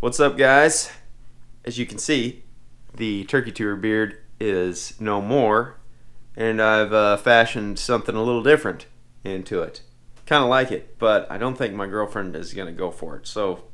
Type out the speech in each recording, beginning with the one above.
What's up, guys? As you can see, the turkey tour beard is no more, and I've fashioned something a little different into it. Kind of like it, but I don't think my girlfriend is going to go for it, so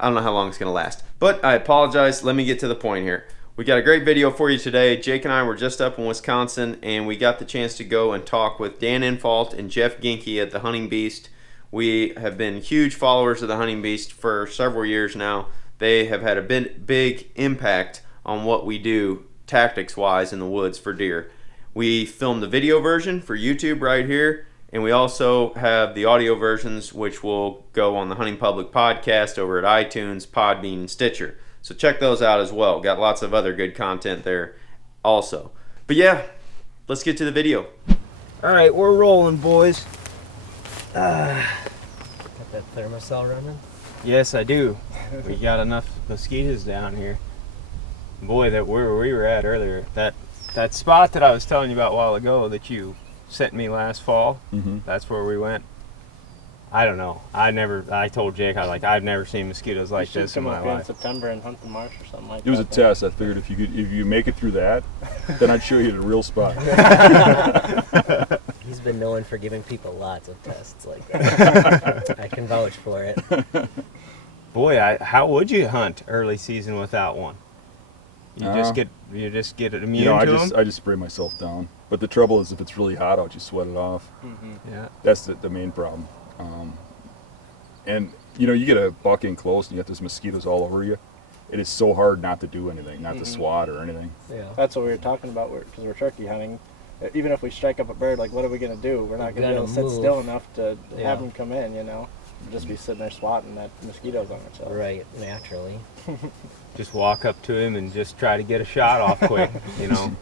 I don't know how long it's going to last. But I apologize. Let me get to the point here. We got a great video for you today. Jake and I were just up in Wisconsin, and we got the chance to go and talk with Dan Infalt and Jeff Giencke at the Hunting Beast. We have been huge followers of the Hunting Beast for several years now. They have had a big impact on what we do tactics-wise in the woods for deer. We filmed the video version for YouTube right here, and we also have the audio versions, which will go on the Hunting Public podcast over at iTunes, Podbean, and Stitcher. So check those out as well. Got lots of other good content there also. But yeah, let's get to the video. All right, we're rolling, boys. Got that thermocell running? Yes, I do. We got enough mosquitoes down here. Boy, that where we were at earlier, that spot that I was telling you about a while ago that you sent me last fall, that's where we went. I don't know. I told Jake, I've never seen mosquitoes like this in my life. In September and hunt in March or something like that. It was a test. I figured if you make it through that, then I'd show you the real spot. He's been known for giving people lots of tests like that. I can vouch for it. Boy, how would you hunt early season without one? You just get it immune to them? I just spray myself down. But the trouble is, if it's really hot out, you sweat it off. Yeah. That's the main problem. And you get a buck in close and you got those mosquitoes all over you. It is so hard not to do anything, not to swat or anything. Yeah. That's what we were talking about because we're turkey hunting. Even if we strike up a bird, what are we going to do? We're not going to be able to sit still enough to have them come in, We'll just be sitting there swatting that mosquitoes on ourselves. Right, naturally. Just walk up to him and just try to get a shot off quick,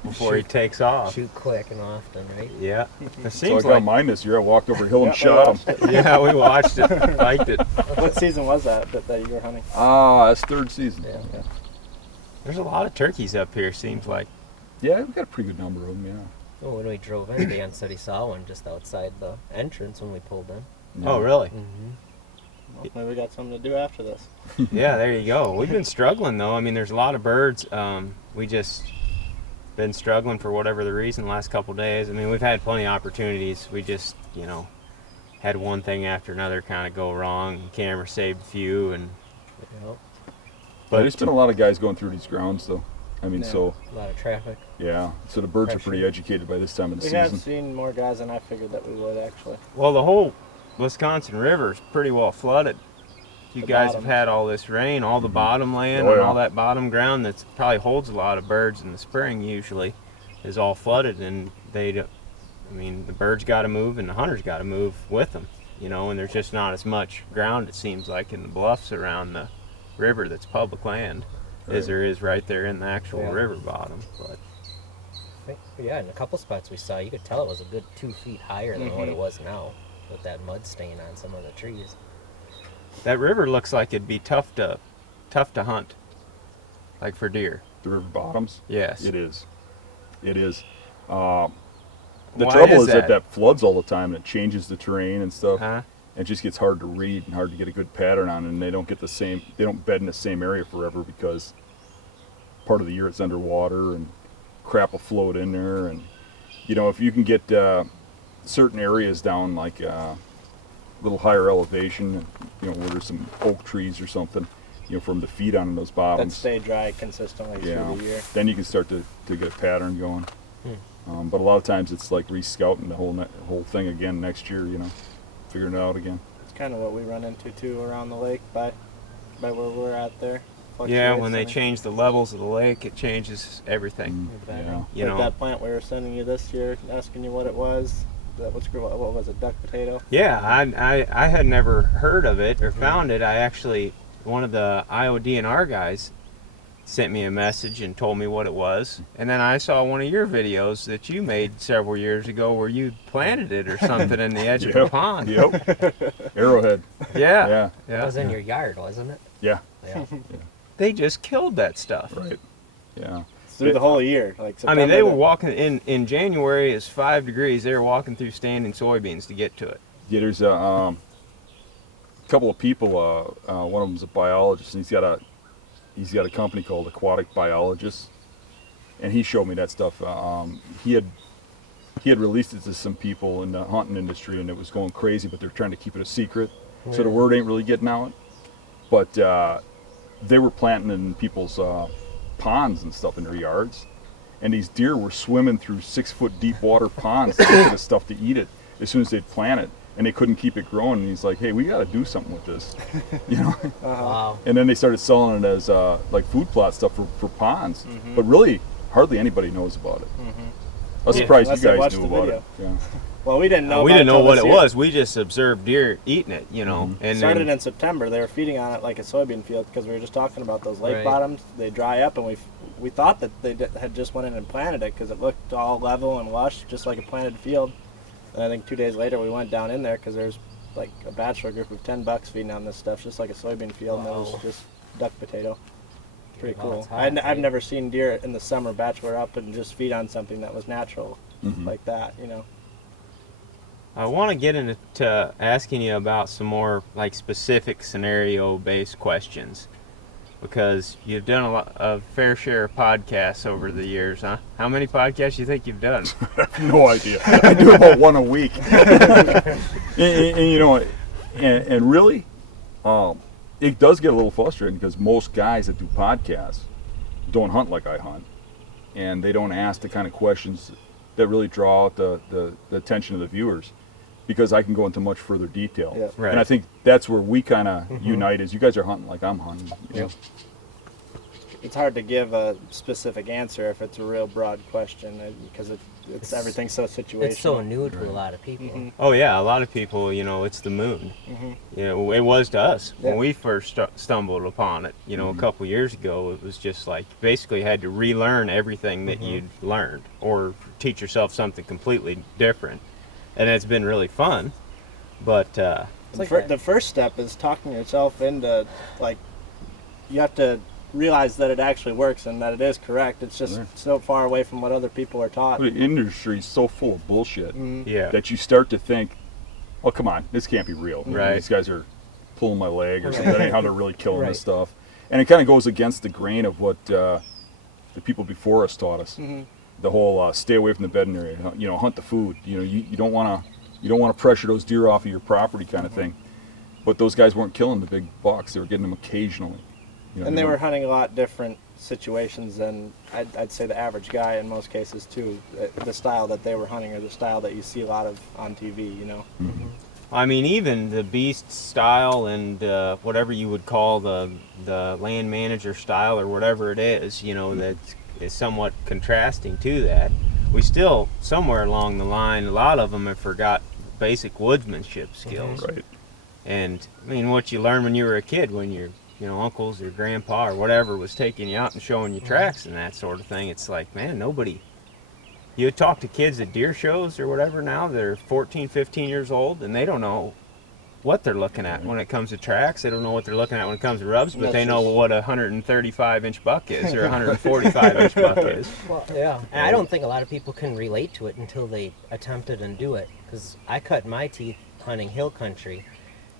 before he takes off. Shoot quick and often, right? Yeah. It So seems I got like mine this year. I walked over a hill and shot him. yeah, we watched it, liked it. What season was that you were hunting? That's third season. Yeah. There's a lot of turkeys up here, seems like. Yeah, we've got a pretty good number of them, yeah. Oh, when we drove in, Dan said he saw one just outside the entrance when we pulled in. Oh, really? Well, maybe we got something to do after this. Yeah, there you go. We've been struggling, though. I mean, there's a lot of birds. We just been struggling for whatever the reason the last couple days. I mean, we've had plenty of opportunities. We just, had one thing after another kind of go wrong. Camera saved a few, and But there's been a lot of guys going through these grounds, though. I mean, a lot of traffic. Yeah, so the birds are pretty educated by this time of the We have season. seen more guys than I figured that we would, actually. well, the whole Wisconsin River is pretty well flooded. You The guys bottom. have had all this rain, all the bottom land Oh, and yeah. all that bottom ground that probably holds a lot of birds in the spring usually is all flooded, and the birds got to move and the hunters got to move with them, and there's just not as much ground, it seems like, in the bluffs around the river that's public land as there is right there in the actual river bottom. But In a couple spots we saw, you could tell it was a good 2 feet higher than what it was now, with that mud stain on some of the trees. that river looks like it'd be tough to hunt, like for deer. The river bottoms? Yes. It is. It is. The Why trouble is is that floods all the time and it changes the terrain and stuff. Huh? It just gets hard to read and hard to get a good pattern on, and they don't bed in the same area forever because part of the year it's underwater and crap will float in there. And if you can get certain areas down like a little higher elevation, where there's some oak trees or something, for them to feed on in those That bottoms. stay dry consistently through the year. Then you can start to get a pattern going. But a lot of times it's like re-scouting the whole thing again next year, figuring it out again. It's kind of what we run into, too, around the lake by where we're at there. Yeah, when they Fluctuates, change the levels of the lake, it changes everything. Yeah. Like that plant we were sending you this year, asking you what it was. What was it, duck potato? Yeah, I had never heard of it or found it. One of the IODNR guys sent me a message and told me what it was. And then I saw one of your videos that you made several years ago where you planted it or something in the edge of the pond. Yep. Arrowhead. Yeah. That was in your yard, wasn't it? Yeah. Yeah. They just killed that stuff. Right. Yeah. Through the whole year. Like I mean, they September were walking in January, it's 5 degrees. They were walking through standing soybeans to get to it. Yeah, there's a couple of people. One of them's a biologist, and he's got he's got a company called Aquatic Biologists, and he showed me that stuff. He had released it to some people in the hunting industry, and it was going crazy, but they're trying to keep it a secret, so the word ain't really getting out. But they were planting in people's ponds and stuff in their yards, and these deer were swimming through 6-foot deep water ponds to get the stuff to eat it as soon as they'd plant it, and they couldn't keep it growing. And he's like, "Hey, we got to do something with this," you know. Wow. And then they started selling it as like food plot stuff for ponds, but really hardly anybody knows about it. I was surprised Unless you they guys watched knew the about video. it. Yeah. Well, we didn't know. We about didn't know till what this it year. was. We just observed deer eating it, you know. And Started then, in September. They were feeding on it like a soybean field because we were just talking about those lake Right. bottoms. They dry up, and we thought that they had just went in and planted it because it looked all level and lush, just like a planted field. And I think 2 days later we went down in there because there's like a bachelor group of 10 bucks feeding on this stuff, just like a soybean field, and it was Wow. just duck potato. Pretty Wow, cool. it's hot, I've right? never seen deer in the summer bachelor up and just feed on something that was natural like that, you know. I want to get into asking you about some more like specific scenario-based questions, because you've done a fair share of podcasts over the years, huh? How many podcasts do you think you've done? No idea. I do about one a week. and you know, and really, it does get a little frustrating because most guys that do podcasts don't hunt like I hunt, and they don't ask the kind of questions that really draw out the attention of the viewers, because I can go into much further detail. Yeah. Right. And I think that's where we kind of unite, is you guys are hunting like I'm hunting. You know? It's hard to give a specific answer if it's a real broad question because it's everything's so situational. It's so new to a lot of people. Oh yeah, a lot of people, you know, it's the moon. You know, it was to us when Yeah. we first stumbled upon it. You know, a couple years ago, it was just like basically had to relearn everything that you'd learned, or teach yourself something completely different. And it's been really fun, but It's like the first step is talking yourself into, like, you have to realize that it actually works and that it is correct. It's just so far away from what other people are taught. The industry is so full of bullshit yeah, that you start to think, oh, come on, this can't be real. Right. These guys are pulling my leg or something. That ain't how they're really killing Right. this stuff. And it kind of goes against the grain of what the people before us taught us. The whole stay away from the bedding area, you know, hunt the food. You know, you don't want to pressure those deer off of your property kind of thing. But those guys weren't killing the big bucks. They were getting them occasionally. You know, And they were hunting a lot different situations than I'd say the average guy in most cases too. The style that they were hunting or the style that you see a lot of on TV, you know. I mean, even the beast style and whatever you would call the land manager style or whatever it is, you know, that is somewhat contrasting to that. We still, somewhere along the line, a lot of them have forgot basic woodsmanship skills. Right. And I mean, what you learn when you were a kid, when your uncles or grandpa or whatever was taking you out and showing you tracks and that sort of thing. It's like, man, nobody. You talk to kids at deer shows or whatever now, they're 14, 15 years old, and they don't know what they're looking at when it comes to tracks. They don't know what they're looking at when it comes to rubs, but they know what a 135-inch buck is or a 145-inch buck is. Well, yeah. And I don't think a lot of people can relate to it until they attempt it and do it. Because I cut my teeth hunting hill country,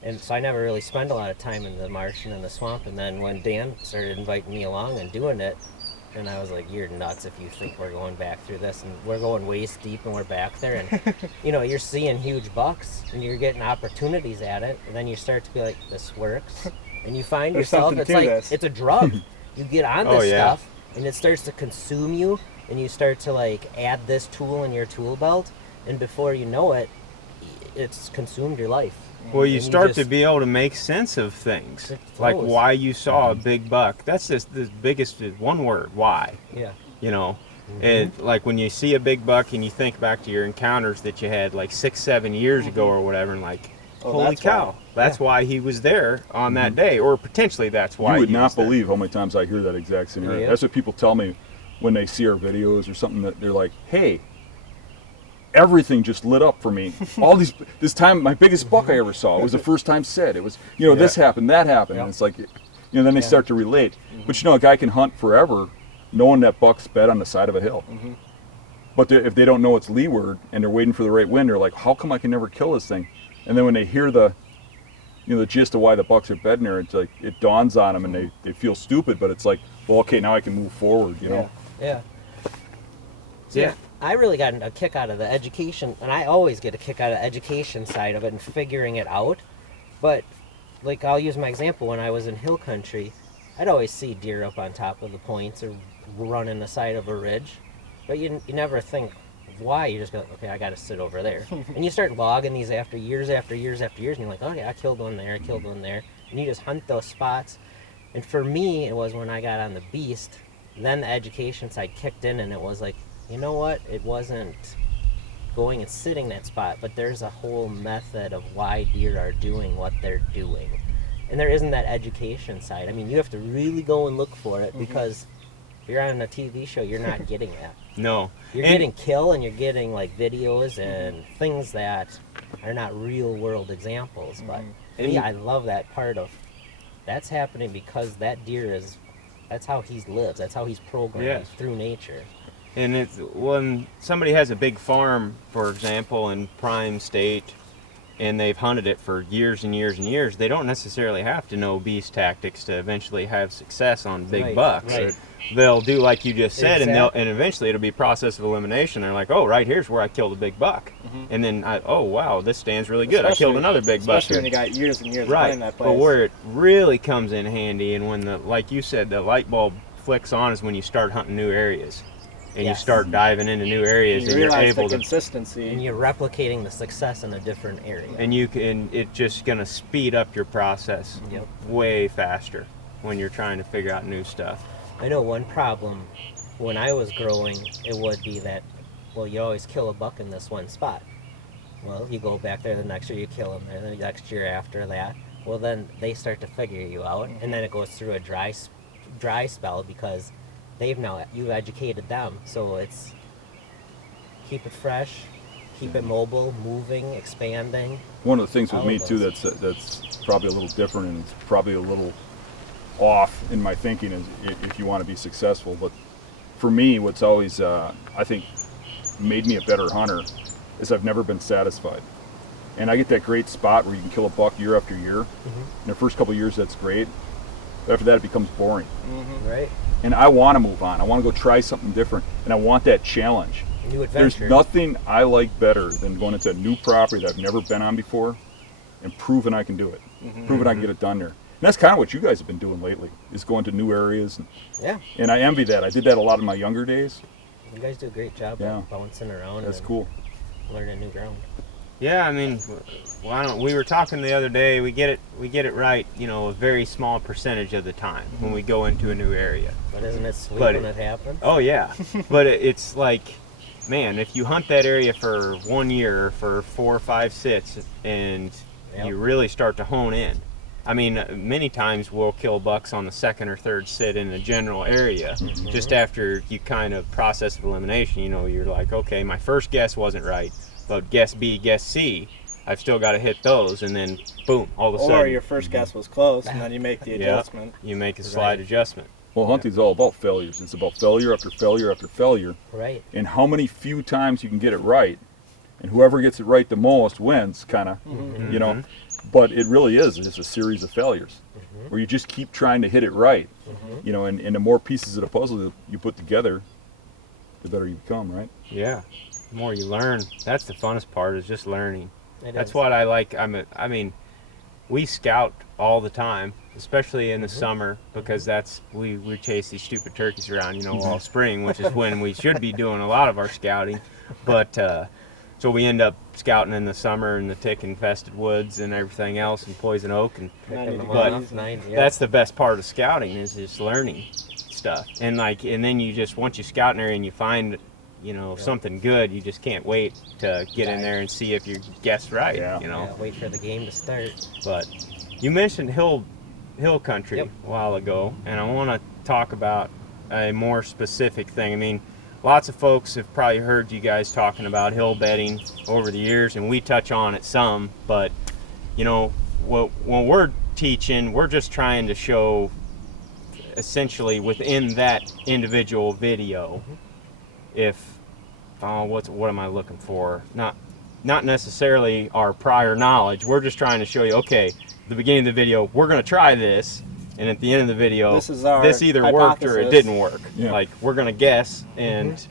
and so I never really spent a lot of time in the marsh and in the swamp. And then when Dan started inviting me along and doing it, and I was like, you're nuts if you think we're going back through this. And we're going waist deep and we're back there. And, you know, you're seeing huge bucks and you're getting opportunities at it. And then you start to be like, this works. And you find There's yourself, something it's to like, this. it's a drug. You get on Oh, this yeah. stuff and it starts to consume you. And you start to, like, add this tool in your tool belt. And before you know it, it's consumed your life. Well, you And start to just- be able to make sense of things, It like flows. why you saw a big buck. That's just the biggest one word, why. Yeah. You know, and like when you see a big buck and you think back to your encounters that you had like 6-7 years ago or whatever, and like, Oh, holy that's cow, why. that's why he was there on that day, or potentially that's why You would he not was there. believe how many times I hear that exact scenario. Yeah. That's what people tell me when they see our videos or something, that they're like, hey, everything just lit up for me. This time, my biggest buck I ever saw, it was the first time said. It was, you know, this happened, that happened. And it's like, you know, then they start to relate. But you know, a guy can hunt forever knowing that buck's bed on the side of a hill. But if they don't know it's leeward and they're waiting for the right wind, they're like, how come I can never kill this thing? And then when they hear the the gist of why the bucks are bedding there. It's like it dawns on them, and they feel stupid, but it's like, well, okay, now I can move forward. You know. Yeah. So, yeah. I really got a kick out of the education, and I always get a kick out of the education side of it and figuring it out. But, like, I'll use my example. When I was in hill country, I'd always see deer up on top of the points or running the side of a ridge. But you never think why. You just go, okay, I got to sit over there. And you start logging these after years, and you're like, okay, I killed one there, And you just hunt those spots. And for me, it was when I got on the beast, then the education side kicked in, and it was like, you know what? It wasn't going and sitting that spot, but there's a whole method of why deer are doing what they're doing. And there isn't that education side. I mean, you have to really go and look for it because if you're on a TV show, you're not getting that. No. You're getting kill, and you're getting like videos and things that are not real world examples. But yeah, I love that part of that's happening because that deer that's how he lives. That's how he's programmed through nature. And it's when somebody has a big farm, for example, in prime state, and they've hunted it for years and years and years, they don't necessarily have to know beast tactics to eventually have success on big bucks. Right. They'll do like you just said, Exactly. and eventually it'll be process of elimination. They're like, oh, right here's where I killed a big buck, and then oh wow, this stands really good. I killed another big buck. Especially when you got years and years of Right, hunting that place. but where it really comes in handy, and when like you said, the light bulb flicks on, is when you start hunting new areas. And you start diving into new areas, you and you're realize able the to, consistency. And you're replicating the success in a different area. and it's just gonna speed up your process way faster when you're trying to figure out new stuff. I know one problem when I was growing, it would be that, well, you always kill a buck in this one spot. Well, you go back there the next year, you kill them there. The next year after that, well, then they start to figure you out, and then it goes through a dry spell because you've educated them. So it's keep it fresh, keep it mobile, moving, expanding. One of the things with All me of too those. that's probably a little different, and it's probably a little off in my thinking is if you want to be successful. But for me, what's always I think made me a better hunter is I've never been satisfied. And I get that great spot where you can kill a buck year after year. In the first couple of years, that's great. But after that, it becomes boring. Right. And I want to move on. I want to go try something different, and I want that challenge. New adventure. There's nothing I like better than going into a new property that I've never been on before and proving I can do it. Proving I can get it done there. And that's kind of what you guys have been doing lately, is going to new areas. Yeah. And I envy that. I did that a lot in my younger days. You guys do a great job of bouncing around. That's and cool. Learning new ground. Yeah, I mean, we were talking the other day. We get it right, a very small percentage of the time when we go into a new area. But isn't it sweet But when it happens? Oh yeah, but it's like, man, if you hunt that area for 1 year, for 4 or 5 sits, and you really start to hone in. I mean, many times we'll kill bucks on the second or third sit in a general area. Just after you kind of process of elimination, you're like, okay, my first guess wasn't right, but guess B, guess C, I've still got to hit those, and then boom, all of a sudden. Or your first guess was close, and then you make the adjustment. You make a slight adjustment. Well, hunting's all about failures. It's about failure after failure after failure. Right. And how many few times you can get it right. And whoever gets it right the most wins, kind of, But it really is just a series of failures where you just keep trying to hit it right. And the more pieces of the puzzle you put together, the better you become, right? Yeah. The more you learn, that's the funnest part, is just learning. That's is. what I like. I mean, we scout all the time, especially in the summer, because we chase these stupid turkeys around, all spring, which is when we should be doing a lot of our scouting. But so we end up scouting in the summer in the tick-infested woods and everything else, and poison oak, that's the best part of scouting, is just learning stuff. And then you just, once you scout an area and you find something good, you just can't wait to get in there and see if you guessed right. Wait for the game to start. But you mentioned hill country a while ago, and I want to talk about a more specific thing. I mean, lots of folks have probably heard you guys talking about hill bedding over the years, and we touch on it some, but when we're teaching, we're just trying to show essentially within that individual video, if what am I looking for? Not not necessarily our prior knowledge. We're just trying to show you, okay, at the beginning of the video, we're going to try this, and at the end of the video, this either worked or it hypothesis. didn't work. Yeah. Like, we're going to guess, and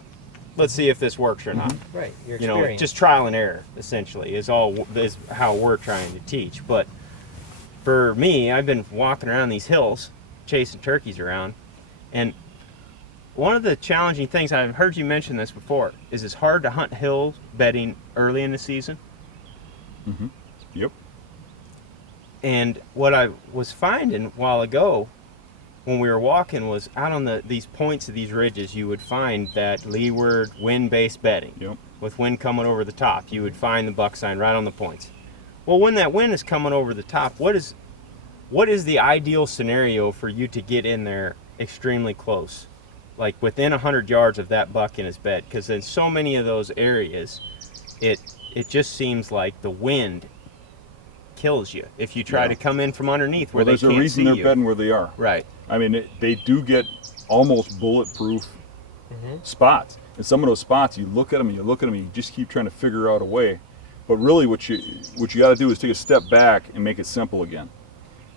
let's see if this works or not. Right. Your You know, experience. just trial and error, essentially, is how we're trying to teach. But for me, I've been walking around these hills, chasing turkeys around, and one of the challenging things, I've heard you mention this before, is it's hard to hunt hill bedding early in the season. Yep. And what I was finding a while ago when we were walking was out on these points of these ridges, you would find that leeward wind-based bedding. Yep. With wind coming over the top, you would find the buck sign right on the points. Well, when that wind is coming over the top, what is the ideal scenario for you to get in there extremely close? Like within 100 yards of that buck in his bed? Because in so many of those areas, it just seems like the wind kills you if you try to come in from underneath where they can't see you. There's a reason they're bedding where they are. Right. I mean, they do get almost bulletproof spots. And some of those spots, you look at them and you look at them and you just keep trying to figure out a way. But really what you got to do is take a step back and make it simple again.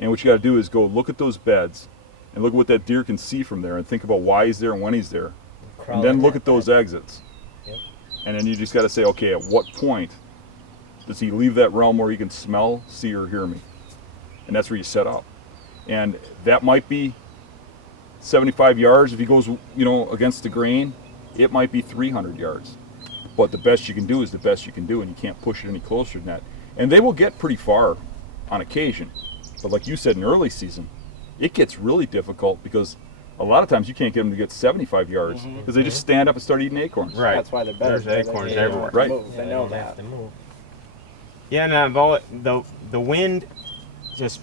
And what you got to do is go look at those beds and look at what that deer can see from there and think about why he's there and when he's there. And then look at those exits. Yep. And then you just got to say, okay, at what point does he leave that realm where he can smell, see, or hear me? And that's where you set up. And that might be 75 yards. If he goes, against the grain, it might be 300 yards. But the best you can do is the best you can do, and you can't push it any closer than that. And they will get pretty far on occasion. But like you said, in early season, it gets really difficult because a lot of times you can't get them to get 75 yards because they just stand up and start eating acorns. Right. That's why they're better. There's acorns They don't everywhere. have to Right. move. Yeah, They they know don't have that. to move. Yeah, and the wind just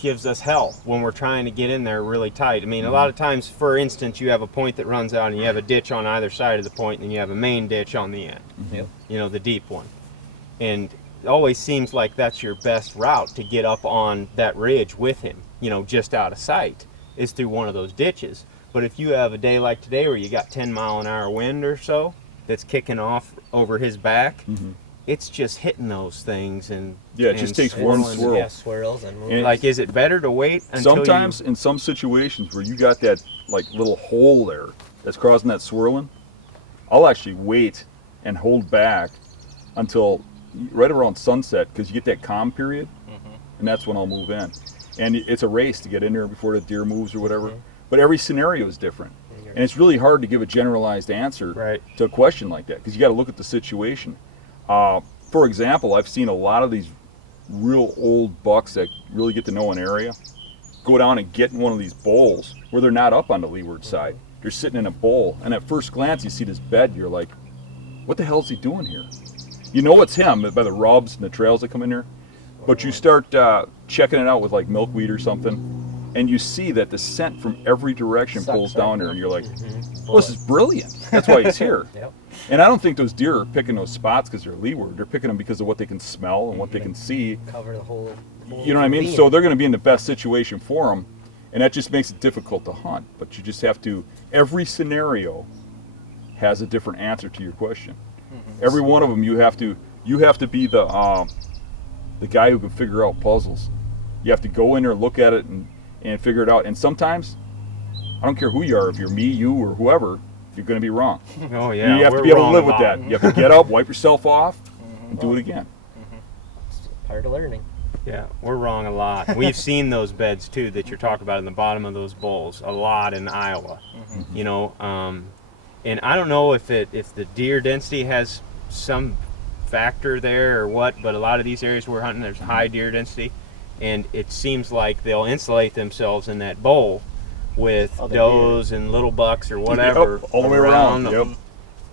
gives us hell when we're trying to get in there really tight. I mean, a lot of times, for instance, you have a point that runs out and you have a ditch on either side of the point and you have a main ditch on the end. Yep. The deep one. And it always seems like that's your best route to get up on that ridge with him, just out of sight, is through one of those ditches. But if you have a day like today where you got 10-mile-an-hour wind or so that's kicking off over his back, it's just hitting those things and Yeah, it just takes one swirling. swirl. Yeah, swirls and moves. And Like, is it better to wait until Sometimes in some situations where you got that like little hole there that's causing that swirling, I'll actually wait and hold back until right around sunset because you get that calm period, and that's when I'll move in. And it's a race to get in there before the deer moves or whatever. But every scenario is different, and it's really hard to give a generalized answer Right. to a question like that because you got to look at the situation. For example, I've seen a lot of these real old bucks that really get to know an area go down and get in one of these bowls where they're not up on the leeward side. They're sitting in a bowl, and at first glance you see this bed, you're like, what the hell is he doing here? You know it's him by the rubs and the trails that come in there, but you start checking it out with like milkweed or something, and you see that the scent from every direction Sucks pulls right down there, now. and you're like, well, this is brilliant. That's why he's here. Yep. And I don't think those deer are picking those spots because they're leeward. They're picking them because of what they can smell and what they can see. Cover the whole You know what I mean? So they're going to be in the best situation for them, and that just makes it difficult to hunt. But you just have to. Every scenario has a different answer to your question. Every one of them, you have to be the guy who can figure out puzzles. You have to go in there, look at it, and figure it out. And sometimes, I don't care who you are, if you're me, you, or whoever, you're going to be wrong. Oh yeah, You have to we're be able to wrong live with about that. You have to get up, wipe yourself off, and do it again. part of learning. Yeah, we're wrong a lot. We've seen those beds too that you're talking about in the bottom of those bowls a lot in Iowa. And I don't know if the deer density has some factor there or what, but a lot of these areas we're hunting, there's high deer density, and it seems like they'll insulate themselves in that bowl with Other does and little bucks or whatever Yep, all the way around. them,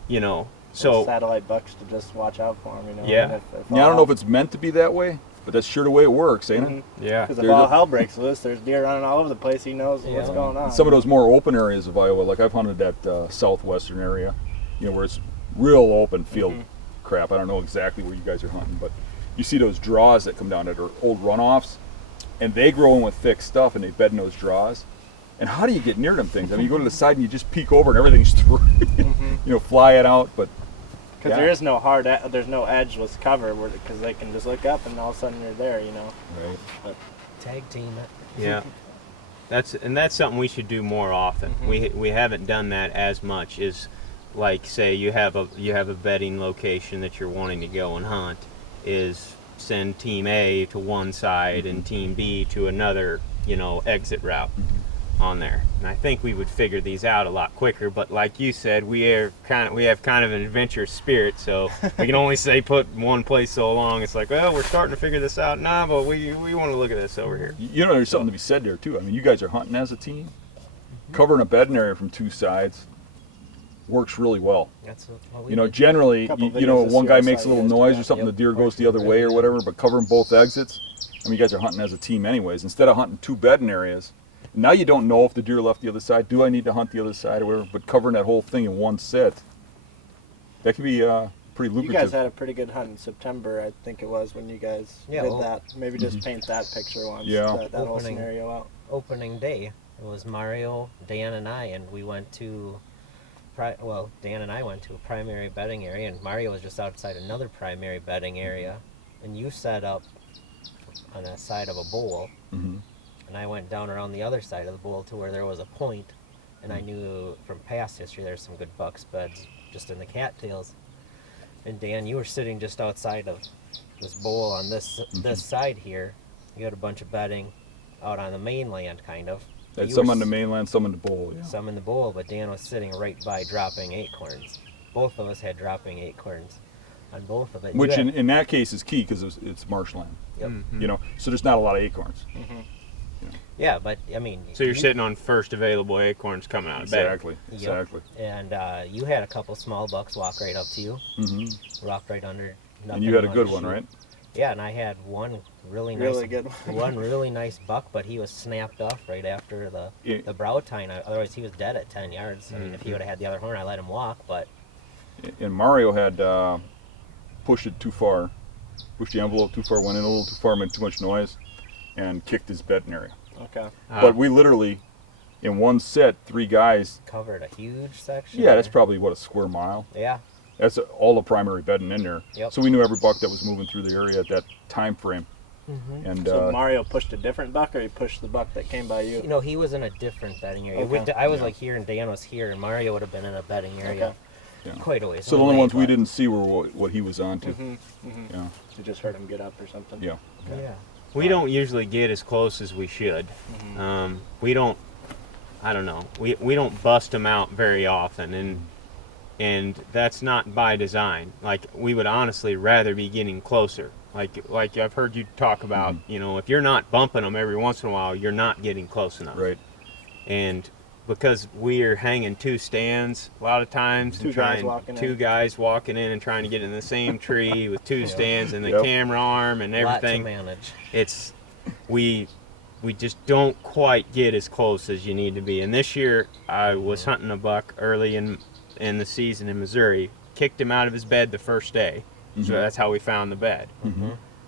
Yep. So satellite bucks to just watch out for them. Yeah. And if Yeah, I don't know if it's meant to be that way, but that's sure the way it works, ain't it? yeah, Because if There's all a- hell breaks loose, there's deer running all over the place. He knows what's Yeah. going on. Some of those more open areas of Iowa, like I've hunted that southwestern area, where it's real open field crap. I don't know exactly where you guys are hunting, but you see those draws that come down that are old runoffs, and they grow in with thick stuff, and they bed in those draws. And how do you get near them things? I mean, you go to the side and you just peek over, and everything's through, fly it out. But Because there is no there's no edge with cover, because they can just look up and all of a sudden you're there, you know. Right. But Tag team it. Yeah. That's something we should do more often. We haven't done that as much. Is like, say you have a bedding location that you're wanting to go and hunt, is send team A to one side and team B to another, exit route on there. And I think we would figure these out a lot quicker, but like you said, we have kind of an adventurous spirit, so we can only say put one place so long. It's like, well, we're starting to figure this out. Nah, but we want to look at this over here. There's something to be said there too. I mean, you guys are hunting as a team. Covering a bedding area from two sides works really well. That's what we did. Generally, Couple videos this one year I guy saw makes a you little guys do noise that. or something, Yep. the deer goes the other way or whatever, but covering both exits, I mean, you guys are hunting as a team anyways. Instead of hunting two bedding areas, now you don't know if the deer left the other side. Do I need to hunt the other side or whatever? But covering that whole thing in one set, that could be pretty lucrative. you guys had a pretty good hunt in September, I think it was, when you guys Yeah, did well- that. Maybe just paint that picture once. Yeah. That whole Opening. scenario out. Opening day, it was Mario, Dan, and I, and we went to. Dan and I went to a primary bedding area, and Mario was just outside another primary bedding area, and you set up on the side of a bowl, Mhm. and I went down around the other side of the bowl to where there was a point, and I knew from past history there's some good bucks beds just in the cattails. And Dan, you were sitting just outside of this bowl on this side here. You had a bunch of bedding out on the mainland, kind of. Had You some were on the mainland, some in the bowl. Yeah. some in the bowl, but Dan was sitting right by dropping acorns. Both of us had dropping acorns on both of it. Which You had- in that case is key because it's marshland. Yep. So there's not a lot of acorns. Yeah, but I mean. So you're sitting on first available acorns coming out of bed. Exactly. Yep. Exactly. And you had a couple small bucks walk right up to you, walk right under. And you had a nothing good but one, shoot. right? Yeah, and I had one really nice, Really good one. one really nice buck, but he was snapped off right after Yeah. the brow tine. Otherwise, he was dead at 10 yards. I mean, if he would have had the other horn, I let him walk, but And Mario had pushed it too far, pushed the envelope too far, went in a little too far, made too much noise, and kicked his bedding area. Okay. But we literally, in one set, 3 guys. covered a huge section. Yeah, that's probably what, a square mile. Yeah, That's all the primary bedding in there. Yep. So we knew every buck that was moving through the area at that time frame. And So Mario pushed a different buck, or he pushed the buck that came by you? he was in a different bedding area. Okay. I was Yeah. like here, and Dan was here, and Mario would have been in a bedding area. Okay. Yeah. Quite a ways. so the only away, ones we but- didn't see were what he was on to. Yeah. You just heard him get up or something? Yeah. Yeah. We don't usually get as close as we should. We don't. I don't know. We don't bust them out very often, and that's not by design. Like, we would honestly rather be getting closer. Like I've heard you talk about. If you're not bumping them every once in a while, you're not getting close enough. Right. And because we're hanging 2 stands a lot of times, Two and guys trying walking in. 2 guys walking in and trying to get in the same tree with 2 stands and the Yep. camera arm and Lot to everything. manage. It's we just don't quite get as close as you need to be. And this year I was hunting a buck early in the season in Missouri, kicked him out of his bed the first day. So that's how we found the bed.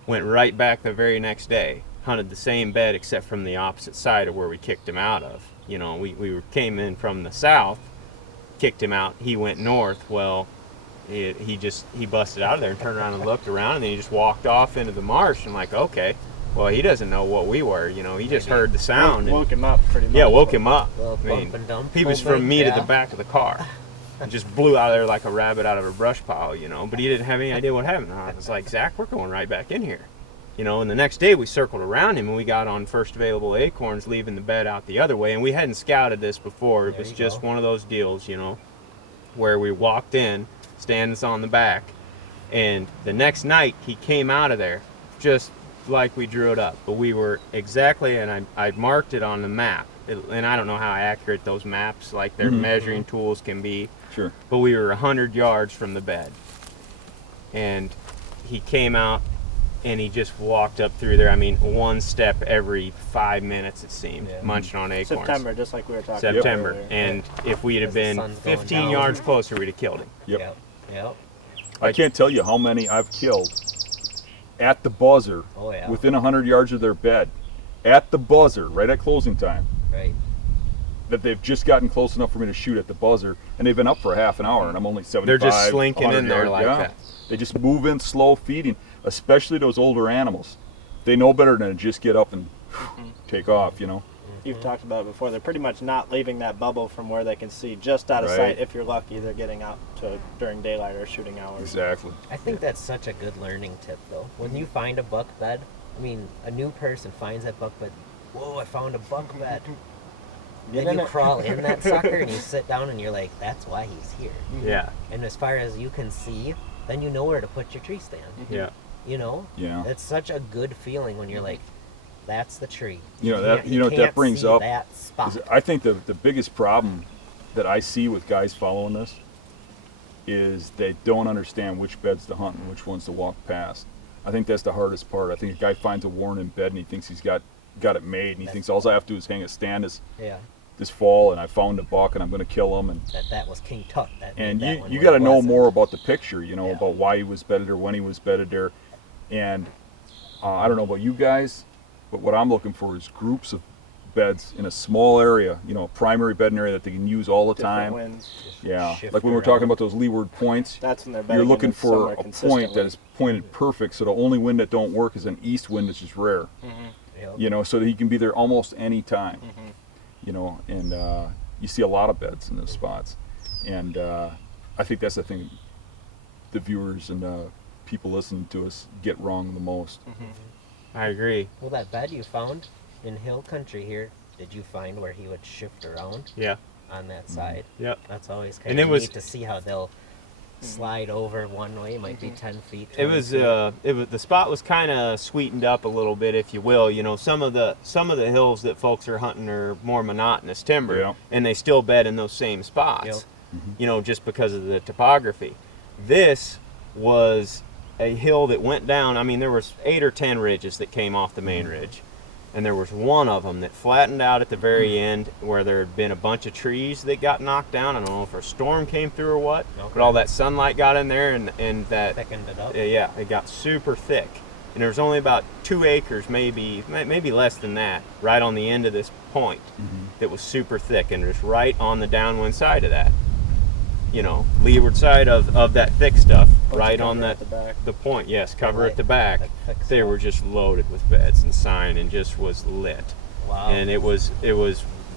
Went right back the very next day, hunted the same bed except from the opposite side of where we kicked him out of. We came in from the south, kicked him out, he went north. Well, he busted out of there and turned around and looked around, and then he just walked off into the marsh. And like, okay, well, he doesn't know what we were. He just heard the sound. Woke him up pretty much. Yeah, woke him up. Little I mean, bump and dump he was little from bit, me to yeah. the back of the car. And just blew out of there like a rabbit out of a brush pile, But he didn't have any idea what happened. I was like, Zach, we're going right back in here. And the next day we circled around him and we got on first available acorns, leaving the bed out the other way. And we hadn't scouted this before. It There was you just go. one of those deals, where we walked in, stands on the back, and the next night he came out of there just like we drew it up. But we were exactly, and I marked it on the map. And I don't know how accurate those maps, like their measuring tools, can be. Sure. But we were 100 yards from the bed. And he came out and he just walked up through there. I mean, one step every 5 minutes, it seemed, Yeah. munching on acorns. September, just like we were talking September. about earlier. And if we'd have As the been sun's going 15 down. yards closer, we'd have killed him. Yep. Yep. I can't tell you how many I've killed at the buzzer, Oh, yeah. within 100 yards of their bed, at the buzzer, right at closing time. Right. that they've just gotten close enough for me to shoot at the buzzer, and they've been up for half an hour, and I'm only 75. They're just slinking 100 in there yards. like Yeah. that. They just move in slow feeding, especially those older animals. They know better than to just get up and take off, you know. You've talked about it before. They're pretty much not leaving that bubble from where they can see just out of Right. sight. If you're lucky, they're getting out to during daylight or shooting hours. Exactly. I think that's such a good learning tip, though. When you find a buck bed, I mean, a new person finds that buck bed. Whoa! I found a buck bed. Get Then in you it. crawl in that sucker and you sit down and you're like, "That's why he's here." Yeah. And as far as you can see, then you know where to put your tree stand. Yeah. You know, Yeah. it's such a good feeling when you're like, "That's the tree." You know, that- can't- you know what that can't brings see up that spot. is I think the biggest problem that I see with guys following this is they don't understand which beds to hunt and which ones to walk past. I think that's the hardest part. I think a guy finds a warren in bed and he thinks he's got it made, and he thinks all I have to do is hang a stand Yeah, this fall and I found a buck and I'm going to kill him. that was King Tut. That made And that one you what got to it know was. more about the picture, you know, Yeah. about why he was bedded or when he was bedded there. And I don't know about you guys, but what I'm looking for is groups of beds in a small area, you know, a primary bedding area that they can use all the Different time. winds. Yeah, Shift like when we're around. talking about those leeward points, That's when they're you're bedding looking in for somewhere a point that consistently. is pointed perfect, so the only wind that don't work is an east wind, which is rare. Yep. You know, so that he can be there almost any time. You know, and you see a lot of beds in those spots, and I think that's the thing the viewers and people listening to us get wrong the most. I agree. Well, that bed you found in hill country here, did you find where he would shift around Yeah. on that side? Yep. That's always And kind it of was- neat to see how they'll slide over one way. It might be 10 feet. It 20 was feet. the spot was kind of sweetened up a little bit, if you will. You know, some of the hills that folks are hunting are more monotonous timber, Yeah. and they still bed in those same spots. Yep. You know, just because of the topography. This was a hill that went down. I mean, there was 8 or 10 ridges that came off the main ridge, and there was one of them that flattened out at the very end where there had been a bunch of trees that got knocked down. I don't know if a storm came through or what, but all that sunlight got in there, and that Thickened it up. yeah, it got super thick. And there was only about 2 acres, maybe less than that, right on the end of this point that was super thick, and it was right on the downwind side of that. You know, leeward side of that thick stuff, Bunch of right on cover that at the back. the point. Yes, cover Right. at the back. That thick They stuff. were just loaded with beds and sign, and just was lit. Wow. And it was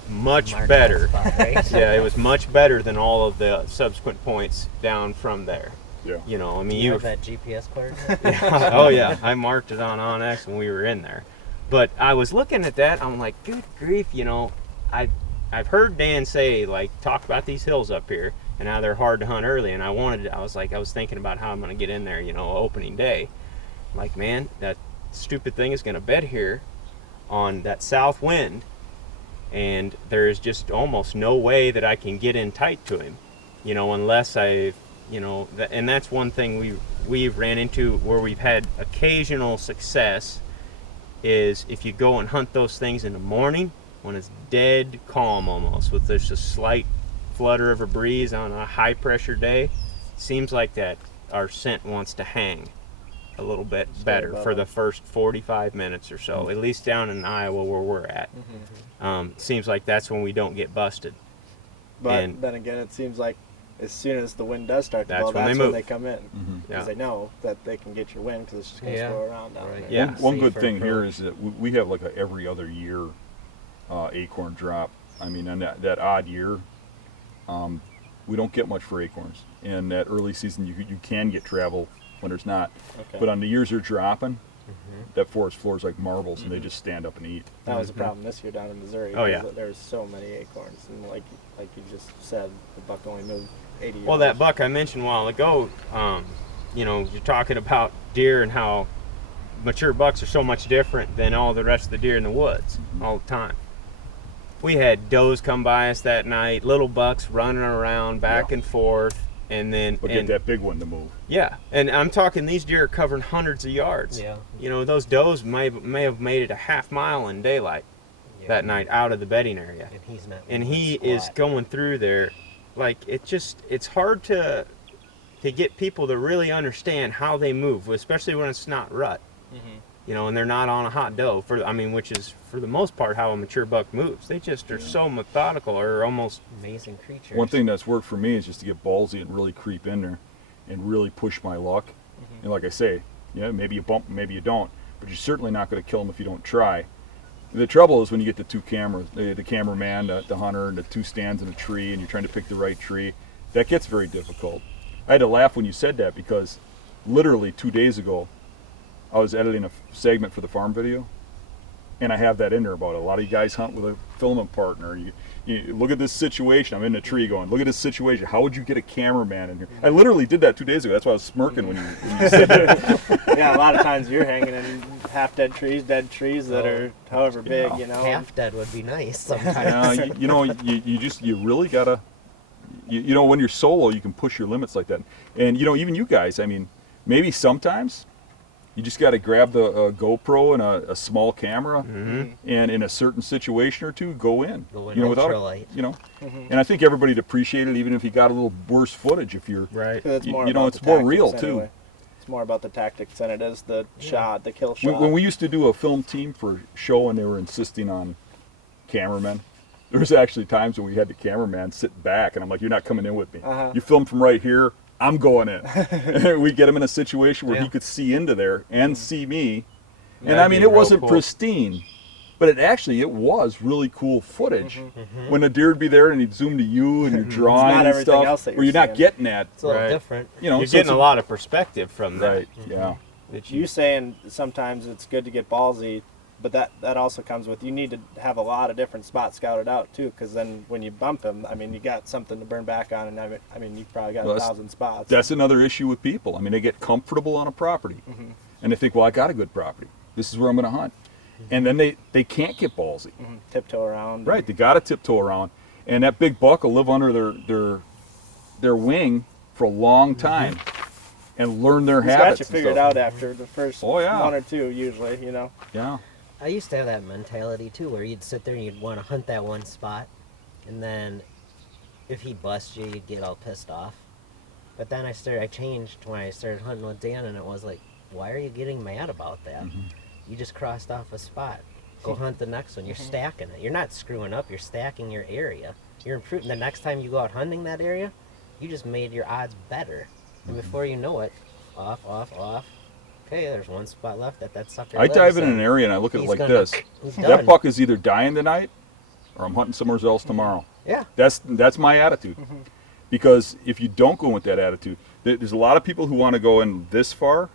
much Mark that better. spot, right? Yeah, it was much better than all of the subsequent points down from there. Yeah. You know, I mean, Do you you were have that GPS coordinate? yeah. Oh yeah, I marked it on Onyx when we were in there. But I was looking at that, I'm like, good grief, you know, I've heard Dan say, like, talk about these hills up here and how they're hard to hunt early, and I was thinking about how I'm gonna get in there, you know, opening day. Like, man, that stupid thing is gonna bed here on that south wind, and there is just almost no way that I can get in tight to him, you know, unless I, you know, and that's one thing we've ran into where we've had occasional success is if you go and hunt those things in the morning when it's dead calm almost, with just a slight flutter of a breeze on a high pressure day, seems like that our scent wants to hang a little bit better above for it. the first 45 minutes or so, at least down in Iowa where we're at. Seems like that's when we don't get busted. But And- then again, it seems like as soon as the wind does start to That's blow, when they that's when move. they come in. Yeah. Because they know that they can get your wind because it's just going to Yeah. swirl around down Right. there. Yeah. One good Safer thing here approach. is that we have like a every other year acorn drop. I mean, on that odd year, we don't get much for acorns. In that early season, you can get travel when there's not. Okay. But on the years they're dropping, that forest floor is like marbles, and they just stand up and eat. That was a problem this year down in Missouri. Oh, yeah. because there was so many acorns, and like you just said, the buck only moved 80 yards. Well, that buck I mentioned a while ago, you know, you're talking about deer and how mature bucks are so much different than all the rest of the deer in the woods all the time. We had does come by us that night, little bucks running around back and forth, and then But get that big one to move. yeah, and I'm talking these deer are covering hundreds of yards. Yeah. You know, those does may have made it a half mile in daylight Yeah. that night out of the bedding area. And he's not. And moving he squat. is going through there, like it's hard to get people to really understand how they move, especially when it's not rut. you know, and they're not on a hot doe which is for the most part how a mature buck moves. They just are so methodical, or almost Amazing creatures. One thing that's worked for me is just to get ballsy and really creep in there and really push my luck. And like I say, yeah, maybe you bump, maybe you don't, but you're certainly not going to kill them if you don't try. The trouble is when you get the two cameras, the cameraman, the hunter, and the two stands in a tree, and you're trying to pick the right tree. That gets very difficult. I had to laugh when you said that, because literally 2 days ago, I was editing a segment for the farm video, and I have that in there about a lot of you guys hunt with a filming partner. You look at this situation. I'm in the tree going, look at this situation. How would you get a cameraman in here? I literally did that 2 days ago. That's why I was smirking when you said that. Yeah, a lot of times you're hanging in half-dead trees, dead trees that are however big, you know. Half dead would be nice sometimes. You really gotta, when you're solo, you can push your limits like that. And even you guys, I mean, maybe sometimes you just got to grab the GoPro and a small camera, and in a certain situation or two, go in. Without ultralight. And I think everybody'd appreciate it, even if you got a little worse footage. If you're right, it's more it's more real anyway. too. It's more about the tactics than it is the shot, the kill shot. When we used to do a film team for a show, and they were insisting on cameramen, there was actually times when we had the cameraman sit back, and I'm like, "You're not coming in with me. You film from right here. I'm going in." We get him in a situation where he could see into there and see me. And I mean, it wasn't cool. pristine, but it was really cool footage. When the deer would be there and he'd zoom to you and you're drawing not and everything stuff, else that where you're you're not seeing. getting that. It's a little Right. different. You're So getting it's a lot of perspective from that. Right, yeah. That You saying sometimes it's good to get ballsy, but that also comes with you need to have a lot of different spots scouted out too, because then when you bump them, I mean, you got something to burn back on, and I mean, you've probably got 1,000 spots. That's another issue with people. I mean, they get comfortable on a property, and they think, well, I got a good property. This is where I'm going to hunt. And then they can't get ballsy. Tiptoe around. Right, they got to tiptoe around. And that big buck will live under their wing for a long time and learn their He's habits. got you figured out after the first Oh, yeah. one or two, usually, you know. Yeah. I used to have that mentality too, where you'd sit there and you'd want to hunt that one spot, and then if he busts you, you'd get all pissed off. But then I changed when I started hunting with Dan, and it was like, why are you getting mad about that? You just crossed off a spot. Go hunt the next one. You're stacking it. You're not screwing up. You're stacking your area. You're improving. The next time you go out hunting that area, you just made your odds better. And before you know it, off. Okay, there's one spot left that sucker I lives, dive in and an area and I look at it he's like gonna- this. he's That done. buck is either dying tonight or I'm hunting somewhere else tomorrow. Yeah. That's my attitude. Because if you don't go with that attitude, there's a lot of people who want to go in this far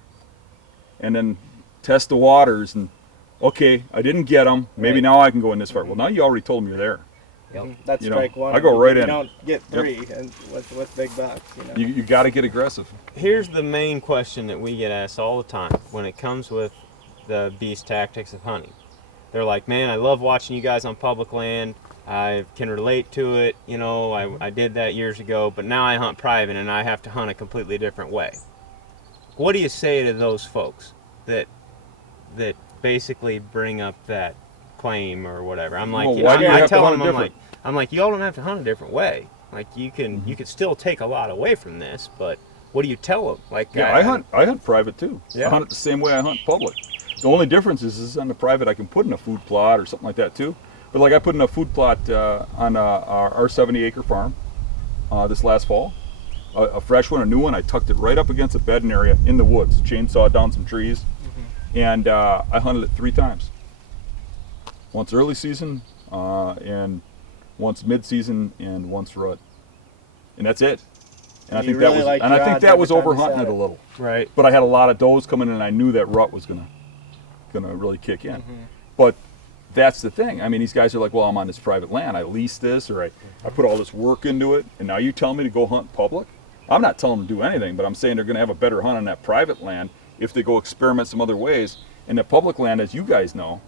and then test the waters and, okay, I didn't get them. Maybe Right. now I can go in this far. Well, now you already told them you're there. Yep. That's You know, strike one. I go right you in. don't get three and with big bucks, you know. You got to get aggressive. Here's the main question that we get asked all the time when it comes with the beast tactics of hunting. They're like, man, I love watching you guys on public land. I can relate to it. You know, I did that years ago, but now I hunt private and I have to hunt a completely different way. What do you say to those folks that basically bring up that claim or whatever? I'm like, Well, you know, why do you I have to tell hunt them, different? I'm like, y'all don't have to hunt a different way. Like you can still take a lot away from this, but what do you tell them? Like, Yeah, I hunt private too. Yeah. I hunt it the same way I hunt public. The only difference is on the private I can put in a food plot or something like that too. But like I put in a food plot on our 70-acre farm this last fall, a fresh one, a new one. I tucked it right up against a bedding area in the woods, chainsawed down some trees, and I hunted it 3 times. Once early season, and once mid-season, and once rut, and that's it. And I You think really that was, liked and I your think odds that every was time you over hunting said it a it. little. right. But I had a lot of does coming in, and I knew that rut was gonna really kick in. But that's the thing. I mean, these guys are like, well, I'm on this private land. I lease this, or I put all this work into it, and now you tell me to go hunt public? I'm not telling them to do anything, but I'm saying they're gonna have a better hunt on that private land if they go experiment some other ways. And the public land, as you guys know,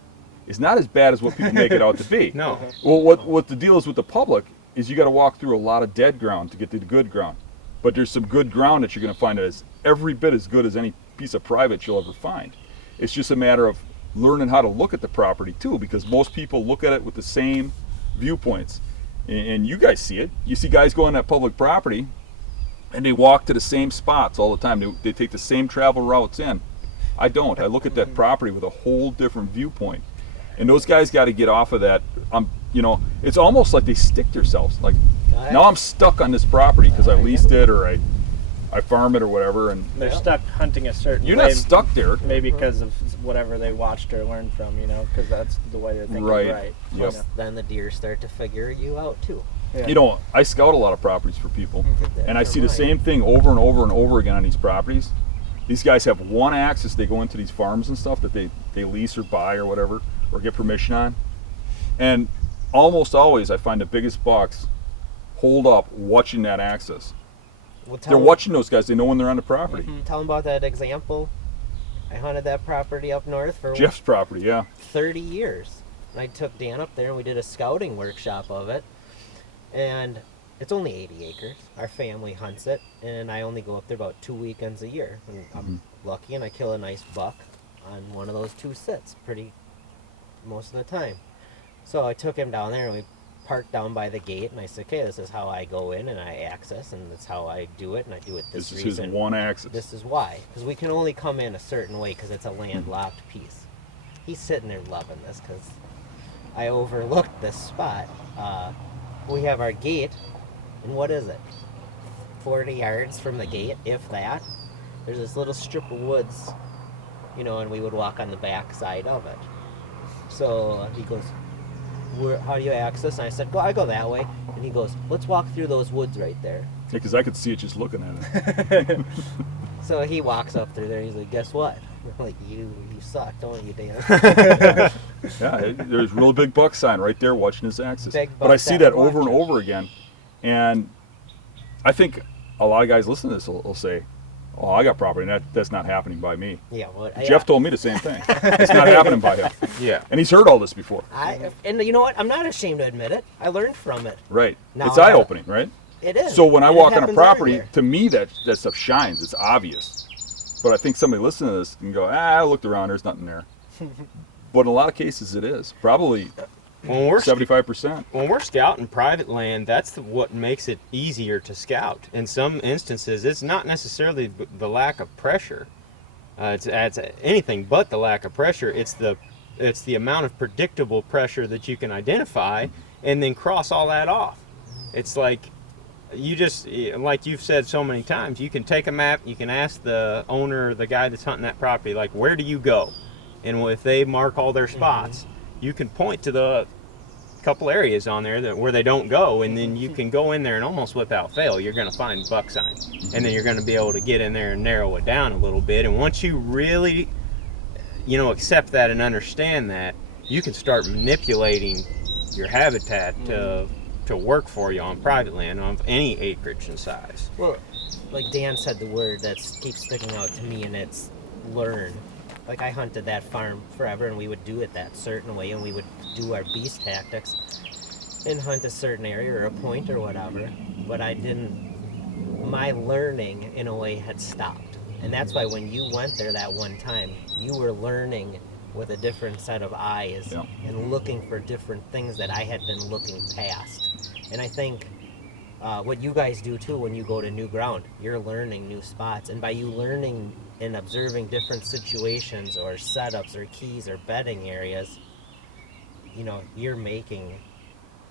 is not as bad as what people make it out to be. No. Well, what the deal is with the public is you got to walk through a lot of dead ground to get to the good ground. But there's some good ground that you're going to find that is every bit as good as any piece of private you'll ever find. It's just a matter of learning how to look at the property too, because most people look at it with the same viewpoints. And you guys see it. You see guys go on that public property and they walk to the same spots all the time. They take the same travel routes in. I don't. I look at that property with a whole different viewpoint. And those guys got to get off of that. It's almost like they stick themselves. Like, now I'm stuck on this property because I leased it or I farm it or whatever. And They're stuck hunting a certain you're way. not stuck there. Maybe because of whatever they watched or learned from, because that's the way they think Right. is right. Yep. Then the deer start to figure you out too. Yeah. I scout a lot of properties for people, and I see the Right. same thing over and over and over again on these properties. These guys have one axis. They go into these farms and stuff that they lease or buy or whatever, or get permission on. And almost always I find the biggest bucks hold up watching that axis. Well, They're watching those guys. They know when they're on the property. Tell them about that example. I hunted that property up north for Jeff's property, yeah. 30 years. And I took Dan up there and we did a scouting workshop of it. And it's only 80 acres. Our family hunts it, and I only go up there about 2 weekends a year. And I'm lucky, and I kill a nice buck on one of those 2 sits most of the time. So I took him down there, and we parked down by the gate, and I said, okay, this is how I go in, and I access, and that's how I do it, and I do it this This is reason. his one axis. This is why. Because we can only come in a certain way because it's a landlocked piece. He's sitting there loving this because I overlooked this spot. We have our gate, and what is it? 40 yards from the gate, if that. There's this little strip of woods, and we would walk on the back side of it. So he goes, how do you access? And I said, I go that way. And he goes, let's walk through those woods right there. Because I could see it just looking at it. So he walks up through there. He's like, guess what? I'm like, you suck, don't you, Dan? Yeah, there's a real big buck sign right there watching his axis. Big But I buck see that that over and watches. over again. And I think a lot of guys listening to this will say, oh, I got property, and that's not happening by me. Yeah, well, Jeff told me the same thing. It's not happening by him. Yeah. And he's heard all this before. And you know what? I'm not ashamed to admit it. I learned from it. Right. Now It's I have- eye-opening, right? It is. So when I And it walk on a happens property, everywhere. to me that stuff shines. It's obvious. But I think somebody listening to this can go, I looked around, there's nothing there. But in a lot of cases it is. Probably When we're 75%. when we're scouting private land, that's what makes it easier to scout. In some instances, it's not necessarily the lack of pressure. It's anything but the lack of pressure. It's the amount of predictable pressure that you can identify, and then cross all that off. It's like like you've said so many times, you can take a map, you can ask the owner or the guy that's hunting that property, like, where do you go? And if they mark all their spots, you can point to the couple areas on there where they don't go, and then you can go in there and almost without fail, you're going to find buck sign. And then you're going to be able to get in there and narrow it down a little bit. And once you really, accept that and understand that, you can start manipulating your habitat to work for you on private land of any acreage and size. Well, like Dan said, the word that keeps sticking out to me, and it's learn. Like I hunted that farm forever, and we would do it that certain way, and we would do our beast tactics and hunt a certain area or a point or whatever. But my learning in a way had stopped. And that's why when you went there that one time, you were learning with a different set of eyes and looking for different things that I had been looking past. And I think what you guys do too when you go to new ground, you're learning new spots. And by you learning and observing different situations or setups or keys or bedding areas, you're making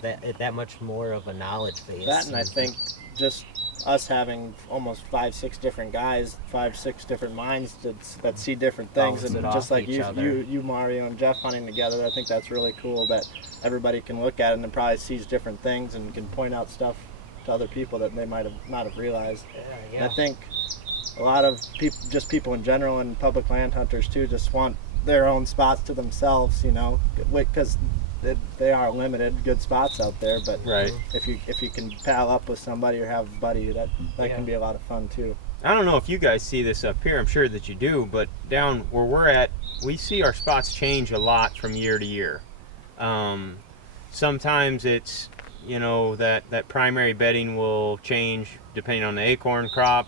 that much more of a knowledge base. That, and I think just us having almost 5-6 different guys, 5-6 different minds that see different things, Bounce and it just off like each other. you Mario and Jeff hunting together, I think that's really cool that everybody can look at it and probably sees different things and can point out stuff to other people that they might have not have realized. And I think a lot of people in general and public land hunters too just want their own spots to themselves, because they are limited good spots out there, but Right. if you can pal up with somebody or have a buddy, that can be a lot of fun too. I don't know if you guys see this up here. I'm sure that you do, but down where we're at, we see our spots change a lot from year to year. Sometimes it's, that primary bedding will change depending on the acorn crop,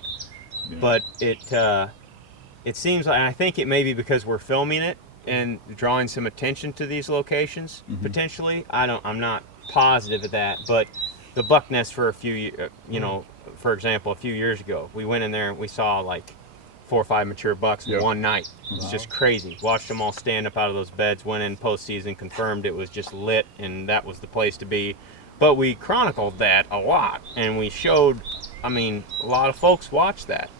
but it seems like, I think it may be because we're filming it and drawing some attention to these locations, potentially. I'm not positive of that, but the buck nest for a few, for example, a few years ago, we went in there and we saw like 4 or 5 mature bucks Yep. one night. It was just crazy. Watched them all stand up out of those beds, went in postseason, confirmed it was just lit, and that was the place to be. But we chronicled that a lot, and we showed, I mean, a lot of folks watched that.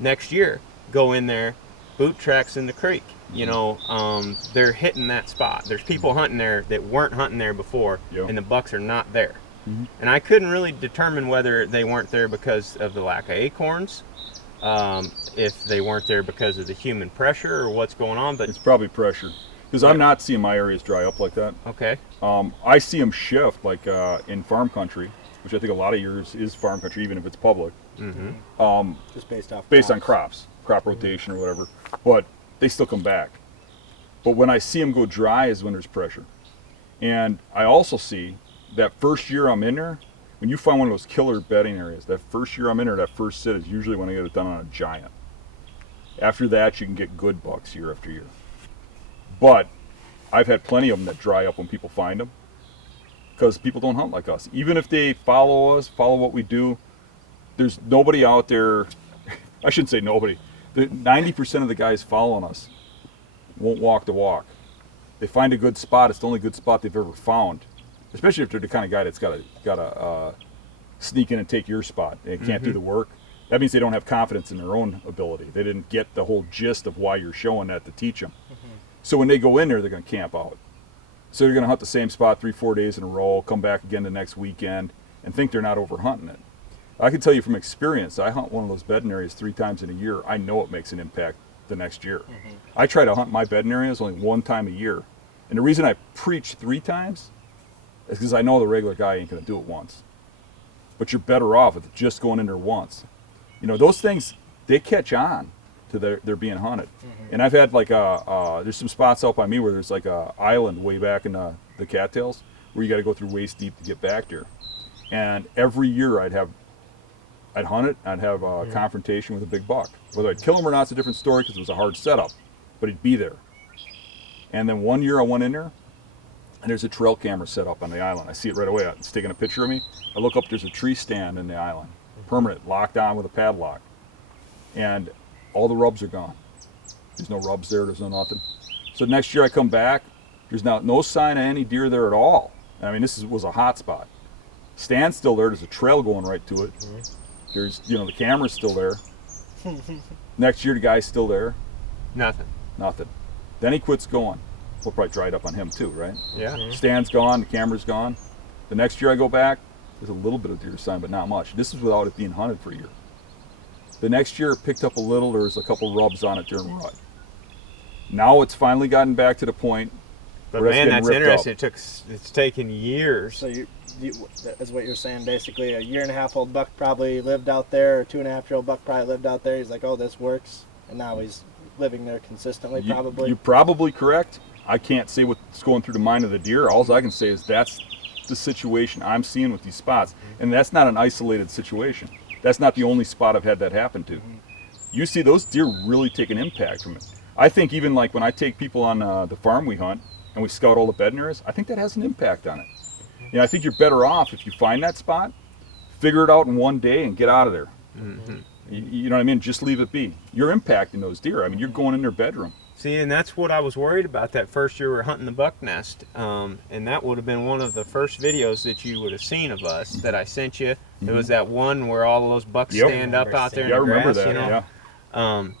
Next year, go in there, boot tracks in the creek. You know, they're hitting that spot. There's people hunting there that weren't hunting there before, Yep. and the bucks are not there. And I couldn't really determine whether they weren't there because of the lack of acorns, if they weren't there because of the human pressure or what's going on. But It's probably pressure. Because I'm not seeing my areas dry up like that. okay, I see them shift, like in farm country, which I think a lot of yours is farm country, even if it's public, Just based off based on crops. crop rotation or whatever. But they still come back. But when I see them go dry is when there's pressure. And I also see that first year I'm in there, when you find one of those killer bedding areas, that first year I'm in there, that first sit is usually when I get it done on a giant. After that, you can get good bucks year after year. But I've had plenty of them that dry up when people find them, because people don't hunt like us. Even if they follow us, follow what we do, there's nobody out there. I shouldn't say nobody. 90% of the guys following us won't walk the walk. They find a good spot. It's the only good spot they've ever found, especially if they're the kind of guy that's got to sneak in and take your spot. They can't do the work. That means they don't have confidence in their own ability. They didn't get the whole gist of why you're showing that to teach them. So when they go in there, they're going to camp out. So they're going to hunt the same spot 3-4 days in a row, come back again the next weekend, and think they're not over hunting it. I can tell you from experience, I hunt one of those bedding areas 3 times in a year. I know it makes an impact the next year. I try to hunt my bedding areas only 1 time a year. And the reason I preach 3 times is because I know the regular guy ain't going to do it once. But you're better off with just going in there once. You know, those things, they catch on to they're being hunted. And I've had like there's some spots out by me where there's like a island way back in the cattails where you got to go through waist deep to get back there. And every year I'd hunt it, I'd have a confrontation with a big buck. Whether I'd kill him or not is a different story because it was a hard setup, but he'd be there. And then one year I went in there, and there's a trail camera set up on the island. I see it right away. It's taking a picture of me. I look up, there's a tree stand in the island, permanent, locked on with a padlock. And all the rubs are gone. There's no rubs there, there's no nothing. So next year I come back, there's now no sign of any deer there at all. I mean, was a hot spot. Stand's still there, there's a trail going right to it. There's, the camera's still there. Next year the guy's still there. nothing. Then he quits going. We'll probably dried up on him too, right? Yeah. Stand's gone, the camera's gone. The next year I go back, there's a little bit of deer sign, but not much. This is without it being hunted for a year. The next year it picked up a little, there was a couple rubs on it during rut. Now it's finally gotten back to the point But where it's man, getting that's ripped interesting. It's taken years. So you is what you're saying basically. A 1.5-year-old buck probably lived out there, or 2.5-year-old buck probably lived out there. He's like, oh, this works, and now he's living there consistently. Probably. You're probably correct. I can't say what's going through the mind of the deer. All I can say is that's the situation I'm seeing with these spots, and that's not an isolated situation. That's not the only spot I've had that happen to. You see those deer really take an impact from it. I think even like when I take people on the farm we hunt and we scout all the bedding areas, I think that has an impact on it. I think you're better off if you find that spot, figure it out in one day and get out of there. You know what I mean? Just leave it be. You're impacting those deer. I mean, you're going in their bedroom. See, and that's what I was worried about that first year we were hunting the buck nest. And that would have been one of the first videos that you would have seen of us that I sent you. It was that one where all of those bucks stand up out there in the I grass. remember that,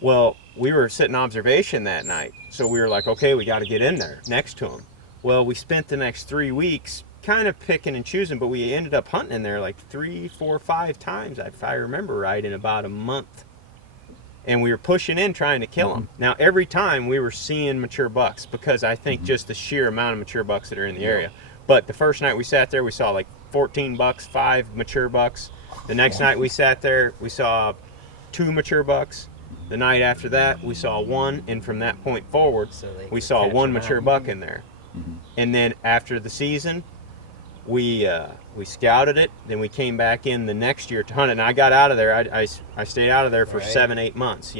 Well, we were sitting observation that night. So we were like, okay, we got to get in there next to them. Well, we spent the next 3 weeks kind of picking and choosing, but we ended up hunting in there like 3, 4, 5 times, if I remember right, in about a month. And we were pushing in trying to kill them. Now, every time we were seeing mature bucks because I think just the sheer amount of mature bucks that are in the area. But the first night we sat there, we saw like 14 bucks, 5 mature bucks. The next night we sat there, we saw 2 mature bucks. The night after that, we saw 1, and from that point forward, we saw 1 mature buck in there. And then after the season, we scouted it. Then we came back in the next year to hunt it. And I got out of there. I stayed out of there for 7-8 months.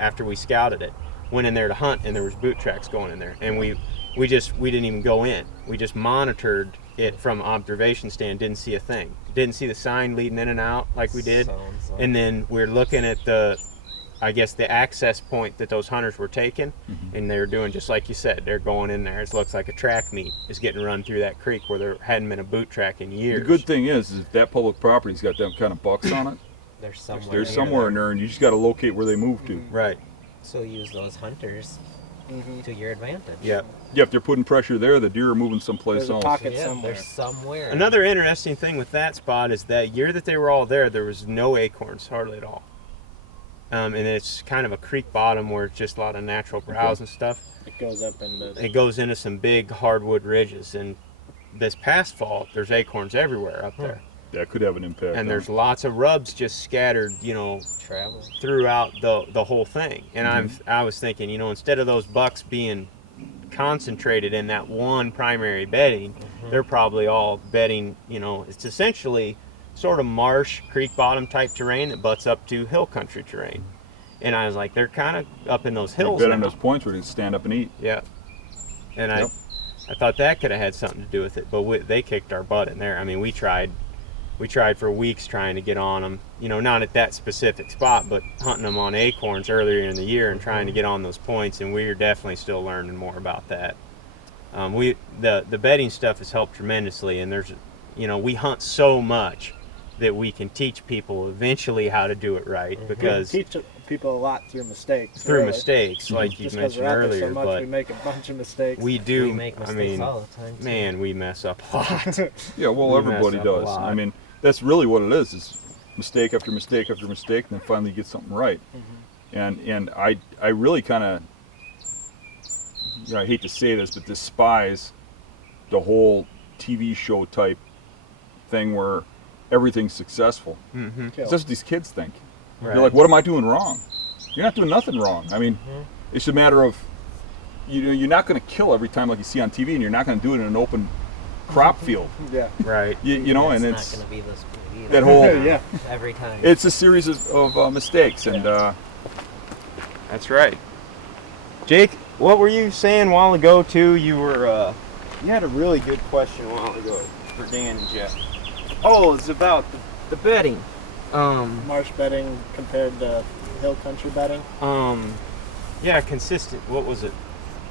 After we scouted it, went in there to hunt, and there was boot tracks going in there. And we didn't even go in. We just monitored it from observation stand. Didn't see a thing. Didn't see the sign leading in and out like we did. And then we're looking at the I guess, the access point that those hunters were taking, and they were doing just like you said. They're going in there. It looks like a track meet is getting run through that creek where there hadn't been a boot track in years. The good thing is if that public property's got them kind of bucks on it, There's somewhere. there's near somewhere there. in there, and you just got to locate where they move to. Right. So use those hunters to your advantage. Yep. Yeah, if they're putting pressure there, the deer are moving someplace There's a else. pocket Yeah, somewhere. there's somewhere. Another interesting thing with that spot is that year that they were all there was no acorns, hardly at all. And it's kind of a creek bottom where it's just a lot of natural browse and stuff. It goes up into. It goes into some big hardwood ridges, and this past fall there's acorns everywhere up there, That could have an impact. and on there's it. lots of rubs just scattered, Travel. throughout the whole thing. And I was thinking, instead of those bucks being concentrated in that one primary bedding, they're probably all bedding. It's essentially sort of marsh, creek bottom type terrain that butts up to hill country terrain. And I was like, they're kind of up in those hills Bet now. on those points where they can stand up and eat. Yeah. And Yep. I thought that could have had something to do with it, but they kicked our butt in there. I mean, we tried for weeks trying to get on them, not at that specific spot, but hunting them on acorns earlier in the year and trying to get on those points, and we're definitely still learning more about that. The bedding stuff has helped tremendously, and there's, we hunt so much that we can teach people eventually how to do it right, because teach people a lot through mistakes. through really. mistakes, like you Just because mentioned we're out there earlier, so much, but we make a bunch of mistakes. we do. We make mistakes all the time. Too. Man, we mess up a lot. Yeah, well, We everybody mess up a does. lot. I mean, that's really what it is mistake after mistake after mistake, and then finally you get something right. And I really kind of, I hate to say this, but despise the whole TV show type thing where everything's successful. Mm-hmm. That's what these kids think. Right. They're like, what am I doing wrong? You're not doing nothing wrong. I mean, it's a matter of, you're not going to kill every time like you see on TV, and you're not going to do it in an open crop field. Yeah. Right. And it's it's not going to be this big either. that whole, Yeah. Every time. it's a series of mistakes, and That's right. Jake, what were you saying a while ago too? You had a really good question a while ago for Dan and Jeff. Oh, it's about the bedding. Marsh bedding compared to hill country bedding. Yeah, consistent. What was it?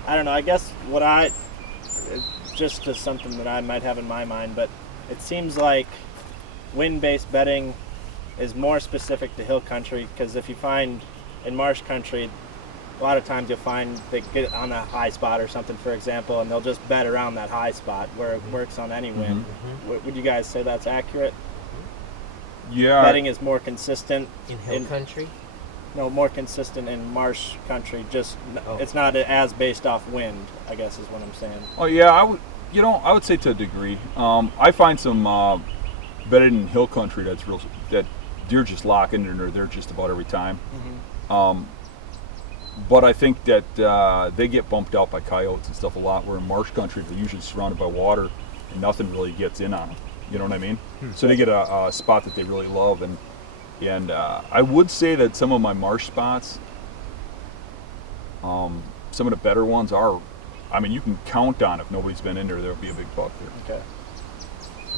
I don't know. I guess it's just as something that I might have in my mind, but it seems like wind-based bedding is more specific to hill country, because if you find in marsh country, a lot of times you'll find they get on a high spot or something, for example, and they'll just bed around that high spot where it works on any wind. Would you guys say that's accurate? yeah, Bedding is more consistent in hill country? No, more consistent in marsh country. Just Oh. it's not as based off wind, I guess is what I'm saying. oh yeah, I would say to a degree. I find some bedded in hill country that deer just lock in there just about every time. But I think that they get bumped out by coyotes and stuff a lot, where in marsh country they're usually surrounded by water and nothing really gets in on them. You know what I mean? So they get a spot that they really love, and I would say that some of my marsh spots, some of the better ones are, I mean, you can count on if nobody's been in there'll be a big buck there. Okay.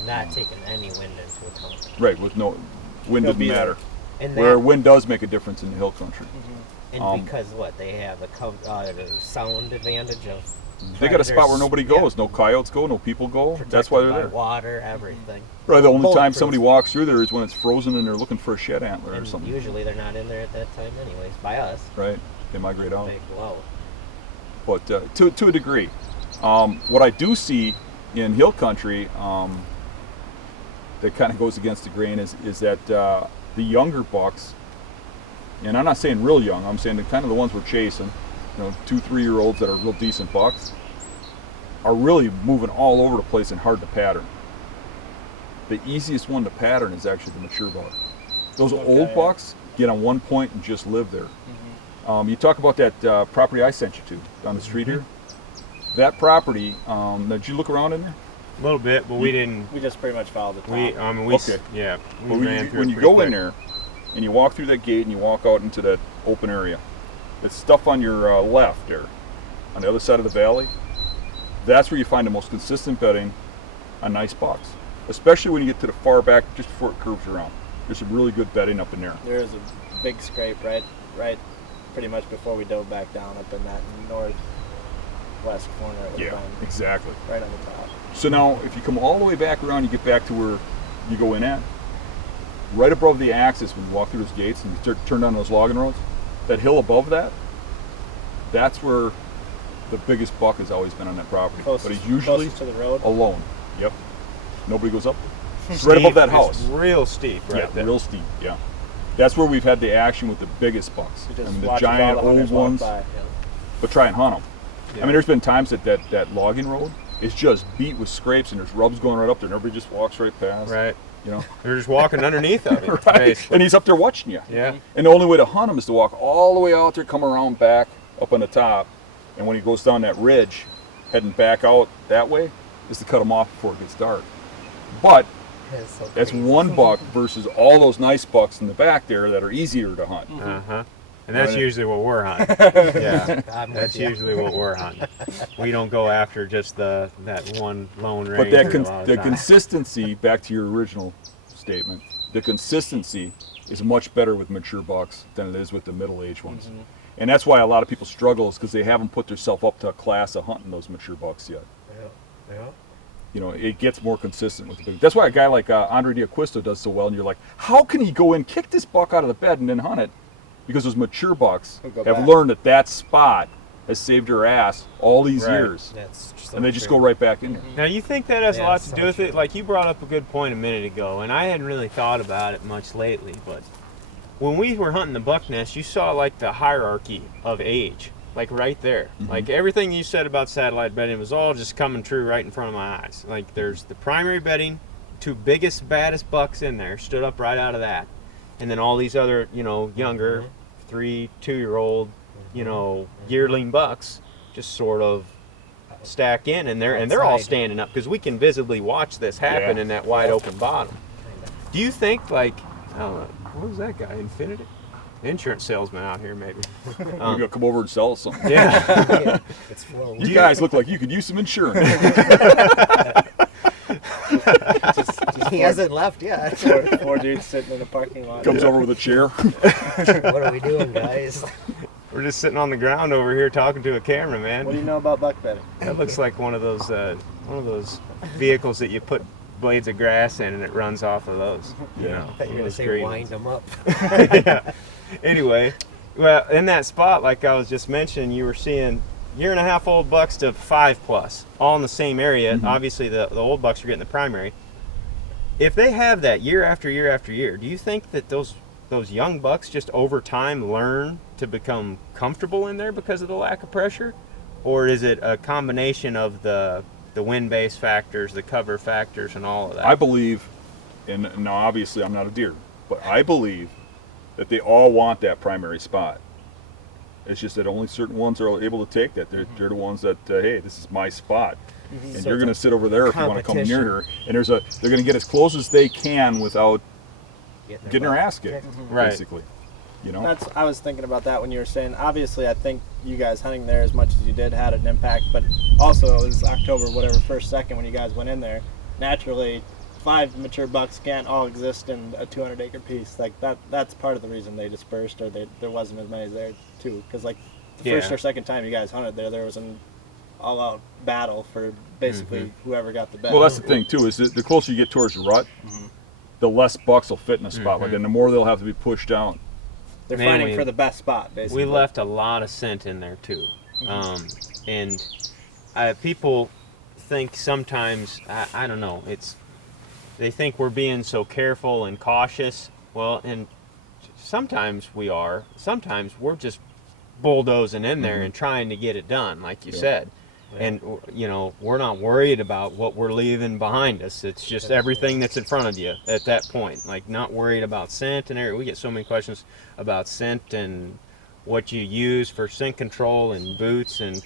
Not taking any wind into account. Right, with no wind He'll doesn't be there. matter. And Where that, wind does make a difference in the hill country. and because what they have the sound advantage of. They got a spot where nobody Yeah. goes. No coyotes go, no people go. Protected That's why they're by there. water, everything. Right, the only time Bulletproof. somebody walks through there is when it's frozen and they're looking for a shed antler or And something. usually they're not in there at that time, anyways. By us, Right, they migrate out. big low. But to a degree, what I do see in hill country that kind of goes against the grain is that the younger bucks, and I'm not saying real young, I'm saying the kind of the ones we're chasing, 2-3-year-olds that are real decent bucks, are really moving all over the place and hard to pattern. The easiest one to pattern is actually the mature buck. Those old bucks get on one point and just live there. You talk about that property I sent you to down the street here. That property, did you look around in there? A little bit, but we didn't. We just pretty much followed the top. Okay. Yeah. We Well, ran through when it you pretty go quick. in there and you walk through that gate and you walk out into that open area, it's stuff on your left there, on the other side of the valley. That's where you find the most consistent bedding on nice bucks, especially when you get to the far back just before it curves around. There's some really good bedding up in there. There is a big scrape, right? right, pretty much before we dove back down up in that northwest corner. It would Yeah, have been exactly. right on the top. So now, if you come all the way back around, you get back to where you go in at, right above the axis when you walk through those gates and you turn down those logging roads, that hill above that, that's where the biggest buck has always been on that property. But he's usually closest to the road. alone. Yep. Nobody goes up there. It's right above that house. It's real steep, right Yeah, there. real steep. Yeah. That's where we've had the action with the biggest bucks. You just I mean, the watch giant all the old hunters walk ones, by. but try and hunt them. Yeah. I mean, there's been times that logging road is just beat with scrapes and there's rubs going right up there and everybody just walks right past. Right. You know? They're just walking underneath of it. Right. basically. And he's up there watching you. Yeah. And the only way to hunt him is to walk all the way out there, come around back up on the top, and when he goes down that ridge, heading back out that way, is to cut him off before it gets dark. But It's so that's crazy. one buck versus all those nice bucks in the back there that are easier to hunt. Uh-huh. And that's Right. usually what we're hunting. Yeah. I'm with That's ya. usually what we're hunting. We don't go after just that one lone But ranger that a lot of the times. consistency, back to your original statement, the consistency is much better with mature bucks than it is with the middle-aged ones. Mm-hmm. And that's why a lot of people struggle, is because they haven't put themselves up to a class of hunting those mature bucks yet. Yeah. Yeah. You know, it gets more consistent with the big. That's why a guy like Andre D'Acquisto does so well, and you're like, how can he go in, kick this buck out of the bed, and then hunt it? Because those mature bucks He'll go have back. learned that spot has saved her ass all these Right. years, That's so and they just true. go right back in there. Now, you think that has a Yeah, lot to so do with it? true. Like, you brought up a good point a minute ago, and I hadn't really thought about it much lately, but when we were hunting the buck nest, you saw, like, the hierarchy of age, like, right there. Like, everything you said about satellite bedding was all just coming true right in front of my eyes. Like, there's the primary bedding, two biggest, baddest bucks in there, stood up right out of that. And then all these other, younger, 2-year-old, yearling bucks just sort of stack in, and they're all Outside. standing up because we can visibly watch this happen Yeah. in that wide open bottom. Kinda. Do you think, like, I don't know, what was that guy, Infinity? Insurance salesman out here, maybe. You're gonna come over and sell us something. Yeah. It's flow. You guys look like you could use some insurance. He hasn't left yet. Four dudes sitting in a parking lot. Comes over with a chair. What are we doing, guys? We're just sitting on the ground over here talking to a camera, man. What do you know about buck bedding? That looks like one of those vehicles that you put blades of grass in and it runs off of those. Yeah. I thought you were gonna Those say green wind ones. them up. Yeah. Anyway, well, in that spot, like I was just mentioning, you were seeing 1.5-year-old bucks to 5+, all in the same area. Obviously, the old bucks are getting the primary. If they have that year after year after year, do you think that those young bucks just over time learn to become comfortable in there because of the lack of pressure? Or is it a combination of the wind-based factors, the cover factors, and all of that? I believe, and now obviously I'm not a deer, but I believe that they all want that primary spot. It's just that only certain ones are able to take that. They're the ones that, hey, this is my spot. And So you're it's going to a sit over there if you want to come near competition. her. And they're going to get as close as they can without getting her butt ass kicked, Right. basically. You know? I was thinking about that when you were saying, obviously I think you guys hunting there as much as you did had an impact, but also it was October, whatever, 1st, 2nd when you guys went in there. Naturally, 5 mature bucks can't all exist in a 200-acre piece. Like that's part of the reason they dispersed, or there wasn't as many there too. Because like the first Yeah. or second time you guys hunted there was an all-out battle for basically whoever got the best. Well, that's the thing, too, is that the closer you get towards the rut, the less bucks will fit in a spot like that, and the more they'll have to be pushed down. They're Man, fighting we- for the best spot, basically. We left a lot of scent in there too, and people think sometimes I don't know. They think we're being so careful and cautious. Well, and sometimes we are. Sometimes we're just bulldozing in there and trying to get it done, like you said. And we're not worried about what we're leaving behind us. It's just everything that's in front of you at that point. Like, not worried about scent and everything. We get so many questions about scent and what you use for scent control and boots and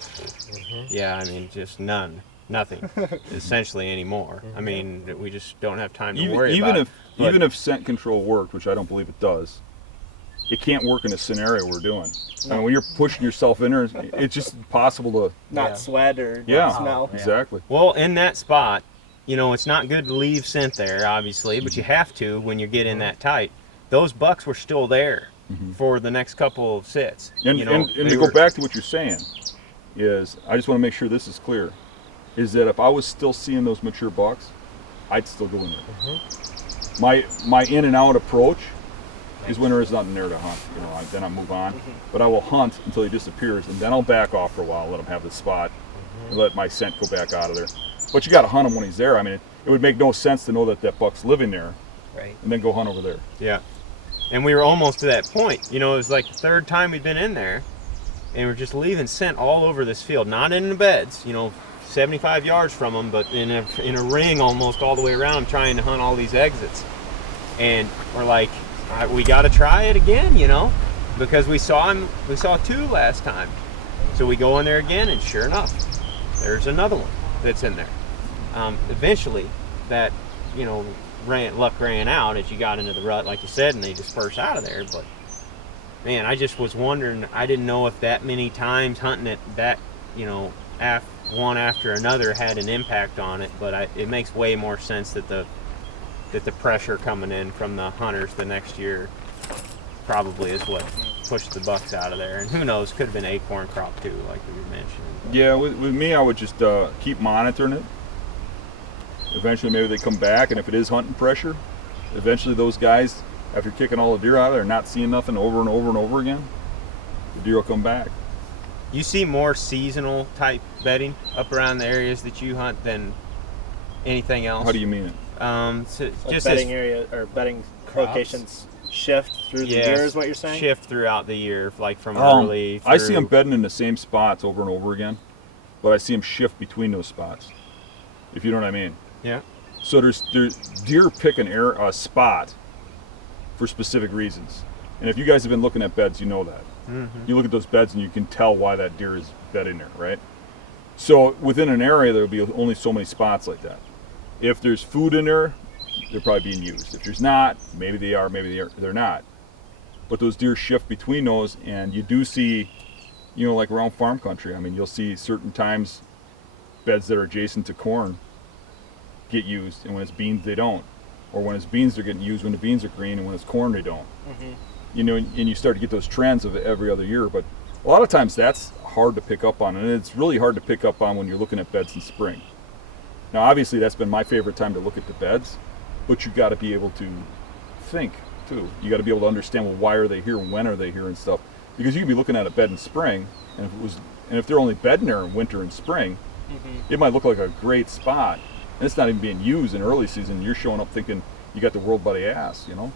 yeah, I mean, just nothing essentially anymore. I mean, we just don't have time to worry about it. But- Even if scent control worked, which I don't believe it does, it can't work in the scenario we're doing. I mean, when you're pushing yourself in there, it's just impossible to. not sweat or Yeah, smell. exactly. Well, in that spot, it's not good to leave scent there, obviously, but you have to when you get in that tight. Those bucks were still there for the next couple of sits. And, you know, and they to were- go back to what you're saying, is I just want to make sure this is clear, is that if I was still seeing those mature bucks, I'd still go in there. My in and out approach is when there is nothing there to hunt. You know, then I move on. But I will hunt until he disappears, and then I'll back off for a while, let him have the spot, and let my scent go back out of there. But you got to hunt him when he's there. I mean, it would make no sense to know that that buck's living there, Right. and then go hunt over there. Yeah. And we were almost to that point. You know, it was like the third time we'd been in there, and we're just leaving scent all over this field, not in the beds, you know, 75 yards from them, but in a ring almost all the way around, trying to hunt all these exits. And we're like, we got to try it again, you know, because we saw 2 last time. So we go in there again, and sure enough, there's another one that's in there. Eventually, that, you know, luck ran out as you got into the rut, like you said, and they dispersed out of there. But man, I just was wondering, I didn't know if that many times hunting it, that, you know, one after another had an impact on it. But it makes way more sense that the pressure coming in from the hunters the next year probably is what pushed the bucks out of there. And who knows, could have been acorn crop too, like we were mentioning. Yeah, with me, I would just keep monitoring it. Eventually, maybe they come back, and if it is hunting pressure, eventually those guys, after kicking all the deer out of there, not seeing nothing over and over and over again, the deer will come back. You see more seasonal type bedding up around the areas that you hunt than anything else. How do you mean it? So Like just bedding as area or bedding crops. locations shift through the Yes, year is what you're saying? shift throughout the year, like from early. I see them through- bedding in the same spots over and over again, but I see them shift between those spots, if you know what I mean. Yeah. So there's deer pick a spot for specific reasons. And if you guys have been looking at beds, you know that. You look at those beds and you can tell why that deer is bedding there, right? So within an area, there'll be only so many spots like that. If there's food in there, they're probably being used. If there's not, maybe they are, maybe they're not. But those deer shift between those, and you do see, you know, like around farm country, I mean, you'll see certain times beds that are adjacent to corn get used, and when it's beans, they don't. Or when it's beans, they're getting used when the beans are green, and when it's corn, they don't. You know, and you start to get those trends of every other year. But a lot of times that's hard to pick up on, and it's really hard to pick up on when you're looking at beds in spring. Now, obviously, that's been my favorite time to look at the beds, but you got to be able to think too. You got to be able to understand, well, why are they here, when are they here, and stuff. Because you can be looking at a bed in spring, and if they're only bedding there in winter and spring, it might look like a great spot, and it's not even being used in early season. You're showing up thinking you got the world by the ass, you know.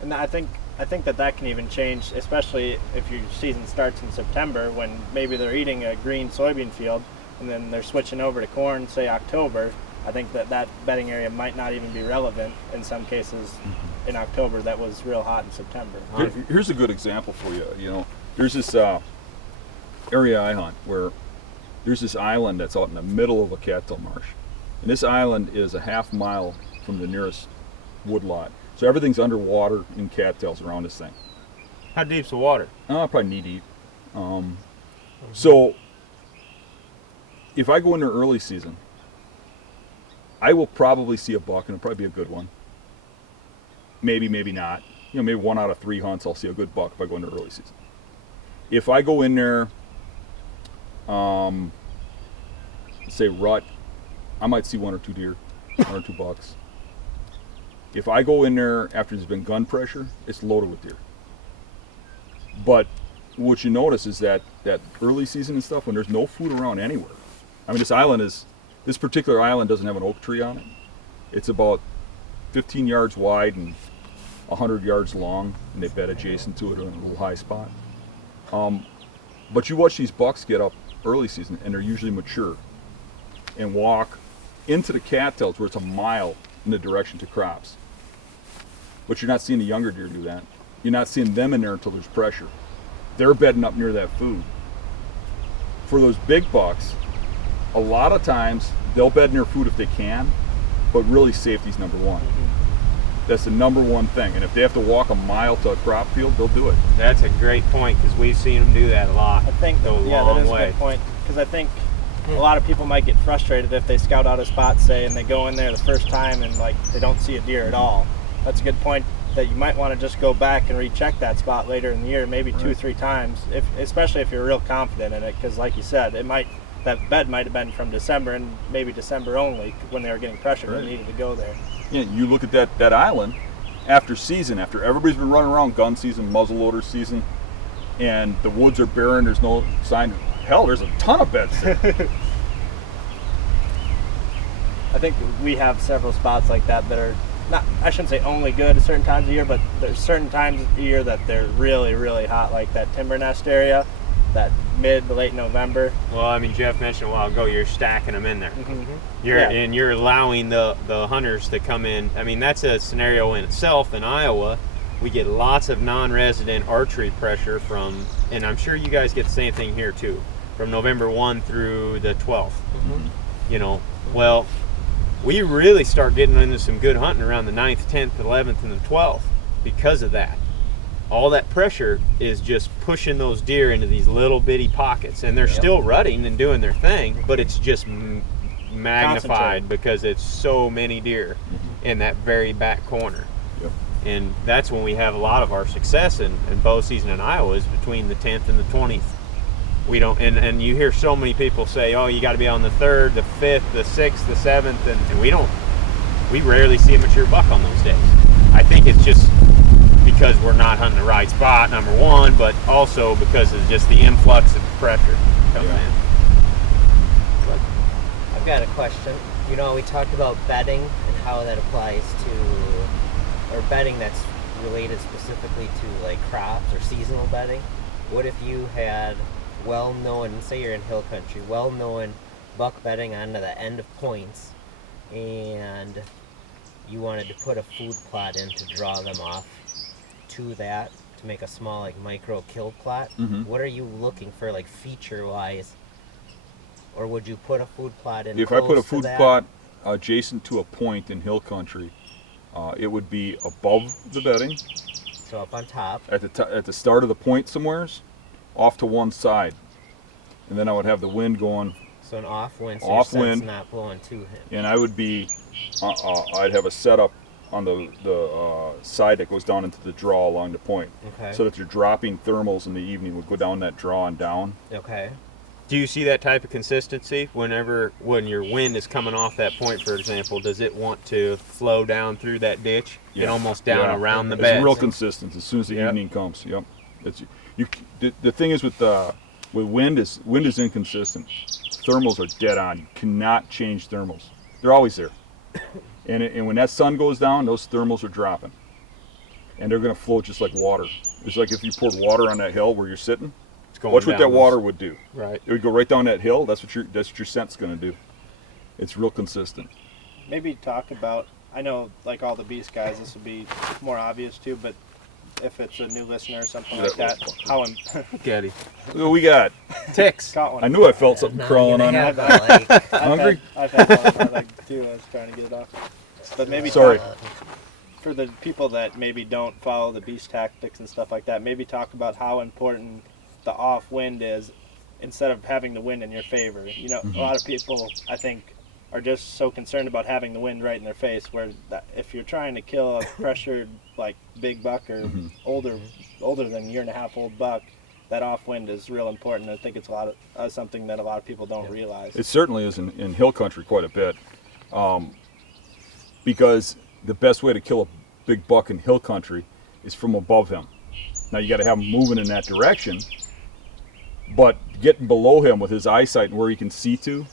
And I think that can even change, especially if your season starts in September, when maybe they're eating a green soybean field and then they're switching over to corn, say October. I think that bedding area might not even be relevant in some cases in October that was real hot in September. Here's a good example for you. You know, there's this area I hunt where there's this island that's out in the middle of a cattail marsh, and this island is a half mile from the nearest woodlot. So everything's underwater in cattails around this thing. How deep's the water? Probably knee deep. So if I go into early season, I will probably see a buck, and it'll probably be a good one. Maybe, maybe not. You know, maybe 1 out of 3 hunts I'll see a good buck if I go into early season. If I go in there, say rut, I might see 1 or 2 deer, 1 or 2 bucks. If I go in there after there's been gun pressure, it's loaded with deer. But what you notice is that early season and stuff, when there's no food around anywhere. I mean, this particular island doesn't have an oak tree on it. It's about 15 yards wide and 100 yards long, and they bed adjacent to it in a little high spot. But you watch these bucks get up early season, and they're usually mature, and walk into the cattails where it's a mile in the direction to crops. But you're not seeing the younger deer do that. You're not seeing them in there until there's pressure. They're bedding up near that food. For those big bucks, a lot of times they'll bed near food if they can, but really safety's number one. That's the number one thing. And if they have to walk a mile to a crop field, they'll do it. That's a great point, because we've seen them do that a lot. I think Go a that long is way. a good point, because I think a lot of people might get frustrated if they scout out a spot, say, and they go in there the first time and like they don't see a deer at all. That's a good point that you might want to just go back and recheck that spot later in the year, maybe 2-3 times, especially if you're real confident in it, because like you said, that bed might have been from December and maybe December only when they were getting pressure and needed to go there. Yeah, you look at that island after everybody's been running around gun season, muzzleloader season, and the woods are barren, there's no sign. Hell, there's a ton of beds there. I think we have several spots like that are not, I shouldn't say only good at certain times of year, but there's certain times of year that they're really, really hot, like that Timber Nest area, that mid to late November. Well, I mean, Jeff mentioned a while ago, you're stacking them in there. And you're allowing the hunters to come in. I mean, that's a scenario in itself. In Iowa, we get lots of non-resident archery pressure from, and I'm sure you guys get the same thing here too, from November 1 through the 12th. You know, well, we really start getting into some good hunting around the 9th, 10th, 11th, and the 12th because of that. All that pressure is just pushing those deer into these little bitty pockets, and they're still rutting and doing their thing, but it's just magnified because it's so many deer in that very back corner. And that's when we have a lot of our success in bow season in Iowa is between the 10th and the 20th. We don't, and you hear so many people say, oh, you got to be on the 3rd, the 5th, the 6th, the 7th, and we rarely see a mature buck on those days. I think it's just because we're not hunting the right spot, number one, but also because of just the influx of pressure coming in. I've got a question. You know, we talked about bedding and how that applies to, or bedding that's related specifically to like crops or seasonal bedding. What if you had well-known, say you're in hill country, well-known buck bedding onto the end of points, and you wanted to put a food plot in to draw them off to that, to make a small like micro kill plot? What are you looking for, like feature-wise? Or would you put a food plot in? If I put a food plot adjacent to a point in hill country, it would be above the bedding. So up on top. At the start of the point somewheres, off to one side, and then I would have the wind going. So an off wind, so off your wind, scent's not blowing to him. And I would be, I'd have a setup on the side that goes down into the draw along the point, so that you're dropping thermals in the evening would go down that draw and down. Okay. Do you see that type of consistency when your wind is coming off that point, for example? Does it want to flow down through that ditch and almost down around the bed? It's real consistent as soon as the evening comes. The thing is with wind is inconsistent. Thermals are dead on. You cannot change thermals. They're always there. And when that sun goes down, those thermals are dropping, and they're going to flow just like water. It's like if you poured water on that hill where you're sitting. Watch what that water would do. Right. It would go right down that hill. That's what your scent's going to do. It's real consistent. Maybe talk about, I know like all the beast guys, this would be more obvious too, but if it's a new listener or something like that, how Getty. What we got? Ticks. Got one. I knew I felt something crawling on me. Hungry? I've had one like too. I was trying to get it off. But maybe Sorry. For the people that maybe don't follow the beast tactics and stuff like that, maybe talk about how important the off wind is instead of having the wind in your favor. You know, a lot of people, I think, are just so concerned about having the wind right in their face, where if you're trying to kill a pressured like big buck or older than year and a half old buck, that off wind is real important. I think it's something that a lot of people don't realize. It certainly is in hill country quite a bit, because the best way to kill a big buck in hill country is from above him. Now you got to have him moving in that direction, but getting below him with his eyesight and where he can see to,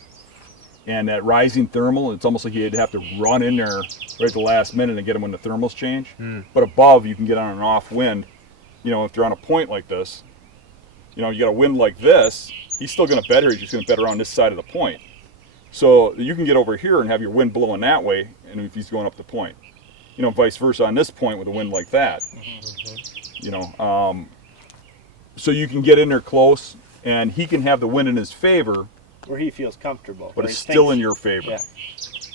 and that rising thermal, it's almost like you'd have to run in there right at the last minute and get him when the thermals change. But above, you can get on an off wind. You know, if they're on a point like this, you know, you got a wind like this, he's still going to bed here. He's just going to bed around this side of the point. So you can get over here and have your wind blowing that way, and if he's going up the point, you know, vice versa on this point with a wind like that. You know, so you can get in there close, and he can have the wind in his favor, where he feels comfortable, but it's still in your favor. Yeah.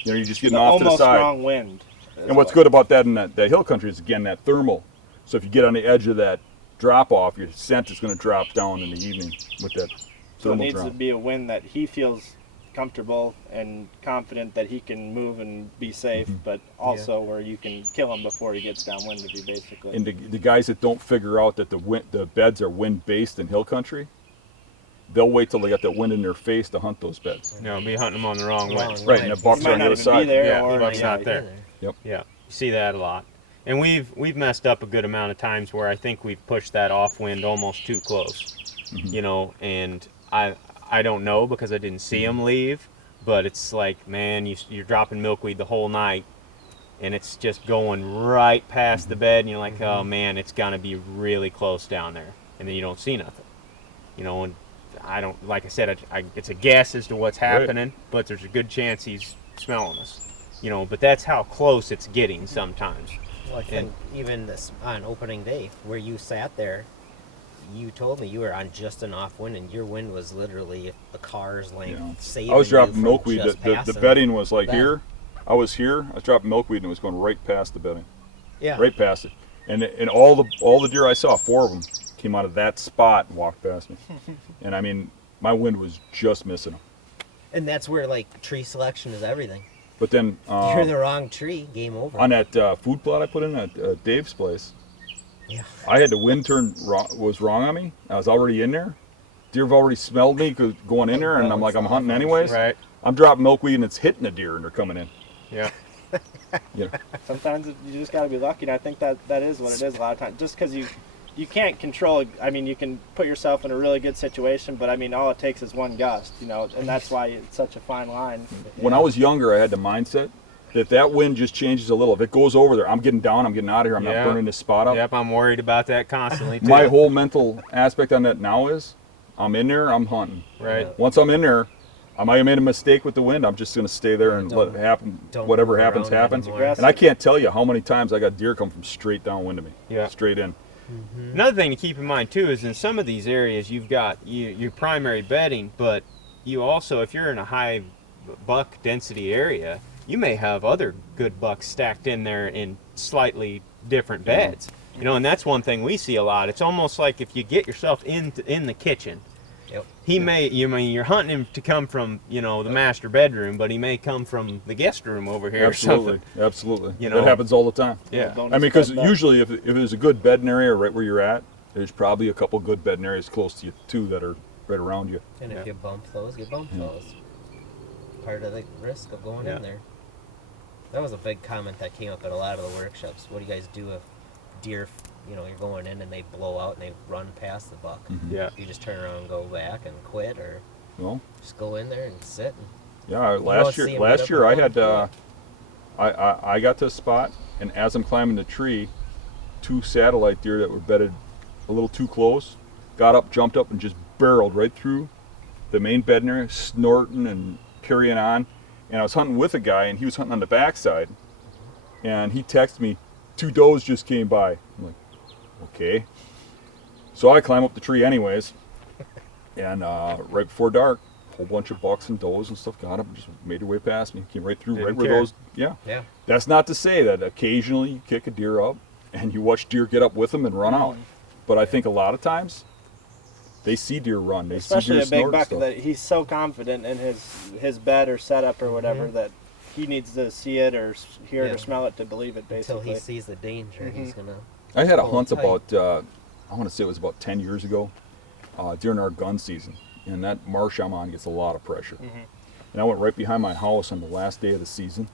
You know, you're just getting off to the almost side. Strong wind. And what's good about that in that hill country is, again, that thermal. So if you get on the edge of that drop off, your scent is going to drop down in the evening with that So it thermal needs drop. to be a wind that he feels comfortable and confident that he can move and be safe, but also where you can kill him before he gets downwind of you, basically. And the guys that don't figure out that the beds are wind-based in hill country, they'll wait till they got that wind in their face to hunt those beds. No, be hunting them on the wrong way. Right, and the bucks You are might on the not other even side. be there, Yeah, or the buck's not there. Yep. Yeah, you see that a lot. And we've messed up a good amount of times where I think we've pushed that off wind almost too close. You know, and I don't know because I didn't see them leave, but it's like, man, you're dropping milkweed the whole night, and it's just going right past the bed, and you're like, oh man, it's gonna be really close down there, and then you don't see nothing. You know, and I don't, like I said, it's a guess as to what's happening, but there's a good chance he's smelling us. You know, but that's how close it's getting sometimes. Well, I think even this on opening day where you sat there, you told me you were on just an off wind, and your wind was literally a car's length. Saving I was you dropping from milkweed. just The passing bedding was like that. here. I was here. I was dropping milkweed and it was going right past the bedding, Yeah. right past it. And all the deer I saw, 4 of them came out of that spot and walked past me. And I mean, my wind was just missing them. And that's where like tree selection is everything. But then You're the wrong tree, game over. on that food plot I put in at Dave's place, Yeah. I had the wind turn was wrong on me. I was already in there. Deer have already smelled me going in there, and I'm like, I'm hunting anyways. Right. I'm dropping milkweed and it's hitting the deer and they're coming in. Yeah. You know, Sometimes you just got to be lucky, and I think that is what it is a lot of times. Just because you can't control, I mean, you can put yourself in a really good situation, but I mean, all it takes is one gust, you know, and that's why it's such a fine line. when I was younger, I had the mindset that wind just changes a little. If it goes over there, I'm getting down, I'm getting out of here, I'm not burning this spot up. Yep, I'm worried about that constantly too. My whole mental aspect on that now is, I'm in there, I'm hunting. Right. Once I'm in there, I might have made a mistake with the wind. I'm just going to stay there and let it happen. Don't Whatever move happens, around happens. anymore. And I can't tell you how many times I got deer come from straight downwind of me. Yeah. Straight in. Another thing to keep in mind too is in some of these areas you've got your primary bedding, but you also, if you're in a high buck density area, you may have other good bucks stacked in there in slightly different beds. You know, and that's one thing we see a lot. It's almost like if you get yourself in the kitchen, Yep. he may, you're hunting him to come from, you know, the master bedroom, but he may come from the guest room over here or Absolutely. something. Absolutely. You That know. happens all the time. Yeah. Don't I mean, because expect that. usually if there's a good bedding area right where you're at, there's probably a couple good bedding areas close to you too that are right around you. And if Yeah. you bump those, you bump those. Part of the risk of going Yeah. in there. That was a big comment that came up at a lot of the workshops. What do you guys do if deer, you know, you're going in and they blow out and they run past the buck? Yeah. You just turn around and go back and quit, or Well, just go in there and sit? And, yeah. don't Last see 'em year, get up I and had run. I got to a spot, and as I'm climbing the tree, 2 satellite deer that were bedded a little too close, got up, jumped up, and just barreled right through the main bedding area, snorting and carrying on. And I was hunting with a guy, and he was hunting on the backside, and he texted me, 2 does just came by. I'm like, okay. So I climb up the tree anyways, and right before dark, a whole bunch of bucks and does and stuff got up and just made their way past me. Came right through, Didn't right where care. those, yeah. yeah. That's not to say that occasionally you kick a deer up and you watch deer get up with them and run out. But I think a lot of times they see deer run. They Especially see deer a big buck snort that he's so confident in his bed or setup or whatever that he needs to see it or hear it Yeah. or smell it to believe it, Until basically. he sees the danger, he's gonna. I had a Pull hunt tight. about, I want to say it was about 10 years ago during our gun season. And that marsh I'm on gets a lot of pressure. And I went right behind my house on the last day of the season.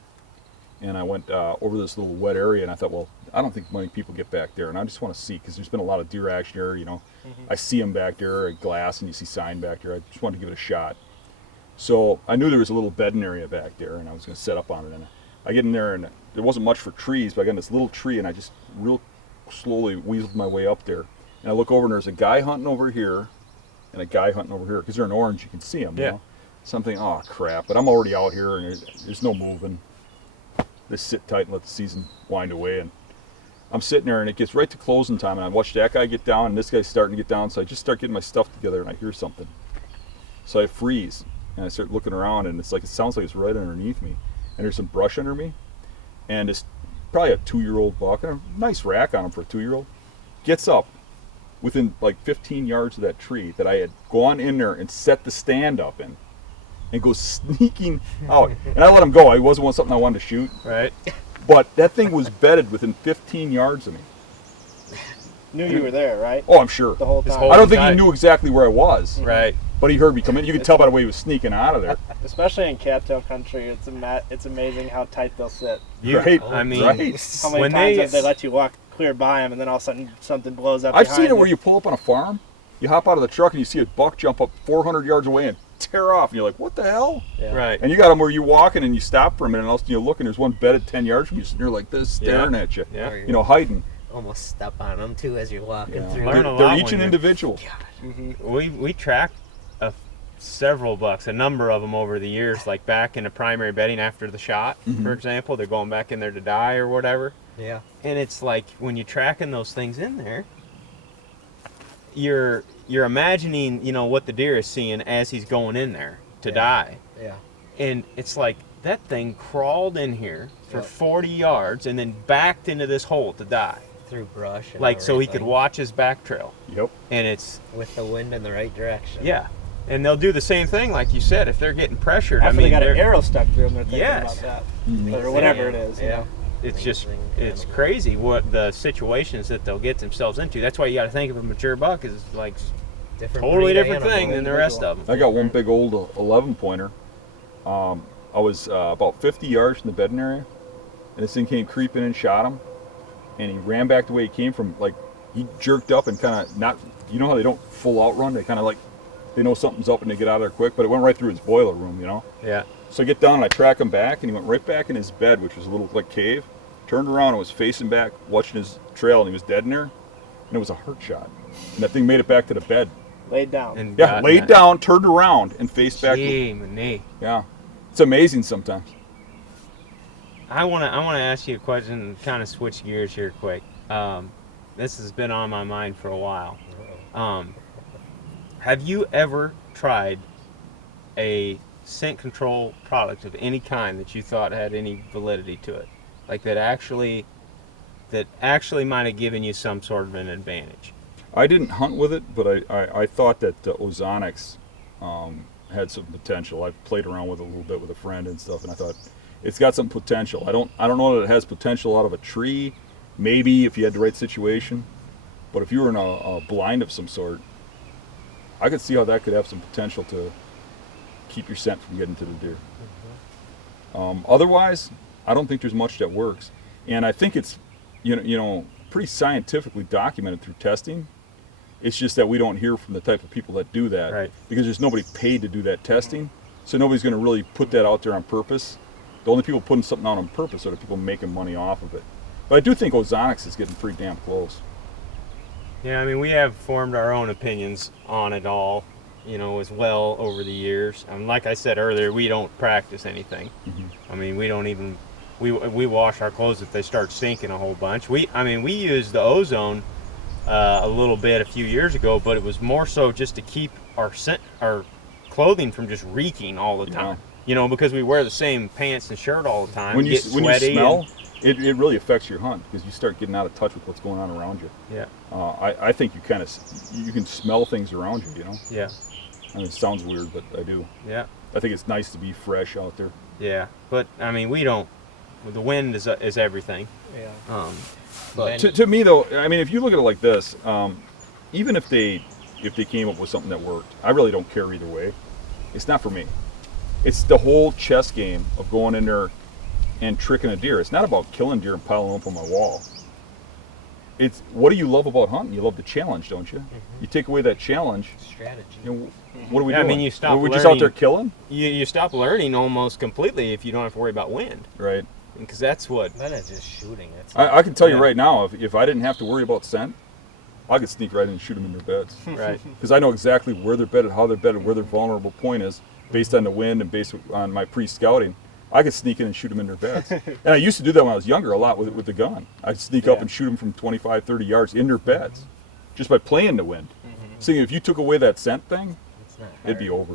And I went over this little wet area, and I thought, well, I don't think many people get back there. And I just want to see, because there's been a lot of deer action here, you know. I see them back there at glass, and you see sign back there. I just wanted to give it a shot. So I knew there was a little bedding area back there, and I was going to set up on it. And I get in there, and there wasn't much for trees, but I got in this little tree, and I just real slowly weaseled my way up there. And I look over, and there's a guy hunting over here, and a guy hunting over here, because they're in orange, you can see them. Yeah. You know? Something, oh crap! But I'm already out here, and there's no moving. Just sit tight and let the season wind away. And I'm sitting there, and it gets right to closing time, and I watch that guy get down, and this guy's starting to get down. So I just start getting my stuff together, and I hear something. So I freeze, and I start looking around, and it's like it sounds like it's right underneath me, and there's some brush under me, and it's probably a 2-year-old buck, and a nice rack on him for a 2-year-old. Gets up within like 15 yards of that tree that I had gone in there and set the stand up in. and goes sneaking out. And I let him go. It wasn't something I wanted to shoot. Right. But that thing was bedded within 15 yards of me. Knew you were there, right? Oh, I'm sure. The whole His time. whole- I don't think he time. knew exactly where I was. Right. But he heard me come in. You could tell by the way he was sneaking out of there. Especially in cattail country, it's amazing how tight they'll sit. Right. I mean, Right. How many When times they- have they let you walk clear by them, and then all of a sudden something blows up I've behind seen it you? where you pull up on a farm, you hop out of the truck, and you see a buck jump up 400 yards away and tear off. And you're like, what the hell? Yeah. Right. And you got them where you're walking and you stop for a minute, and all of a sudden you look and there's one bedded 10 yards from you, sitting there like this, staring at you. Yeah. Or you You know, hiding. almost step on them too as you're walking Yeah. through. Learn a They're lot each when an you're- individual. We tracked several bucks, a number of them over the years, like back in the primary bedding after the shot, for example. They're going back in there to die or whatever. Yeah. And it's like when you're tracking those things in there, you're imagining, you know, what the deer is seeing as he's going in there to Yeah. die. Yeah. And it's like that thing crawled in here for Yep. 40 yards and then backed into this hole to die. Through brush. And Like so he could everything, watch his back trail. Yep. And it's with the wind in the right direction. yeah. And they'll do the same thing, like you said, if they're getting pressured. After I mean, they got an they're- arrow stuck through them, they're thinking Yes. about Mhm. that. Or whatever it is. you Yeah. know. it's just Amazing it's animal. crazy what the situations that they'll get themselves into. That's why you got to think of a mature buck as like Different totally breed different animal. thing than the rest of them. I got one big old 11 pointer. I was about 50 yards from the bedding area, and this thing came creeping and shot him, and he ran back the way he came from. Like he jerked up and kind of not. You know how they don't full out run? They kind of like they know something's up and they get out of there quick. But it went right through his boiler room, you know. Yeah. So I get down and I track him back, and he went right back in his bed, which was a little like cave. Turned around and was facing back, watching his trail, and he was dead in there. And it was a hurt shot, and that thing made it back to the bed. Laid down. And Yeah, got laid that- down, turned around, and faced back. Gee, many. Yeah, it's amazing sometimes. I wanna ask you a question and kind of switch gears here quick. This has been on my mind for a while. Have you ever tried a scent control product of any kind that you thought had any validity to it, like that actually might have given you some sort of an advantage? I didn't hunt with it, but I thought that Ozonics had some potential. I've played around with it a little bit with a friend and stuff, and I thought it's got some potential. I don't know that it has potential out of a tree. Maybe if you had the right situation, but if you were in a blind of some sort, I could see how that could have some potential to keep your scent from getting to the deer. Otherwise, I don't think there's much that works, and I think it's you know pretty scientifically documented through testing. It's just that we don't hear from the type of people that do that, Right. because there's nobody paid to do that testing, so nobody's going to really put that out there on purpose. The only people putting something out on purpose are the people making money off of it. But I do think Ozonics is getting pretty damn close. Yeah, I mean, we have formed our own opinions on it all, you know, as well over the years. And like I said earlier, we don't practice anything. I mean, we don't even we wash our clothes if they start stinking a whole bunch. We used the ozone a little bit a few years ago, but it was more so just to keep our clothing from just reeking all the time. You know, because we wear the same pants and shirt all the time. When you get sweaty smell, it really affects your hunt, because you start getting out of touch with what's going on around you. Yeah. I think you can smell things around you. You know. Yeah. I mean, it sounds weird, but I do. Yeah. I think it's nice to be fresh out there. Yeah. But I mean, we don't. The wind is everything. Yeah. But To me, though, I mean, if you look at it like this, even if they came up with something that worked, I really don't care either way. It's not for me. It's the whole chess game of going in there and tricking a deer. It's not about killing deer and piling them up on my wall. It's what do you love about hunting? You love the challenge, don't you? You take away that challenge, Strategy. you know, what are we Yeah, I doing? mean, you stop Are we just out learning. there killing? you stop learning almost completely if you don't have to worry about wind, Right. because that's what. Then it's just shooting. It's I can tell you Yeah. right now, if I didn't have to worry about scent, I could sneak right in and shoot them in their beds. Right. Because I know exactly where they're bedded, how they're bedded, where their vulnerable point is, based on the wind and based on my pre-scouting. I could sneak in and shoot them in their beds. And I used to do that when I was younger a lot with the gun. I'd sneak up Yeah. and shoot them from 25, 30 yards in their beds, just by playing the wind. So if you took away that scent thing, it's not it'd be hard. over.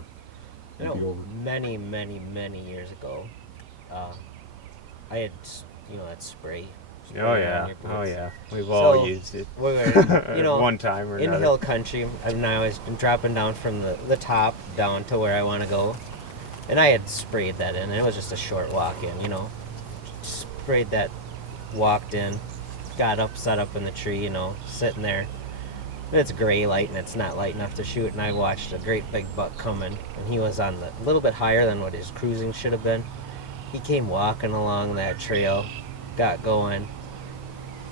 You It'd be know, over. many years ago, I had that spray. Oh spray on yeah. your Oh boots. yeah. We've all So, used it. We were, one time or in another. hill country, and I was dropping down from the top down to where I want to go, And I had sprayed that in. And it was just a short walk in, you know. Sprayed that, walked in, got up, set up in the tree, you know, sitting there. It's gray light and it's not light enough to shoot, and I watched a great big buck coming, and he was on a little bit higher than what his cruising should have been. He came walking along that trail, got going,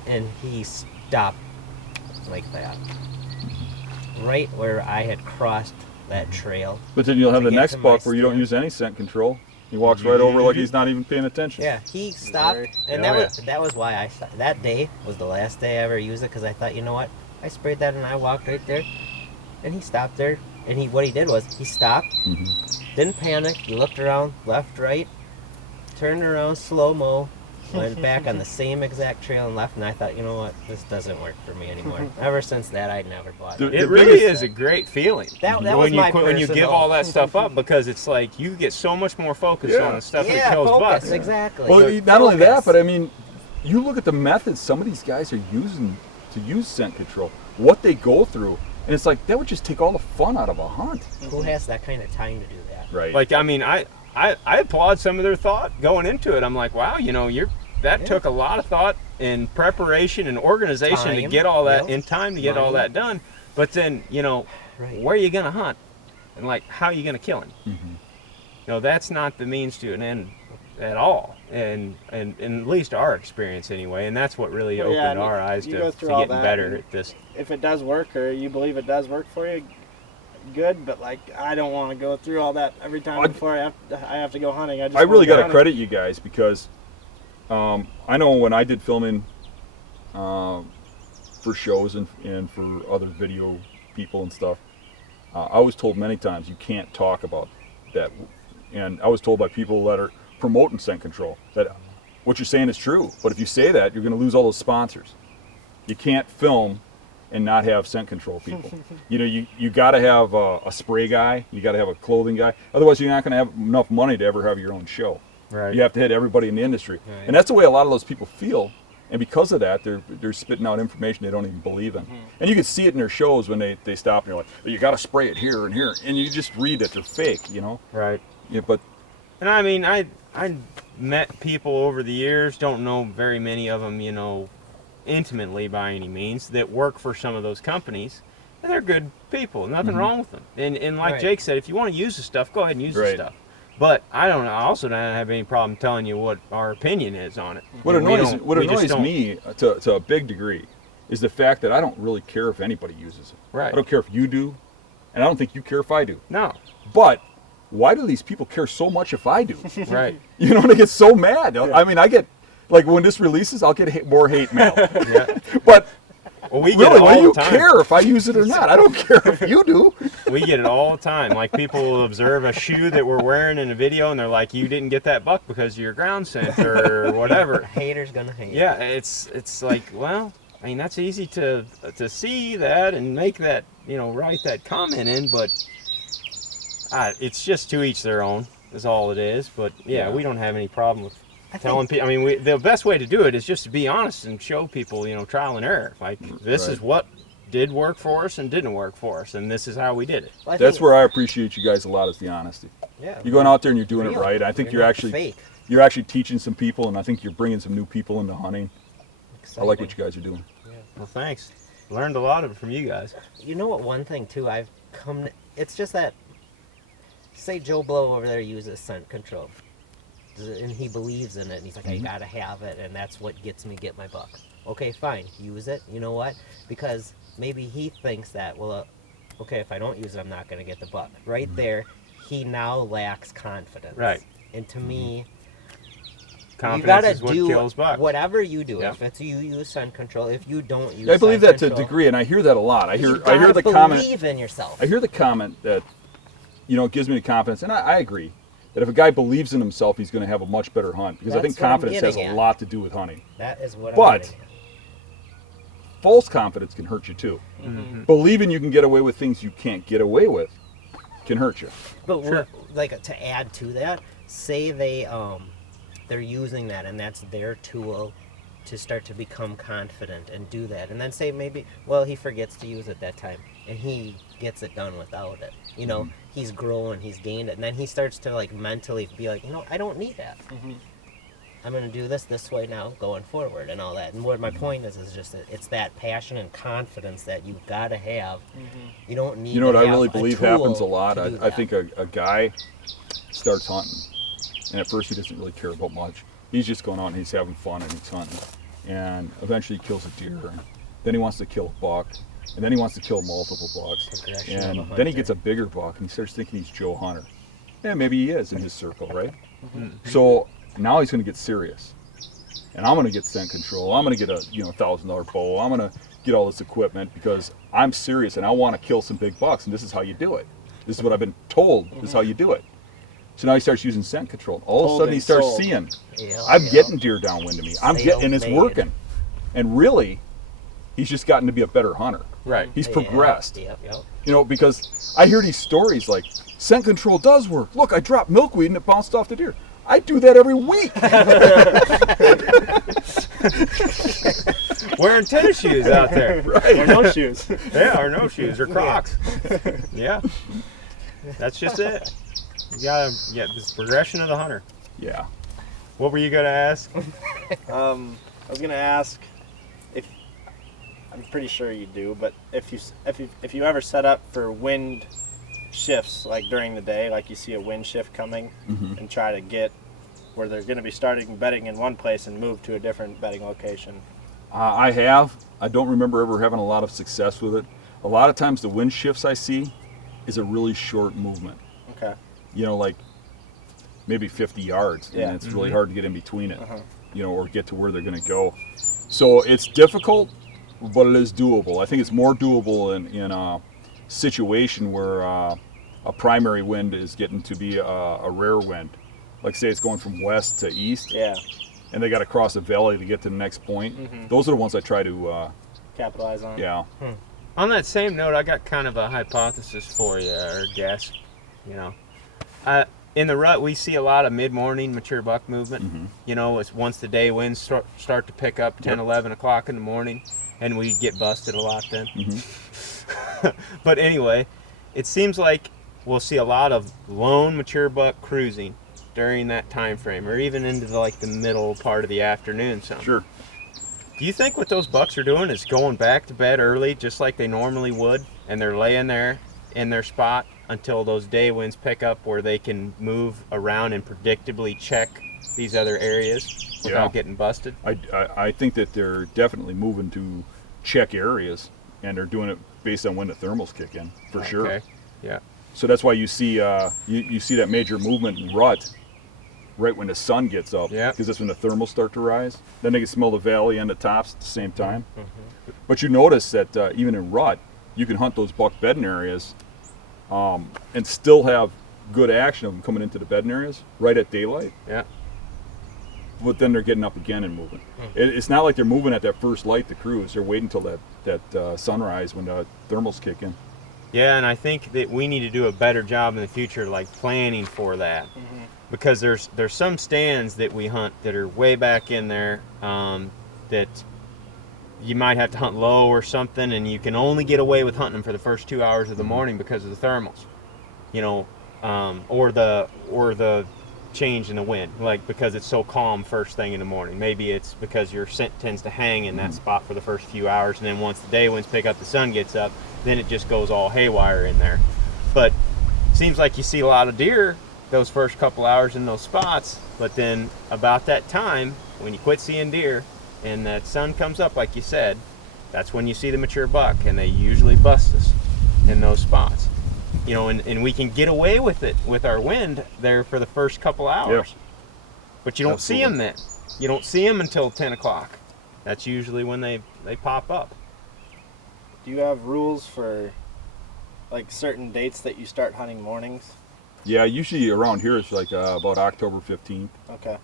and he stopped like that. Right where I had crossed that trail. But then you'll have to the get next to my buck where you don't stand. use any scent control. He walks right over like he's not even paying attention. Yeah, he stopped, and that was why I stopped. That day was the last day I ever used it, because I thought, you know what, I sprayed that and I walked right there, and he stopped there, and what he did was he stopped, didn't panic, he looked around, left, right, turned around slow-mo, went back on the same exact trail and left, and I thought, you know what, this doesn't work for me anymore. Ever since that, I never bought it. It really is a great feeling. That was when my when you give personal- all that stuff up, because it's like you get so much more focused on the stuff that kills focus, bucks. exactly. Well, not only that, Focus. but I mean, you look at the methods some of these guys are using to use scent control, what they go through, and it's like that would just take all the fun out of a hunt. Who has that kind of time to do that? Right. Like, I mean, I applaud some of their thought going into it. I'm like, wow, you know, that took a lot of thought and preparation and organization to Time, get all that yep. in time to get all Money. that done. But then, you know, Right. where are you gonna hunt, and like, how are you gonna kill him? Mm-hmm. You know, that's not the means to an end at all, and at least our experience anyway. And that's what really Well, yeah, opened and our eyes you to go through all getting that, better and at this. If it does work, or you believe it does work for you, good. But like, I don't want to go through all that every time before I have to go hunting. I really got to hunting. credit you guys because I know when I did filming for shows and for other video people and stuff, I was told many times you can't talk about that, and I was told by people that are promoting scent control that what you're saying is true, but if you say that, you're going to lose all those sponsors. You can't film and not have scent control people. You know, you got to have a spray guy, you got to have a clothing guy, otherwise you're not going to have enough money to ever have your own show. Right. You have to hit everybody in the industry. Right. And that's the way a lot of those people feel. And because of that, they're spitting out information they don't even believe in. And you can see it in their shows when they stop and you're like, you got to spray it here and here. And you just read that they're fake, you know? Right. Yeah, but And I mean, I met people over the years, don't know very many of them, you know, intimately by any means, that work for some of those companies. And they're good people, nothing wrong with them. And like Right. Jake said, if you want to use the stuff, go ahead and use the Right. stuff. But I also don't have any problem telling you what our opinion is on it. what And we annoys just don't- me to a big degree is the fact that I don't really care if anybody uses it. Right. I don't care if you do, and I don't think you care if I do. No. But why do these people care so much if I do? Right. You know, they get so mad. I mean, I get, like, when this releases, I'll get more hate mail. Yeah. But Well, we get really, it why all do you the time. care if I use it or not? I don't care if you do. We get it all the time. Like, people will observe a shoe that we're wearing in a video, and they're like, "You didn't get that buck because of your ground scent or whatever." Haters gonna hate. Yeah, it's like, well, I mean, that's easy to see that and make that, you know, write that comment in, but it's just to each their own is all it is. But yeah, we don't have any problem with telling people. I mean, the best way to do it is just to be honest and show people, you know, trial and error. Like, this is what did work for us and didn't work for us, and this is how we did it. Well, I That's think- where I appreciate you guys a lot, is the honesty. Yeah. You're going out there and you're doing it Real. right. I think You're you're not actually fake. you're actually teaching some people, and I think you're bringing some new people into hunting. I like what you guys are doing. Well, thanks. Learned a lot of it from you guys. You know what? One thing too, I've come. It's just that. Say Joe Blow over there uses scent control, and he believes in it, and he's like, I gotta have it, and that's what gets me get my buck. Okay, fine, use it. You know what? Because maybe he thinks that, well, okay, if I don't use it, I'm not gonna get the buck. Right there, he now lacks confidence. Right. And to me, you Confidence gotta is what do kills bucks. whatever you do. Yeah. If it's you use scent control, if you don't use, Yeah, I believe scent that to a control, degree, and I hear that a lot. I you hear gotta the comment. believe in yourself. I hear the comment that, you know, it gives me the confidence, and I agree that if a guy believes in himself, he's going to have a much better hunt, because I think That's what I'm confidence has getting a at. lot to do with hunting. That is what But- I'm getting at. False confidence can hurt you too. Mm-hmm. Believing you can get away with things you can't get away with can hurt you. But Sure. like to add to that, say they're using that and that's their tool to start to become confident and do that. And then say maybe, well, he forgets to use it that time and he gets it done without it. You know, he's growing, he's gained it. And then he starts to like mentally be like, you know, I don't need that. I'm going to do this way now going forward and all that. And what my point is just that it's that passion and confidence that you've got to have. You don't need You know what to I have really a believe tool happens a lot? to do I that. think a guy starts hunting, and at first he doesn't really care about much. He's just going out and he's having fun and he's hunting. And eventually he kills a deer, and then he wants to kill a buck, and then he wants to kill multiple bucks. Progression of a And hunter. then he gets a bigger buck, and he starts thinking he's Joe Hunter. Yeah, maybe he is in his circle, right? So now he's going to get serious. And I'm going to get scent control. I'm going to get a $1,000 bow. I'm going to get all this equipment because I'm serious and I want to kill some big bucks. And this is how you do it. This is what I've been told. This is how you do it. So now he starts using scent control. All of a sudden he starts seeing, I'm getting deer downwind of me. I'm getting, and it's working. And really, he's just gotten to be a better hunter. Right. He's progressed. Yep. You know, because I hear these stories like, scent control does work. Look, I dropped milkweed and it bounced off the deer. I do that every week. Wearing tennis shoes out there. Right. Or no shoes. Yeah, or no shoes, or Crocs. Yeah. That's just it. You gotta get this progression of the hunter. Yeah. What were you gonna ask? I was gonna ask if I'm pretty sure you do, but if you ever set up for wind shifts like during the day, like you see a wind shift coming, and try to get where they're going to be starting bedding in one place and move to a different bedding location. I have. I don't remember ever having a lot of success with it. A lot of times the wind shifts I see is a really short movement. Okay. You know, like maybe 50 yards, Yeah. and it's really hard to get in between it, you know, or get to where they're going to go. So it's difficult, but it is doable. I think it's more doable in a situation where a primary wind is getting to be a rare wind. Like say it's going from west to east, Yeah. and they got to cross a valley to get to the next point. Those are the ones I try to, Capitalize on. yeah. On that same note, I got kind of a hypothesis for you, or guess. You know, in the rut, we see a lot of mid-morning mature buck movement. You know, it's once the day winds start to pick up 10, 11 o'clock in the morning, and we get busted a lot then. But anyway, it seems like we'll see a lot of lone mature buck cruising during that time frame, or even into the middle part of the afternoon. Sure. Do you think what those bucks are doing is going back to bed early, just like they normally would, and they're laying there in their spot until those day winds pick up, where they can move around and predictably check these other areas without getting busted? I think that they're definitely moving to check areas, and they're doing it based on when the thermals kick in, for sure. Okay. Yeah. So that's why you see you see that major movement in rut right when the sun gets up, because that's when the thermals start to rise. Then they can smell the valley and the tops at the same time. But you notice that even in rut, you can hunt those buck bedding areas and still have good action of them coming into the bedding areas right at daylight. Yeah. But then they're getting up again and moving. It's not like they're moving at that first light to cruise. They're waiting until that sunrise when the thermals kick in. Yeah, and I think that we need to do a better job in the future, like planning for that, because there's some stands that we hunt that are way back in there that you might have to hunt low or something, and you can only get away with hunting them for the first 2 hours of the morning because of the thermals, you know, or the change in the wind, like because it's so calm first thing in the morning. Maybe it's because your scent tends to hang in that spot for the first few hours, and then once the day winds pick up, the sun gets up, then it just goes all haywire in there. But seems like you see a lot of deer those first couple hours in those spots, but then about that time when you quit seeing deer and that sun comes up, like you said, that's when you see the mature buck, and they usually bust us in those spots. You know, and we can get away with it with our wind there for the first couple hours. But you don't see them then. You don't see them until 10 o'clock. That's usually when they pop up. Do you have rules for like certain dates that you start hunting mornings? Yeah, usually around here it's like about October 15th. Okay.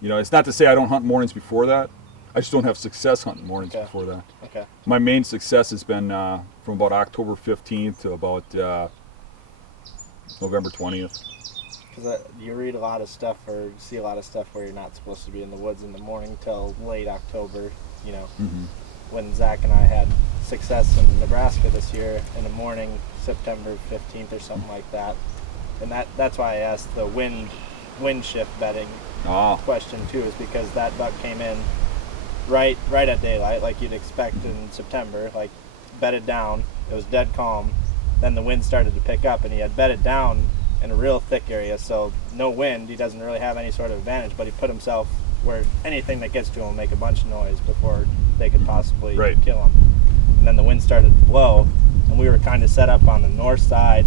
You know, it's not to say I don't hunt mornings before that. I just don't have success hunting mornings before that. Okay. My main success has been from about October 15th to about November 20th. because you read a lot of stuff or see a lot of stuff where you're not supposed to be in the woods in the morning till late October. You know, when Zach and I had success in Nebraska this year in the morning, September 15th or something like that, and that's why I asked the wind shift bedding question too, is because that buck came in right at daylight, like you'd expect in September, like bedded down. It was dead calm. Then the wind started to pick up, and he had bedded down in a real thick area, so no wind. He doesn't really have any sort of advantage, but he put himself where anything that gets to him will make a bunch of noise before they could possibly kill him. And then the wind started to blow, and we were kind of set up on the north side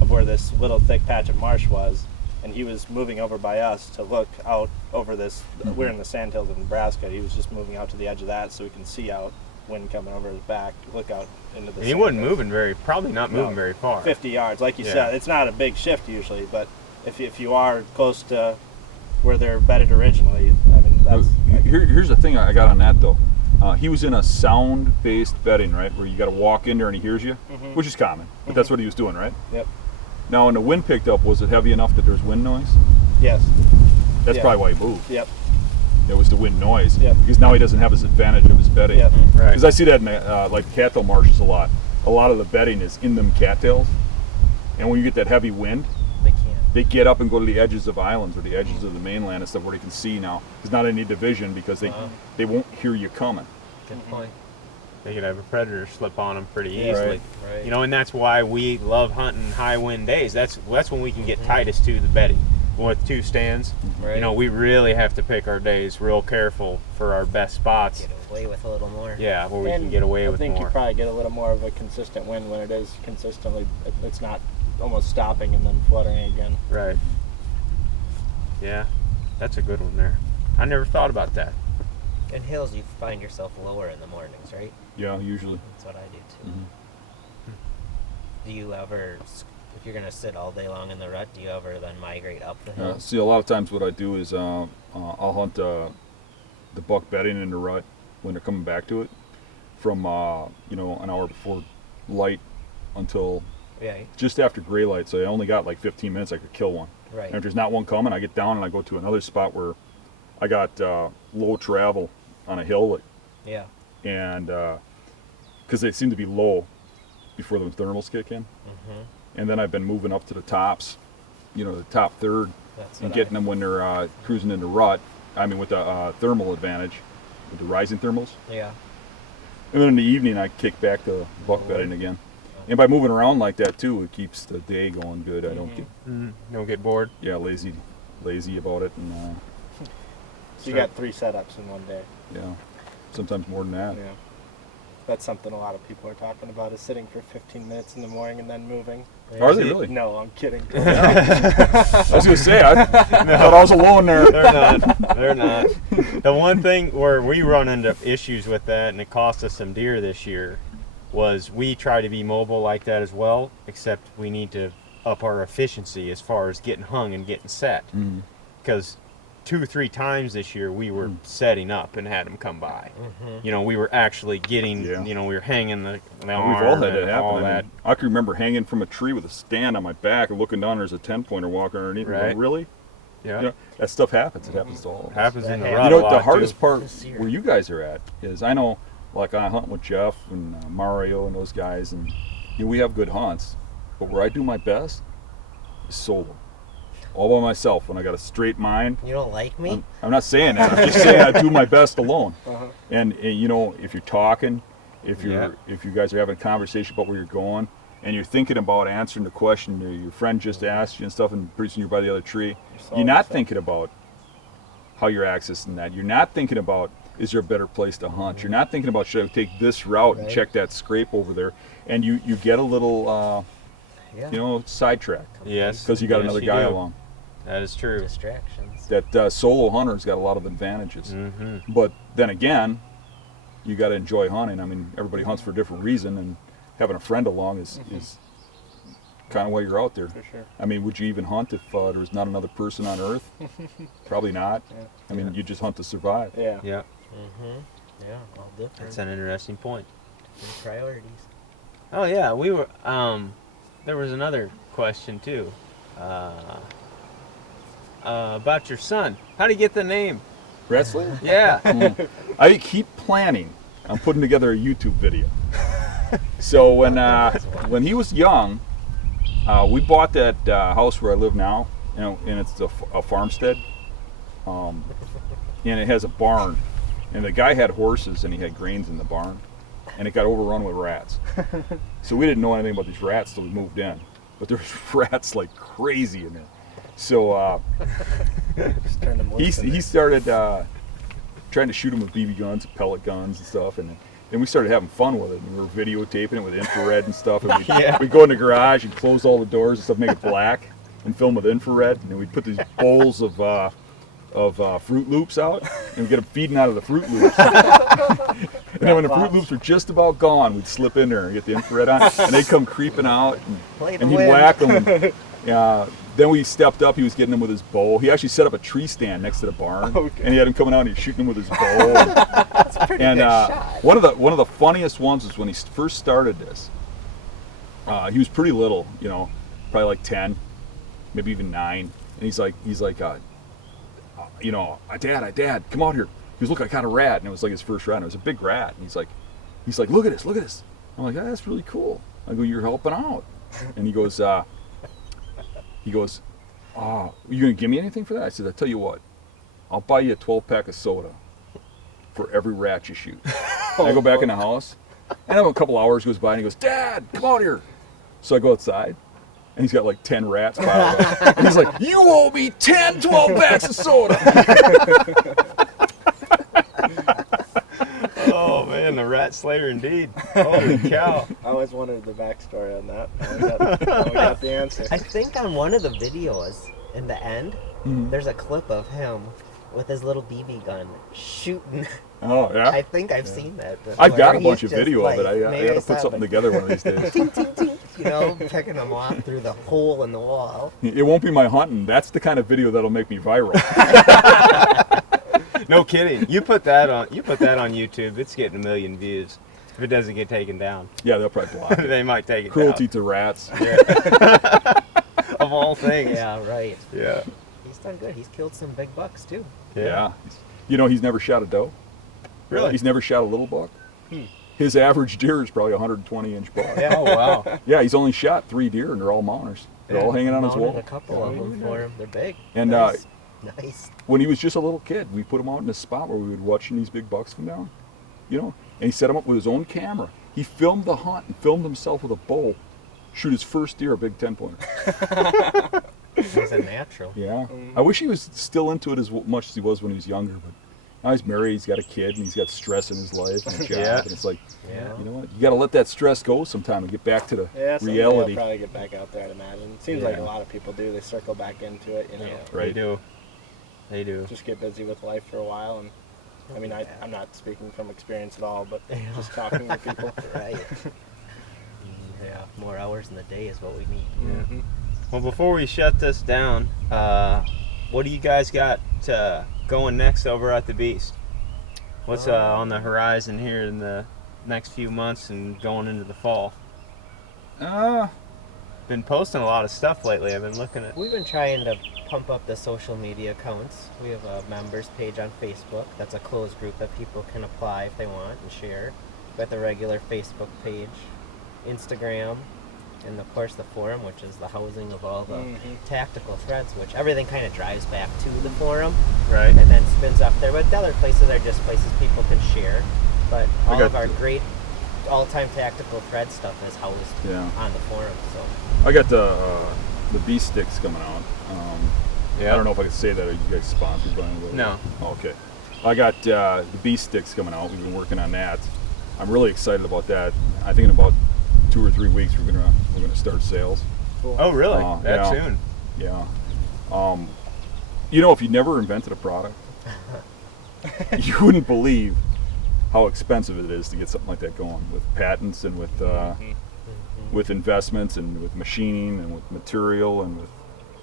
of where this little thick patch of marsh was, and he was moving over by us to look out over this. We're in the sandhills of Nebraska. He was just moving out to the edge of that so we can see out, wind coming over his back, look out into the. And he wasn't moving probably not moving very far. 50 yards, like you said. It's not a big shift usually, but if you are close to where they're bedded originally, I mean, that's. Here's the thing I got on that though. He was in a sound-based bedding, right, where you got to walk in there and he hears you, which is common, but that's what he was doing, right? Yep. Now, when the wind picked up, was it heavy enough that there's wind noise? Yes. That's probably why he moved. Yep. It was the wind noise. Yep. Because now he doesn't have his advantage of his bedding. Yep. Right. Because I see that in like cattail marshes a lot. A lot of the bedding is in them cattails, and when you get that heavy wind, they get up and go to the edges of islands or the edges of the mainland and stuff where they can see now. There's not any division because they won't hear you coming. Good point. They could have a predator slip on them pretty easily. Right. You know, and that's why we love hunting high wind days. That's when we can get tightest to the bedding. With 2 stands, you know, we really have to pick our days real careful for our best spots. Get away with a little more. Yeah, where we can get away with more. I think you probably get a little more of a consistent wind when it is consistently. It's not almost stopping and then fluttering again. Right. Yeah, that's a good one there. I never thought about that. In hills, you find yourself lower in the mornings, right? Yeah, usually. That's what I do too. Do you ever, if you're gonna sit all day long in the rut, do you ever then migrate up the hill? See, a lot of times what I do is I'll hunt the buck bedding in the rut when they're coming back to it from you know, an hour before light until just after gray light. So I only got like 15 minutes. I could kill one. Right. And if there's not one coming, I get down and I go to another spot where I got low travel on a hill. Yeah. And because they seem to be low before the thermals kick in. And then I've been moving up to the tops, you know, the top third, and getting them when they're cruising in the rut. I mean, with the thermal advantage, with the rising thermals. Yeah. And then in the evening, I kick back to buck bedding again. And by moving around like that too, it keeps the day going good. I Don't get bored. Yeah, lazy about it, and So you got 3 setups in one day. yeah, sometimes more than that. Yeah. That's something a lot of people are talking about, is sitting for 15 minutes in the morning and then moving. Are they really? No, I'm kidding. I was gonna say I thought I was alone there. They're not. The one thing where we run into issues with that, and it cost us some deer this year, was we try to be mobile like that as well, except we need to up our efficiency as far as getting hung and getting set. Because 2-3 times this year we were setting up and had them come by. You know, we were actually getting, you know, we were hanging the arm. We've all had that happen. All I that. mean, I can remember hanging from a tree with a stand on my back and looking down. There's a 10-pointer walking underneath. Right. Going, really? Yeah. You know, that stuff happens. It happens to all of us. Happens in the You rut You a know, lot, the hardest too. part where you guys are at is, I know, like I hunt with Jeff and Mario and those guys, and you know, we have good hunts, but where I do my best is solo, all by myself when I got a straight mind. You don't like me? I'm not saying that. I'm just saying I do my best alone. And you know, if you're talking, if you guys are having a conversation about where you're going, and you're thinking about answering the question that your friend just asked you and stuff, and pretty soon you're by the other tree, you're not thinking about how you're accessing that. You're not thinking about, is there a better place to hunt? You're not thinking about, should I take this route and check that scrape over there? And you get a little, you know, sidetracked. Yes. Because you got another guy along. That is true. Distractions. That solo hunter's got a lot of advantages. But then again, you got to enjoy hunting. I mean, everybody hunts for a different reason, and having a friend along is kind of why you're out there. For sure. I mean, would you even hunt if there's not another person on Earth? Probably not. I mean, you just hunt to survive. Yeah. Yeah. Yeah, all different. That's an interesting point. Different priorities. Oh yeah, we were. There was another question too. about your son. How do you get the name? Rat Slayer? Yeah. I keep planning on putting together a YouTube video. So when he was young, we bought that house where I live now, and it's a farmstead, and it has a barn, and the guy had horses and he had grains in the barn, and it got overrun with rats. So we didn't know anything about these rats till we moved in, but there was rats like crazy in there. So Just turn them loose in he there. started trying to shoot them with BB guns, pellet guns, and stuff, and then we started having fun with it. And we were videotaping it with infrared and stuff. And we'd go in the garage and close all the doors and stuff, make it black, and film with infrared. And then we'd put these bowls of Fruit Loops out, and we'd get them feeding out of the Fruit Loops. And then when the Fruit Loops were just about gone, we'd slip in there and get the infrared on, and they'd come creeping out, and he'd whack them. Then we stepped up. He was getting them with his bow. He actually set up a tree stand next to the barn, and he had him coming out and he was shooting them with his bow. That's a pretty good shot. one of the funniest ones was when he first started this. He was pretty little, probably like 10, maybe even 9, and he's like, Dad, come out here. He goes, look, I caught a rat, and it was like his first rat. And it was a big rat, and he's like, look at this. I'm like, yeah, that's really cool. I go, you're helping out, and he goes, oh, you gonna give me anything for that? I said, I tell you what, I'll buy you a 12-pack of soda for every rat you shoot. And I go back in the house, and a couple hours goes by, and he goes, Dad, come out here. So I go outside, and he's got like 10 rats piled up. And he's like, you owe me 10 12-packs of soda. Oh man, the Rat Slayer indeed. Holy cow. I always wondered the backstory on that. Now we got the answer. I think on one of the videos in the end, there's a clip of him with his little BB gun shooting. Oh, yeah? I think I've seen that before. I've got a He's bunch of just video of it. I maybe got to saw put it, something but together one of these days. Ting, ting, ting, picking them off through the hole in the wall. It won't be my hunting. That's the kind of video that'll make me viral. No kidding. You put that on YouTube, it's getting 1 million views. If it doesn't get taken down. Yeah, they'll probably block it. They might take it Cruelty down. to rats. Of all things. Yeah, right. Yeah. He's done good. He's killed some big bucks too. Yeah. He's never shot a doe. Really? He's never shot a little buck. His average deer is probably a 120-inch buck. Yeah. Oh wow. Yeah, he's only shot 3 deer, and they're all mounters. They're all hanging on his Mounted wall. a couple of them for him. They're big. And nice. when he was just a little kid, we put him out in a spot where we would watch these big bucks come down, and he set him up with his own camera. He filmed the hunt and filmed himself with a bow, shoot his first deer, a big 10-pointer. He's a natural. Yeah. I wish he was still into it as much as he was when he was younger, but now he's married, he's got a kid, and he's got stress in his life and a job, Yeah. and it's like, Yeah. you know what? You got to let that stress go sometime and get back to the Yeah, someday reality. I'll probably get back out there, I'd imagine. It seems like a lot of people do. They circle back into it, Yeah. Right. They do. Just get busy with life for a while. And I mean, I'm not speaking from experience at all, but just talking to people. Right. Yeah. More hours in the day is what we need. Mm-hmm. Well, before we shut this down, what do you guys got going next over at the Beast? What's on the horizon here in the next few months and going into the fall? Been posting a lot of stuff lately. I've been looking at. We've been trying to pump up the social media accounts. We have a members page on Facebook. That's a closed group that people can apply if they want and share. We got the regular Facebook page, Instagram, and of course the forum, which is the housing of all the tactical threads, which everything kind of drives back to the forum, Right. and then spins up there. But the other places are just places people can share. But all of our great all-time tactical thread stuff is housed on the forum. So I got the beast sticks coming out. Yeah. I don't know if I can say that. Are you guys sponsored by anybody? No. Oh, okay. I got the beast sticks coming out. We've been working on that. I'm really excited about that. I think in about 2 or 3 weeks we're gonna start sales. Cool. Oh, really? That yeah. soon? Yeah. If you never invented a product, you wouldn't believe how expensive it is to get something like that going, with patents and with investments and with machining and with material and with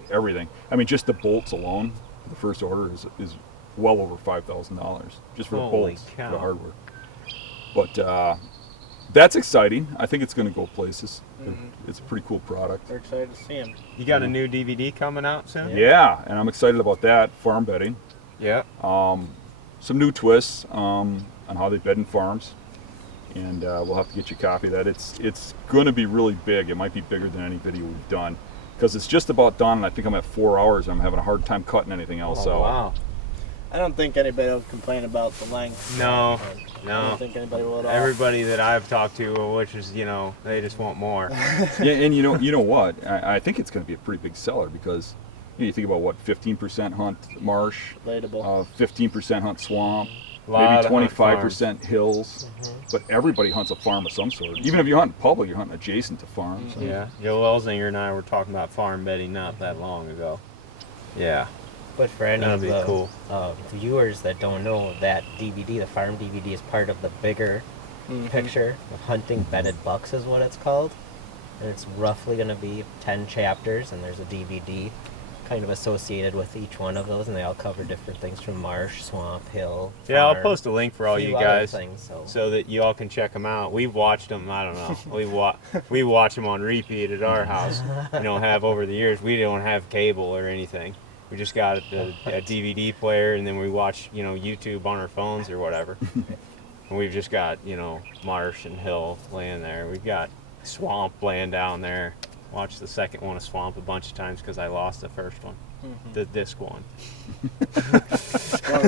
everything. I mean, just the bolts alone, the first order is well over $5,000 just for Holy bolts, cow. for the hardware. But that's exciting. I think it's going to go places. It's a pretty cool product. We're excited to see him. You got a new DVD coming out soon? Yeah, and I'm excited about that. Farm bedding. Yeah. Some new twists on how they bed in farms, and we'll have to get you a copy of that. It's going to be really big. It might be bigger than any video we've done, because it's just about done, and I think I'm at 4 hours. I'm having a hard time cutting anything else out. Wow. I don't think anybody will complain about the length. No. I don't think anybody will at all. Everybody that I've talked to, which is, they just want more. Yeah, and you know what? I think it's going to be a pretty big seller, because you think about what, 15% hunt marsh, Relatable. 15% hunt swamp, Lot maybe of hunt 25% hills. But everybody hunts a farm of some sort. Even if you hunt in public, you're hunting adjacent to farms. Yeah. Joe Elzinger and I were talking about farm bedding not that long ago. Yeah. But for any of That'd be the cool. viewers that don't know, that DVD, the farm DVD, is part of the bigger picture of hunting bedded bucks, is what it's called. And it's roughly going to be 10 chapters, and there's a DVD kind of associated with each one of those, and they all cover different things from marsh, swamp, hill, Yeah, I'll farm, post a link for all few you other guys things, so that you all can check them out. We've watched them, I don't know. We watch them on repeat at our house. Have over the years. We don't have cable or anything. We just got a DVD player, and then we watch, YouTube on our phones or whatever. And we've just got, marsh and hill laying there. We've got swamp laying down there. Watched the second one of swamp a bunch of times because I lost the first one, the disc one. Well,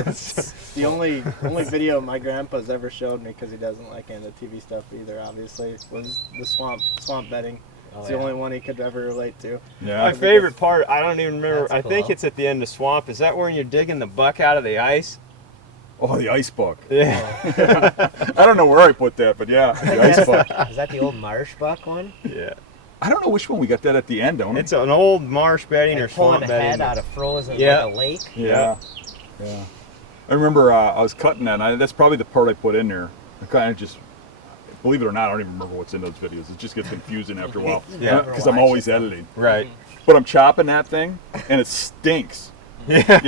the only video my grandpa's ever showed me, because he doesn't like any of the TV stuff either, obviously, was the swamp bedding. It's the only one he could ever relate to. Yeah. My favorite part, I don't even remember. That's I think cool. it's at the end of swamp. Is that where you're digging the buck out of the ice? Oh, the ice buck. Yeah. I don't know where I put that, but yeah, the ice buck. Is that the old marsh buck one? Yeah. I don't know which one we got that at the end, don't we? It's an old marsh bedding or Like pulling swamp a head bedding. out of frozen Yeah. like a lake. Yeah. Yeah. I remember I was cutting that, and that's probably the part I put in there. I kind of just, believe it or not, I don't even remember what's in those videos. It just gets confusing after a while. Yeah. Because I'm always editing. Right. But I'm chopping that thing, and it stinks. Yeah.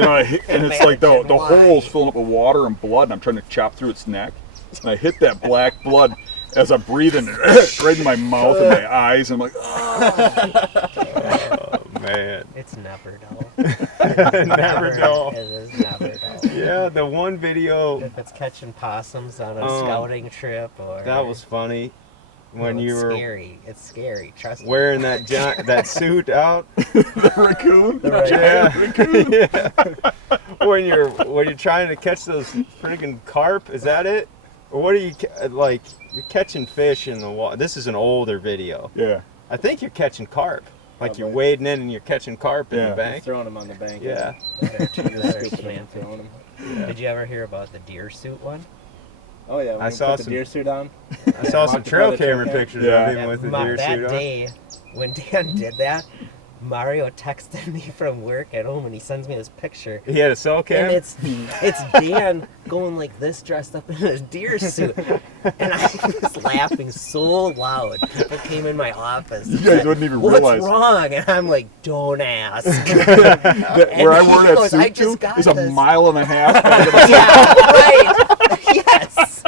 And it's like the hole's filling up with water and blood, and I'm trying to chop through its neck. And I hit that black blood as I'm breathing right in my mouth and my eyes. And I'm like, Oh, man. It's never dull. Never dull. It is never dull. Yeah, the one video, If it's catching possums on a Oh. scouting trip, or that was funny. When it's you were scary. It's scary. Trust me. wearing that suit out. the raccoon? The raccoon. Yeah. when you're trying to catch those friggin' carp, is that it? Or what are you like? You're catching fish in the water. This is an older video. Yeah. I think you're catching carp. Like you're Probably. wading in and you're catching carp in Yeah. the bank. Throwing them on the bank. Yeah. They're Scooping man. them, throwing them. Did you ever hear about the deer suit one? Oh yeah, when I you saw put the some- deer suit on. I saw some Walked trail by the trail camera cam. pictures Yeah. of him with the deer that suit on. day, when Dan did that, Mario texted me from work at home, and he sends me this picture. He had a cell cam. And it's Dan going like this, dressed up in a deer suit, and I was laughing so loud. People came in my office. You guys wouldn't even What's realize. wrong? And I'm like, don't ask. Where I wore he that goes, "I suit just to got is a this." mile and a half. Yeah, right. Yes.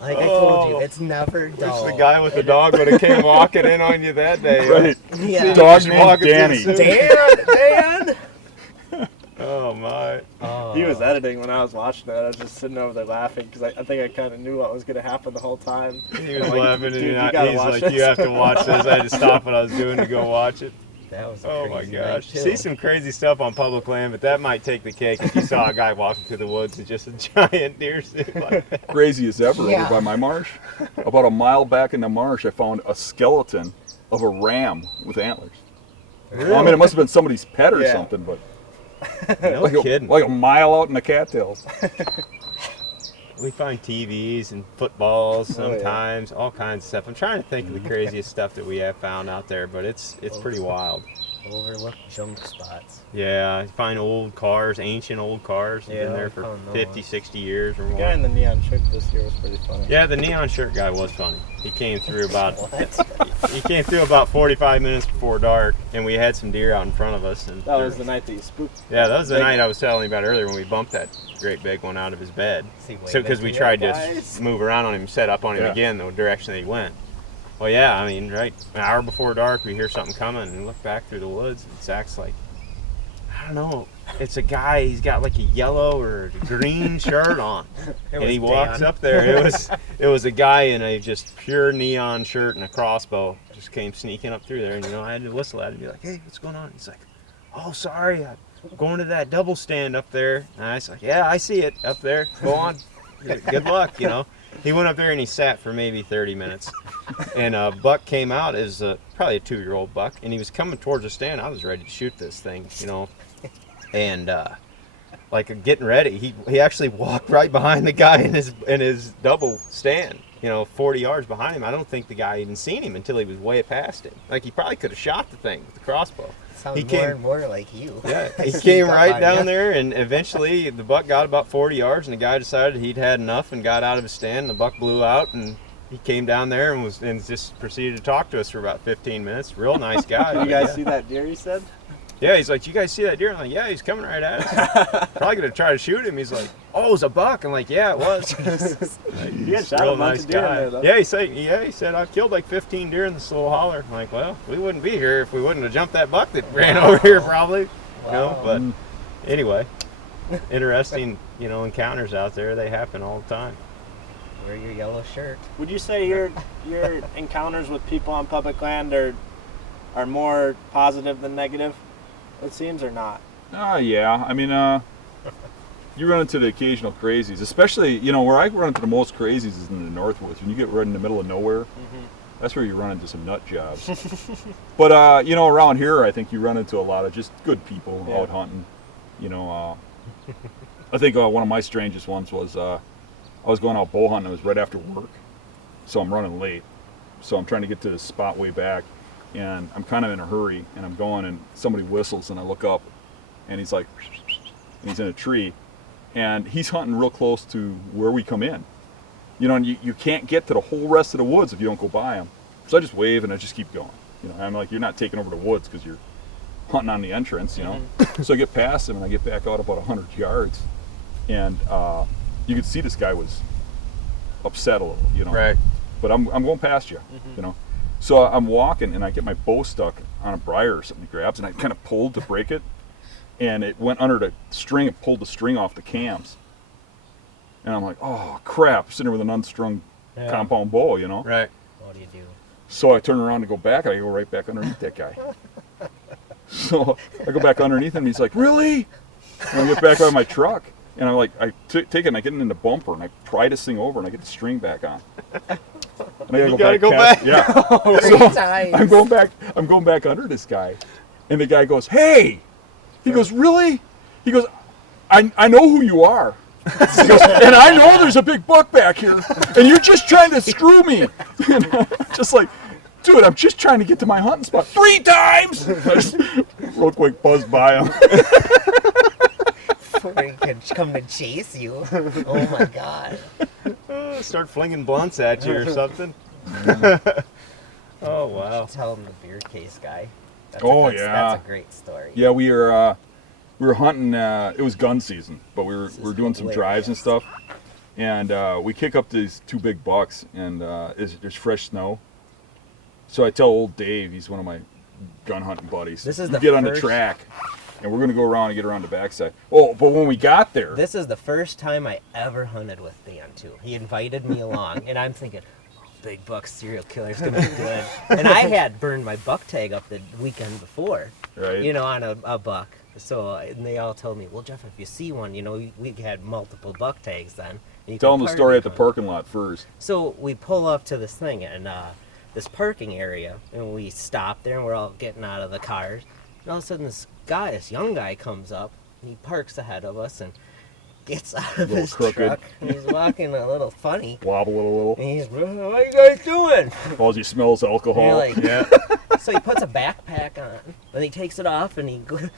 Like I told you, Oh. it's never Wish dull. the guy with the dog would have came walking in on you that day. Right. Yeah. Dog Just named walking through Danny. the suit. Dan. Oh my. Oh. He was editing when I was watching that. I was just sitting over there laughing because I think I kind of knew what was going to happen the whole time. He was I'm like, laughing, and "Dude, he's you gotta watch like, this." "You have to watch this." I had to stop what I was doing to go watch it. That was a Oh my crazy gosh! night, too. See some crazy stuff on public land, but that might take the cake if you saw a guy walking through the woods in just a giant deer suit like that. Crazy as ever Yeah. over by my marsh. About a mile back in the marsh, I found a skeleton of a ram with antlers. Well, I mean, it must have been somebody's pet or Yeah. something, but No like kidding. like a mile out in the cattails. We find TVs and footballs Oh, yeah. sometimes, all kinds of stuff. I'm trying to think of the craziest stuff that we have found out there, but it's pretty wild. Overlooked junk spots. Yeah, you find old cars, ancient old cars, Yeah, been there we for found those. 50, 60 years or The guy in more. the neon shirt this year was pretty funny. Yeah, the neon shirt guy was funny. He came through about What? he came through about 45 minutes before dark. and we had some deer out in front of us. And That was the night that you spooked. yeah, that was the Big- night I was telling you about earlier when we bumped that great big one out of his bed. See, wait So because a we minute, tried guys. to move around on him, set up on him Yeah. again the direction that he went. Well, yeah, I mean, right, an hour before dark, we hear something coming and look back through the woods, and Zach's like, I don't know, it's a guy, he's got like a yellow or green shirt on. And he walks Dan. up there, it was a guy in a just pure neon shirt and a crossbow, just came sneaking up through there, and I had to whistle at him and be like, hey, what's going on? He's like, oh, sorry, I'm going to that double stand up there. And I was like, yeah, I see it up there, go on, good luck, He went up there and he sat for maybe 30 minutes. And a buck came out, as probably a 2-year-old buck, and he was coming towards the stand. I was ready to shoot this thing, And like getting ready, he actually walked right behind the guy in his double stand, 40 yards behind him. I don't think the guy even seen him until he was way past him. Like he probably could have shot the thing with the crossbow. Sounds He more came- and more like you. Yeah, he Sneak came up right on down ya. there, and eventually the buck got about 40 yards, and the guy decided he'd had enough and got out of his stand. The buck blew out, and he came down there and just proceeded to talk to us for about 15 minutes. Real nice guy. You guys see that deer? You said. Yeah, he's like, you guys see that deer? I'm like, yeah, he's coming right at us. Probably gonna try to shoot him. He's like, oh, it was a buck. I'm like, yeah, it was. Like, You had he's shot a bunch of deer in there, though. Yeah, he said I've killed like 15 deer in this little holler. I'm like, well, we wouldn't be here if we wouldn't have jumped that buck that ran over here, probably. Wow. But anyway, interesting, encounters out there. They happen all the time. Wear your yellow shirt. Would you say your encounters with people on public land are more positive than negative? It seems, or not? Yeah. I mean, you run into the occasional crazies, especially, where I run into the most crazies is in the Northwoods. When you get right in the middle of nowhere, that's where you run into some nut jobs. But, around here, I think you run into a lot of just good people out hunting. I think one of my strangest ones was I was going out bow hunting. It was right after work, so I'm running late. So I'm trying to get to this spot way back, and I'm kind of in a hurry, and I'm going, and somebody whistles, and I look up, and he's like, and he's in a tree, and he's hunting real close to where we come in. And you can't get to the whole rest of the woods if you don't go by him. So I just wave, and I just keep going. I'm like, you're not taking over the woods because you're hunting on the entrance, So I get past him, and I get back out about 100 yards, and you could see this guy was upset a little, Right. But I'm going past you, So I'm walking, and I get my bow stuck on a briar or something he grabs, and I kind of pulled to break it, and it went under the string and pulled the string off the cams. And I'm like, oh, crap, I'm sitting there with an unstrung compound bow, Right. What do you do? So I turn around to go back, and I go right back underneath that guy. So I go back underneath him, and he's like, really? And I get back out of my truck, and I'm like, I take it, and I get in the bumper, and I pry this thing over, and I get the string back on. And I You gotta go back. Yeah. Times. I'm going back under this guy, and the guy goes, "Hey," he goes, "Really?" He goes, "I know who you are." He goes, and I know there's a big buck back here, and you're just trying to screw me. And I'm just like, dude, I'm just trying to get to my hunting spot 3 times. I just real quick buzzed by him. Before he can come to chase you. Oh my God. Start flinging blunts at you or something. Oh, wow. Tell him the beer case guy. That's Yeah. That's a great story. Yeah, we were hunting. It was gun season, but we were doing some drives and stuff. And we kick up these 2 big bucks, and there's fresh snow. So I tell old Dave, he's one of my gun hunting buddies. This is "You the get on the first- track, and we're gonna go around and get around the backside." Oh, but when we got there, This is the first time I ever hunted with Dan too. He invited me along, and I'm thinking, oh, big buck serial killer's gonna be good. And I had burned my buck tag up the weekend before, right? on a buck. So and they all told me, well, Jeff, if you see one, we had multiple buck tags then. And you Tell can them the party story at the hunt. parking lot first. So we pull up to this thing and this parking area, and we stop there, and we're all getting out of the cars. And all of a sudden, this young guy, comes up. And he parks ahead of us and gets out of Little his crooked. truck. And he's walking a little funny. Wobble it a little. And he's, what are you guys doing? All he smells alcohol. And you're like, Yeah. so he puts a backpack on, and he takes it off, and in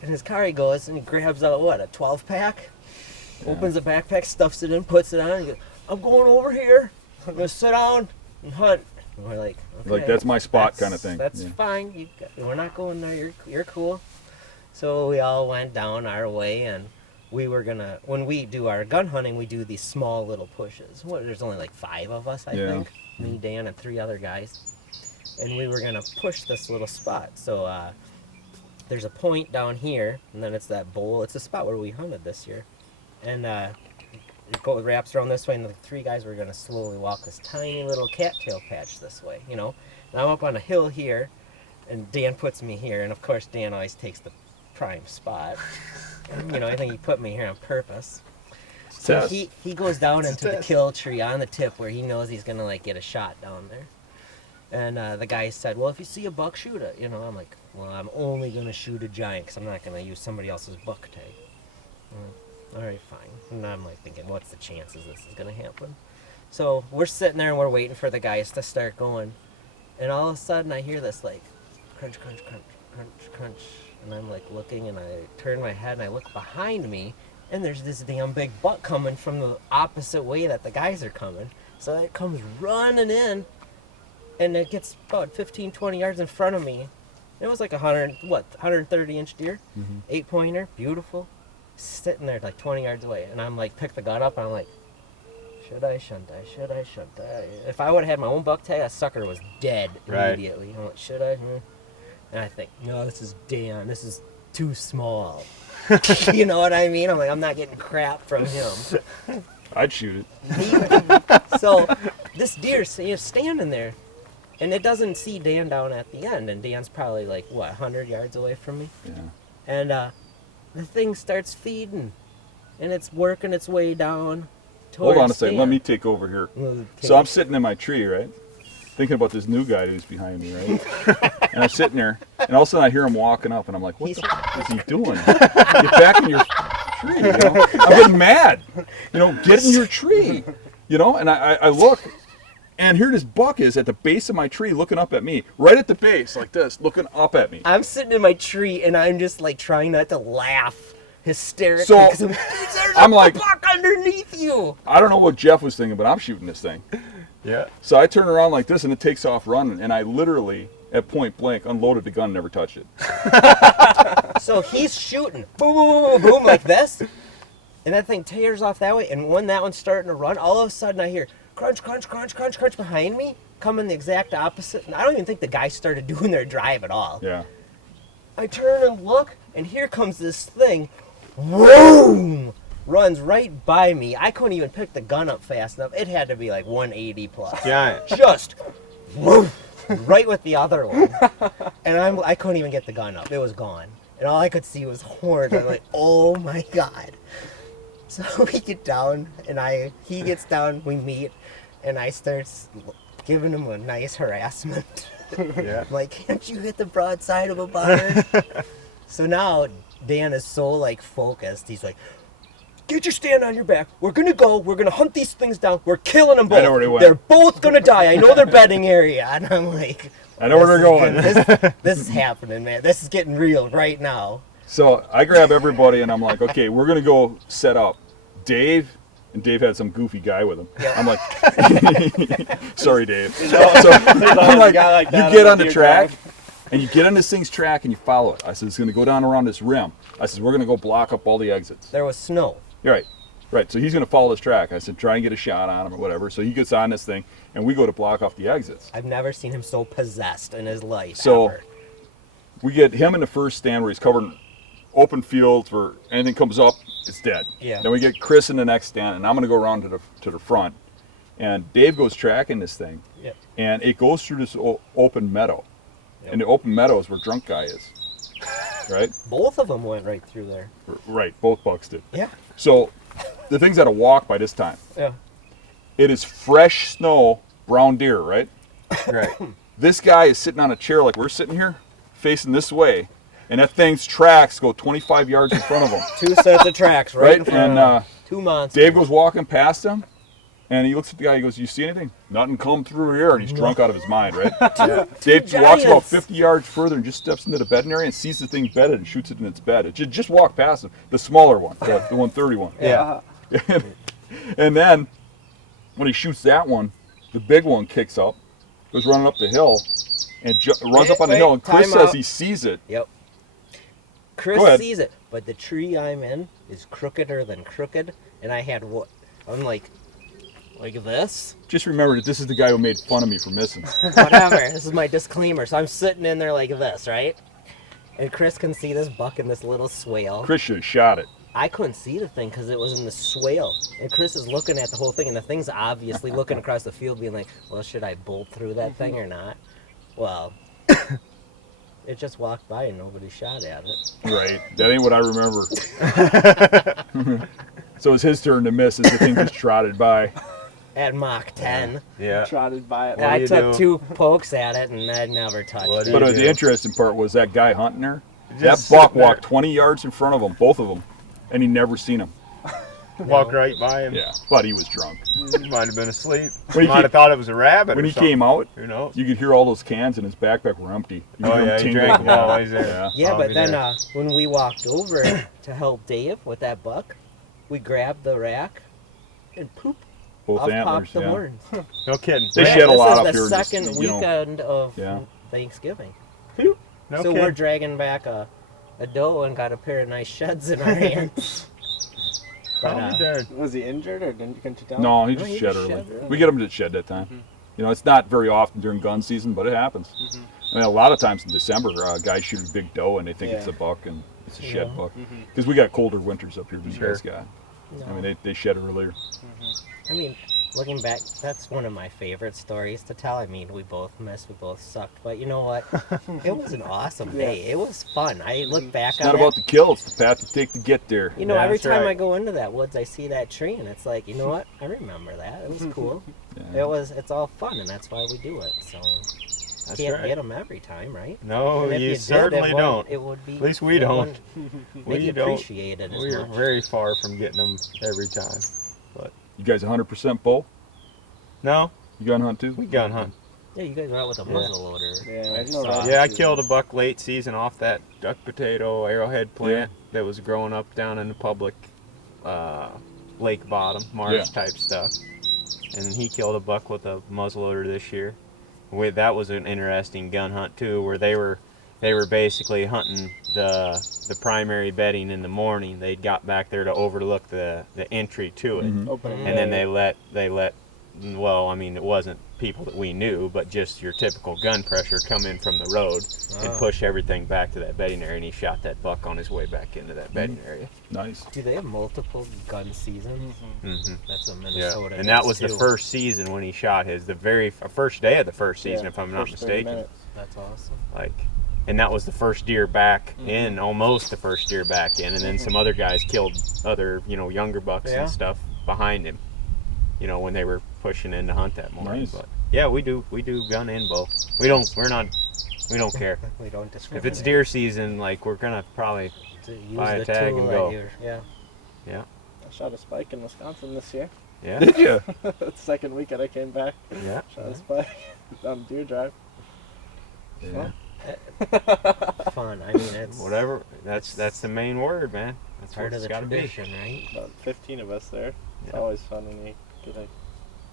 his car he goes, and he grabs out, a 12-pack? Opens the backpack, stuffs it in, puts it on, and he goes, I'm going over here. I'm going to sit down and hunt. And we're like, okay, Like, that's my spot kind of thing. That's Yeah. fine. We're not going there. You're cool. So we all went down our way, and we were gonna. When we do our gun hunting, we do these small little pushes. There's only like 5 of us, I Yeah. think. Me, Dan, and 3 other guys. And we were gonna push this little spot. So there's a point down here, and then it's that bowl. It's a spot where we hunted this year, and it wraps around this way, and the 3 guys were gonna slowly walk this tiny little cattail patch this way, you know. And I'm up on a hill here, and Dan puts me here, and of course Dan always takes the prime spot. And, you know, I think he put me here on purpose. So Test. he goes down into the test. kill tree on the tip where he knows he's gonna like get a shot down there. And the guy said, well, if you see a buck, shoot it. You know, I'm like, well, I'm only gonna shoot a giant because I'm not gonna use somebody else's buck tag. All right, fine. And I'm like thinking, what's the chances this is gonna happen? So we're sitting there and we're waiting for the guys to start going, and all of a sudden I hear this like crunch, crunch, crunch, crunch, crunch, and I'm like looking, and I turn my head and I look behind me, and there's this damn big buck coming from the opposite way that the guys are coming. So it comes running in, and it gets about 15, 20 yards in front of me. It was like 130-inch deer, 8-pointer, beautiful, sitting there like 20 yards away. And I'm like, pick the gun up, and I'm like, should I, shouldn't I, should I, shouldn't I? If I would have had my own buck tag, that sucker was dead Right. immediately. I'm like, should I? And I think, no, this is Dan. This is too small. You know what I mean? I'm like, I'm not getting crap from him. I'd shoot it. So this deer is standing there, and it doesn't see Dan down at the end, and Dan's probably like, what, 100 yards away from me? Yeah. And the thing starts feeding, and it's working its way down towards Hold on a second. Dan. Let me take over here. Okay. So I'm sitting in my tree, right? Thinking about this new guy who's behind me, right? And I'm sitting there, and all of a sudden I hear him walking up, and I'm like, what the fuck is he doing? Get back in your tree, you know? I'm getting mad. You know, get in your tree. You know, and I look, and here this buck is at the base of my tree looking up at me. Right at the base, like this, looking up at me. I'm sitting in my tree, and I'm just like trying not to laugh hysterically. So, 'cause there's I'm a like- buck underneath you. I don't know what Jeff was thinking, but I'm shooting this thing. Yeah. So I turn around like this, and it takes off running, and I literally, at point blank, unloaded the gun and never touched it. So he's shooting, boom, boom, boom, boom, boom, like this, and that thing tears off that way. And when that one's starting to run, all of a sudden I hear crunch, crunch, crunch, crunch, crunch behind me, coming the exact opposite. And I don't even think the guys started doing their drive at all. Yeah. I turn and look, and here comes this thing, boom, runs right by me. I couldn't even pick the gun up fast enough. It had to be like 180 plus. Giant. Just woof, right with the other one. And I couldn't even get the gun up. It was gone. And all I could see was horns. I'm like, oh my God. So we get down, and he gets down, we meet, and I start giving him a nice harassment. Yeah. I'm like, can't you hit the broadside of a barn? So now Dan is so like focused. He's like, get your stand on your back. We're gonna go. We're gonna hunt these things down. We're killing them both. I know where they went. They're both gonna die. I know their bedding area. And I'm like, I know where they're going. This is happening, man. This is getting real right now. So I grab everybody, and I'm like, okay, we're going to go set up. Dave, and Dave had some goofy guy with him. I'm like, sorry, Dave. So I'm like, you get on the track, and you get on this thing's track, and you follow it. I said, it's going to go down around this rim. I said, we're going to go block up all the exits. There was snow. You're right. Right, so he's going to follow this track. I said, try and get a shot on him or whatever. So he gets on this thing, and we go to block off the exits. I've never seen him so possessed in his life. So ever. we get him in the first stand where he's covering open fields where anything comes up, it's dead. Yeah. Then we get Chris in the next stand, and I'm going to go around to the front. And Dave goes tracking this thing, Yep. and it goes through this open meadow. Yep. And the open meadow is where Drunk Guy is. Right? Both of them went right through there. Right, both bucks did. Yeah. So the thing's at a walk by this time. Yeah. It is fresh snow, brown deer, right? Right. This guy is sitting on a chair like we're sitting here, facing this way, and that thing's tracks go 25 yards in front of him. 2 sets of tracks right in Right? front And of him. 2 months. Dave goes walking past him, and he looks at the guy, he goes, you see anything? Nothing come through here, and he's drunk out of his mind, right? Dave walks about giants. 50 yards further and just steps into the bedding area and sees the thing bedded and shoots it in its bed. It just walk past him, the smaller one, the 131. Yeah. And then when he shoots that one, the big one kicks up, was running up the hill, and runs up on the Wait, hill, and Chris time says out. he sees it. Yep. Go Chris ahead. sees it, but the tree I'm in is crookeder than crooked, and I had what? I'm like this. Just remember that this is the guy who made fun of me for missing. Whatever. This is my disclaimer. So I'm sitting in there like this, right? And Chris can see this buck in this little swale. Chris should have shot it. I couldn't see the thing because it was in the swale. And Chris is looking at the whole thing, and the thing's obviously looking across the field being like, well, should I bolt through that thing or not? Well, it just walked by and nobody shot at it. Right. That ain't what I remember. So it's his turn to miss as the thing just trotted by. At Mach 10. Yeah. Trotted by it. What do I you took do? 2 pokes at it, and I never touched What do it. you But do? the interesting part was that guy hunting her. Just That buck sitting there. walked 20 yards in front of him, both of them, and he never seen him. Walked right by him. Yeah, but he was drunk. He might have been asleep. When he Might came- have thought it was a rabbit. When or he something. came out, Who knows? you could hear all those cans in his backpack were empty. You could Oh hear yeah, them he tingle. drank them all. He's there. Yeah. Yeah, but Probably then there. when we walked over to help Dave with that buck, we grabbed the rack and poop, Both off antlers, popped the yeah. horns. No kidding. They Yeah, shed a lot this up is here. the just, second you know. weekend of Yeah. Thanksgiving. No So kidding. we're dragging back a doe and got a pair of nice sheds in our hands. But, Probably dead. Was he injured or couldn't you tell? No, he No, just he shed just early. shed early. We get him to the shed that time. You know, it's not very often during gun season, but it happens. Mm-hmm. I mean, a lot of times in December, guys shoot a big doe and they think it's a Yeah. buck and it's a shed Yeah. buck. Because we got colder winters up here than you Sure. guys got. no. I mean, they shed earlier. I mean, looking back, that's one of my favorite stories to tell. I mean, we both missed, we both sucked, but you know what? It was an awesome day. It was fun. I look back It's on not it. about the kill, it's the path to take to get there. You know, Yeah, every that's time right. I go into that woods, I see that tree, and it's like, you know what? I remember that. It was cool. Yeah. It's all fun, and that's why we do it. So That's can't right. get them every time, right? No, And if you did, certainly it wouldn't- don't. It would be. At least we it don't. wouldn't Make We you don't. appreciate it as We are much. very far from getting them every time. You guys 100% bow? No, You gun hunt too? we gun hunt. Yeah, you guys were out with a muzzle loader. Yeah, I there's no saw. rabbit. Yeah, I season. killed a buck late season off that duck potato arrowhead plant that was growing up down in the public lake bottom marsh type stuff, and he killed a buck with a muzzleloader this year. That was an interesting gun hunt too, where they were basically hunting the primary bedding in the morning. They got back there to overlook the entry to it, Mhm. Opening and then day. they let well, I mean, it wasn't people that we knew, but just your typical gun pressure come in from the road and Ah. push everything back to that bedding area, and he shot that buck on his way back into that bedding area. Nice. Do they have multiple gun seasons? Mm-hmm. That's a Yeah, Minnesota. and that does, was the too. first season when he shot his, the very first day of the first season, Yeah, if I'm not first 30 mistaken. minutes. That's awesome. Like, and that was the first deer back Mm-hmm. in, almost the first deer back in, and then some other guys killed other, younger bucks Yeah. and stuff behind him. When they were pushing in to hunt that morning. Nice. But yeah, we do gun and bow. We don't care. We don't discriminate. If it's deer season, like, we're gonna probably To use buy a the tag tool and that go. Yeah. I shot a spike in Wisconsin this year. yeah. Did you? The second weekend I came back, Yeah. shot a spike on deer drive. Yeah. Fun. I mean, it's Whatever. That's the main word, man. That's part what of it's the gotta be. tradition, right? About 15 of us there. It's Yeah. always fun when you get a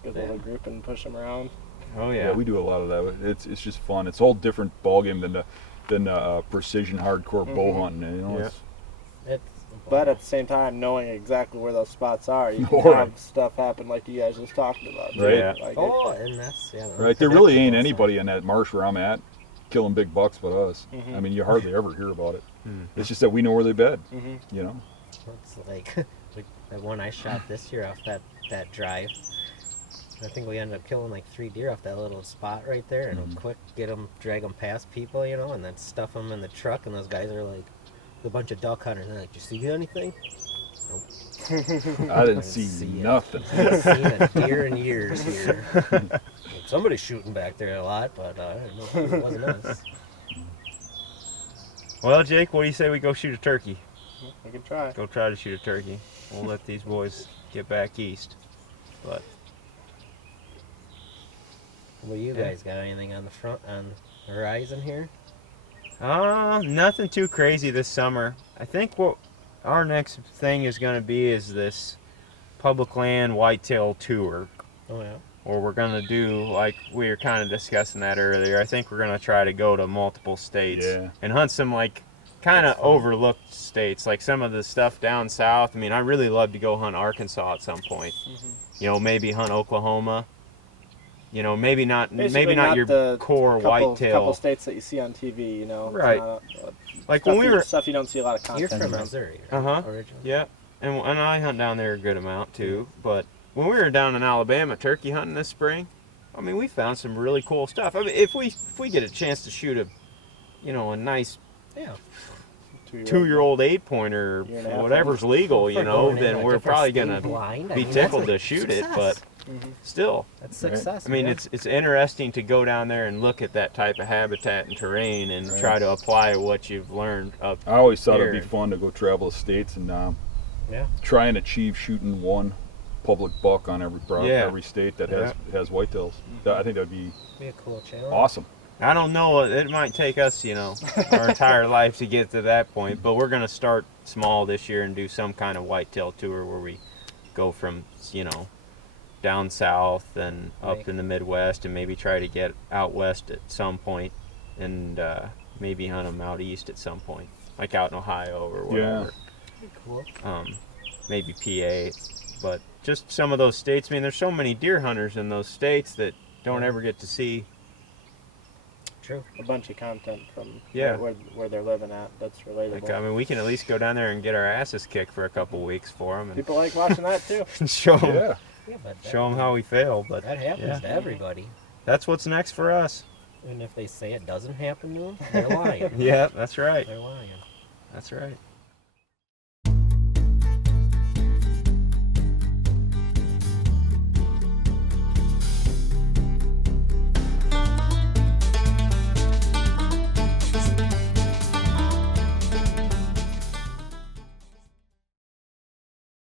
good Yeah. little group and push them around. Oh Yeah, yeah. we do a lot of that. It's just fun. It's a whole different ballgame than the precision hardcore bow Mhm. hunting. Yeah. It's, It's But at the same time, knowing exactly where those spots are, you can Right. have stuff happen like you guys just talked about. too. Right. Yeah. Like oh, and that's right. There really ain't unpredictable, so- anybody in that marsh where I'm at killing big bucks but us. Mhm. I mean, you hardly ever hear about it. Mhm. It's just that we know where they bed. Mhm. You know. It's like the one I shot this year off that drive. I think we ended up killing like 3 deer off that little spot right there, and Mhm. quick drag them past people, and then stuff them in the truck. And those guys are like a bunch of duck hunters. And they're like, "Did you see anything?" Nope. I didn't see see it. nothing. I haven't seen a deer in years here. Somebody's shooting back there a lot, but I didn't know it wasn't us. Well, Jake, what do you say we go shoot a turkey? We can try. Go try to shoot a turkey. We'll let these boys get back east. But Well, you Yeah. guys got anything on the horizon here? nothing too crazy this summer. I think what our next thing is going to be is this public land whitetail tour. Oh yeah. or we're gonna do like we were kind of discussing that earlier. I think we're gonna try to go to multiple states Yeah. and hunt some like kind of That's fun. overlooked states, like some of the stuff down south. I mean, I really love to go hunt Arkansas at some point. You know, maybe hunt Oklahoma. You know, maybe not Basically your the core whitetail. couple states that you see on TV, you know. It's Right. not, Like stuff when we were stuff you don't see a lot of content. You're from from. Missouri, right? Uh-huh. Originally. Yeah, and I hunt down there a good amount too. But when we were down in Alabama turkey hunting this spring, I mean, we found some really cool stuff. I mean, if we get a chance to shoot a nice Yeah. 2-year-old 8-pointer, Year and a half whatever's legal, For going in then a we're different probably state gonna blind, I be mean, that's tickled a to shoot it. success. But still, That's Right. success. I mean, man. it's interesting to go down there and look at that type of habitat and terrain and Right. try to apply what you've learned up. I always thought it'd be Here. fun to go travel the states and Yeah. try and achieve shooting one public buck on Yeah. every state that has whitetails. I think that'd be Be a cool challenge. awesome. I don't know. It might take us, our entire life to get to that point. But we're gonna start small this year and do some kind of whitetail tour where we go from, down south and up Right. in the Midwest, and maybe try to get out west at some point, and maybe hunt them out east at some point, like out in Ohio or whatever. Be cool. Maybe PA, but just some of those states. I mean, there's so many deer hunters in those states that don't ever get to see. True. A bunch of content from Yeah. where they're living at. That's relatable. Like, I mean, we can at least go down there and get our asses kicked for a couple weeks for them and People like watching that too. show them Yeah. Yeah, but how we fail. But that happens yeah. to everybody. That's what's next for us. And if they say it doesn't happen to them, they're lying. Yeah, that's right. They're lying. That's right.